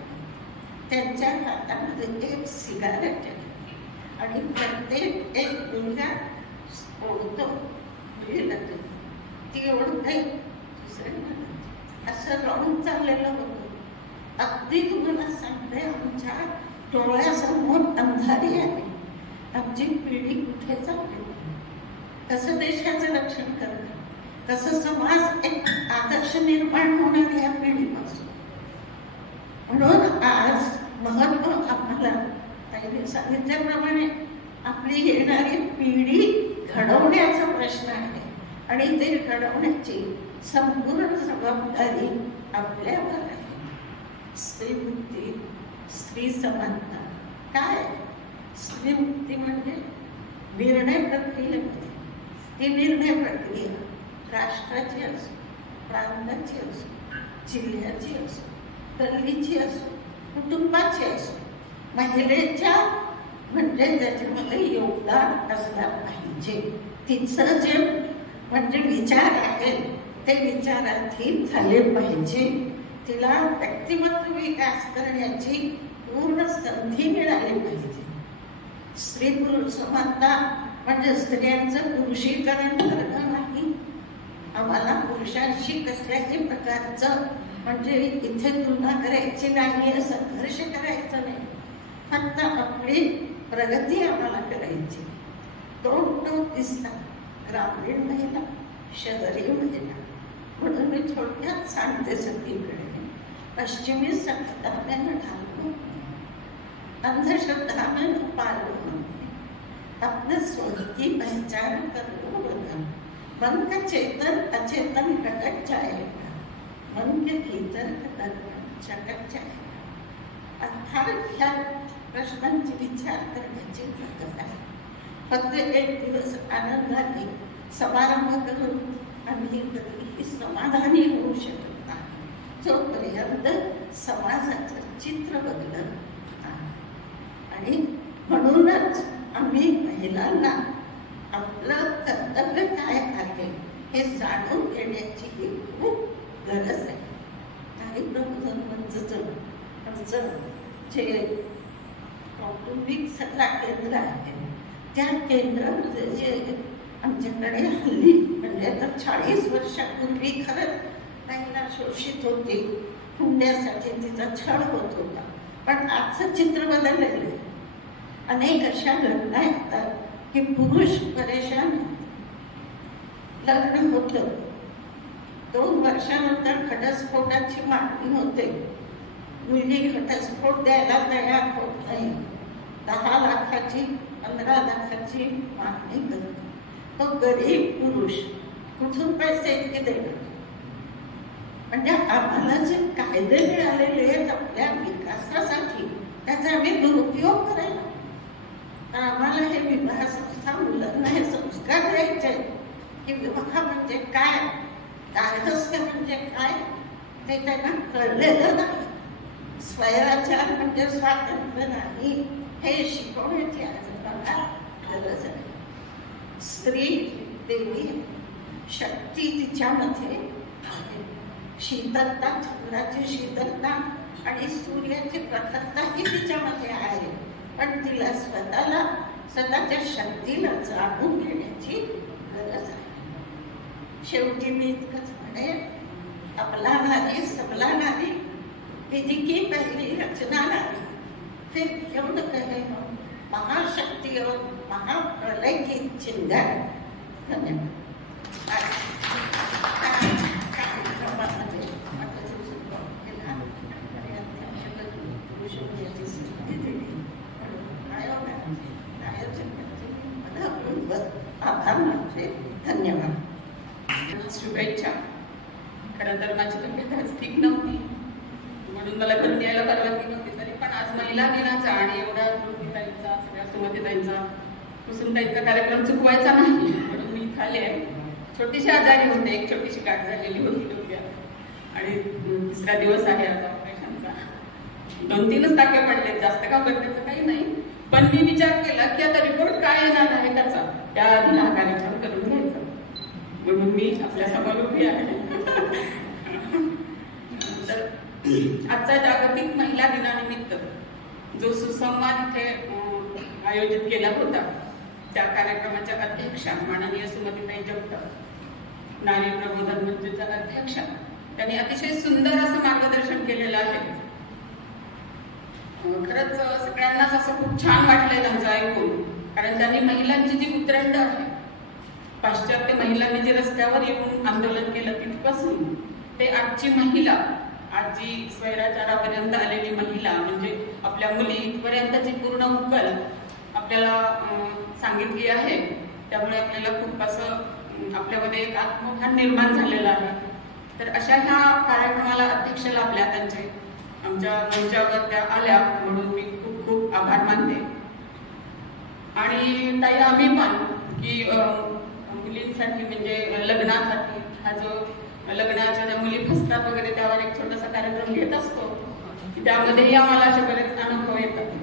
त्यांच्या हातामध्ये एक सिगारेट आहे आणि प्रत्येक एक मुलगा ओढतो, मुलीला ती ओढते, दुसऱ्या असं राऊंड चाललेलं होतं. अगदी तुम्हाला सांगते, आमच्या डोळ्यासमोर अंधारी आहे. आमची पिढी कुठे चालली, कसं देशाचं रक्षण करणं, कसं समाज एक आदर्श निर्माण होणार या पिढीपासून. म्हणून आज महत्व आम्हाला काही सांगितल्याप्रमाणे आपली येणारी पिढी घडवण्याचा प्रश्न आहे आणि ते घडवण्याची संपूर्ण जबाबदारी आपल्यावर आहे. स्त्रीमुक्ती, स्त्री समानता काय? स्त्रीमुक्ती म्हणजे निर्णय प्रक्रियेमध्ये, ती निर्णय प्रक्रिया राष्ट्राची असो, प्रांताची असो, जिल्ह्याची असो, गल्लीची असो, कुटुंबाची असो, महिलेच्या म्हणजे त्याच्यामध्ये योगदान असलं पाहिजे. तिचं जे म्हणजे विचार आहेत ते विचाराधीन झाले पाहिजे. तिला व्यक्तिमत्व विकास करण्याची पूर्ण संधी मिळाली पाहिजे. स्त्री पुरुष समानता म्हणजे स्त्रियांचं पुरुषीकरण करणं नाही. आम्हाला पुरुषांशी कसल्याही प्रकारचं म्हणजे इथे तुलना करायची नाही, संघर्ष करायचा नाही. फक्त आपली प्रगती आम्हाला करायची. 2 टोक दिसतात, ग्रामीण महिला, शहरी महिला. म्हणून मी थोडक्यात सांगते सगळीकडे. पश्चिमी संस्कृतीने ढालून, अंधश्रद्धा में पालू, अपने स्वर की पहचान करो बना. मन का चेतन अचेतन भटक जाएगा, मन के भीतर का दर्पण चटक जाएगा. अर्थात ह्या प्रश्नांची विचार करण्याची गरज आहे. फक्त एक दिवस आनंदाने समारंभ करून आम्ही कधीही समाधानी होऊ शकत नाही, जोपर्यंत समाजाचं चित्र बदलत नाही. आणि म्हणूनच आम्ही महिलांना आपलं कर्तव्य काय आहे हे जाणून घेण्याची खूप गरज आहे. काही प्रबोधन आमचं जे कौटुंबिक सल्ला केंद्र आहे त्या केंद्रामध्ये जे आमच्याकडे हल्ली म्हणजे आता 40 वर्षापूर्वी खरंच महिला शोषित होती, हुंड्यासाठी तिचा छळ होत होता. पण आजचं चित्र बदललेलं आहे. अनेक अशा घटना येतात की पुरुष परेशान, लग्न होतं, 2 वर्षानंतर घटस्फोटाची मागणी होते मुलगी घटस्फोट द्यायला तयार होत नाही. 10 लाखाची 15 लाखाची मागणी करतो. तो गरीब पुरुष कुठून पैसे इतके देणार? म्हणजे आम्हाला जे कायदे मिळालेले आहेत आपल्या विकासासाठी त्याचा आम्ही दुरुपयोग करायला. तर आम्हाला हे विवाह संस्था मुलांना हे संस्कार द्यायचे की विवाह म्हणजे काय, गार्हस्थ्य म्हणजे काय ते त्यांना कळलेलं नाही. स्वैराचार म्हणजे स्वातंत्र्य नाही हे शिकवण्याची आज मला गरज आहे. स्त्री देवी शक्ती तिच्यामध्ये आहे. शीतलता, चंद्राची शीतलता आणि सूर्याची प्रखरताही तिच्यामध्ये आहे. पण तिला स्वतःच्या शक्तीला जाणून घेण्याची गरज आहे. शेवटी मी इतकंच म्हणेन, अबला नारी सबला नारी विधि की पहली रचना नारी, फिर क्यों न कहे महाशक्ति और महाप्रलय की चिंगारी. धन्यवाद. आभार मानते. धन्यवाद. शुभेच्छा. खरं तर माझी तब्येत आज ठीक नव्हती म्हणून मला घरी यायला परवानगी नव्हती. तरी पण आज महिला दिनाचा आणि एवढा ताईंचा, सगळ्या सुमतीताईंचा, कुसुमताईंचा कार्यक्रम चुकवायचा नाही म्हणून मी इथं आले. छोटीशी आजारी होते, एक छोटीशी गाठ झालेली होती डोक्यात आणि 3रा दिवस आहे आता ऑपरेशनचा. 2-3च टाके पडले, जास्त का बदलायचं काही नाही. पण मी विचार केला की आता रिपोर्ट काय येणार आहे त्याचा, त्याआधी हा कार्यक्रम करून घ्यायचा म्हणून मी आपल्या समोर उभी आहे. तर आजचा जागतिक महिला दिनानिमित्त जो सुसंवाद इथे आयोजित केला होता त्या कार्यक्रमाच्या अध्यक्षा माननीय सुमतीताई जगताप, नारी प्रबोधन मंचच्या अध्यक्षा, त्यांनी अतिशय सुंदर असं मार्गदर्शन केलेलं आहे. खरंच सगळ्यांनाच असं खूप छान वाटलंय त्यांचं ऐकून, कारण त्यांनी महिलांची जी उतरंड आहे, पाश्चात्य महिलांनी जे रस्त्यावर येऊन आंदोलन केलं तिथपासून ते आजची महिला, आज जी स्वैराचारापर्यंत आलेली महिला म्हणजे आपल्या मुली इथपर्यंतची पूर्ण उकल आपल्याला सांगितली आहे. त्यामुळे आपल्याला खूप असं आपल्यामध्ये एक आत्मभान निर्माण झालेला आहे. तर अशा ह्या कार्यक्रमाला अध्यक्ष लाभल्या, त्यांचे आमच्या मंचावर त्या आल्या म्हणून मी खूप खूप आभार मानते. आणि ताई आम्ही पण की मुलींसाठी म्हणजे लग्नासाठी हा जो लग्नाच्या ज्या मुली फसतात वगैरे त्यावर एक छोटासा कार्यक्रम घेत असतो की त्यामध्येही आम्हाला असे बरेच अनुभव येतात.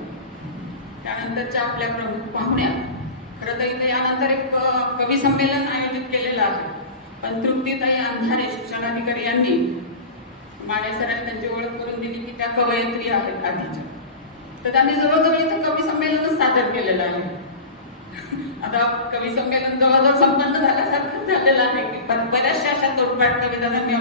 त्यानंतरच्या आपल्या प्रमुख पाहुण्या, खरं तर इथे यानंतर एक कवी संमेलन आयोजित केलेलं आहे. पण तृप्तीताई अंधारे शिक्षणाधिकारी यांनी माने सरांनी त्यांची ओळख करून दिली की त्या कवयित्री आहेत आधीच्या. तर त्यांनी जवळजवळ इथं कवी संमेलनच सादर केलेलं आहे. आता कवी संमेलन जवळजवळ संपन्न झाल्यासारखं झालेलं आहे की बऱ्याचशा अशा तोडपाठ कविता त्यांनी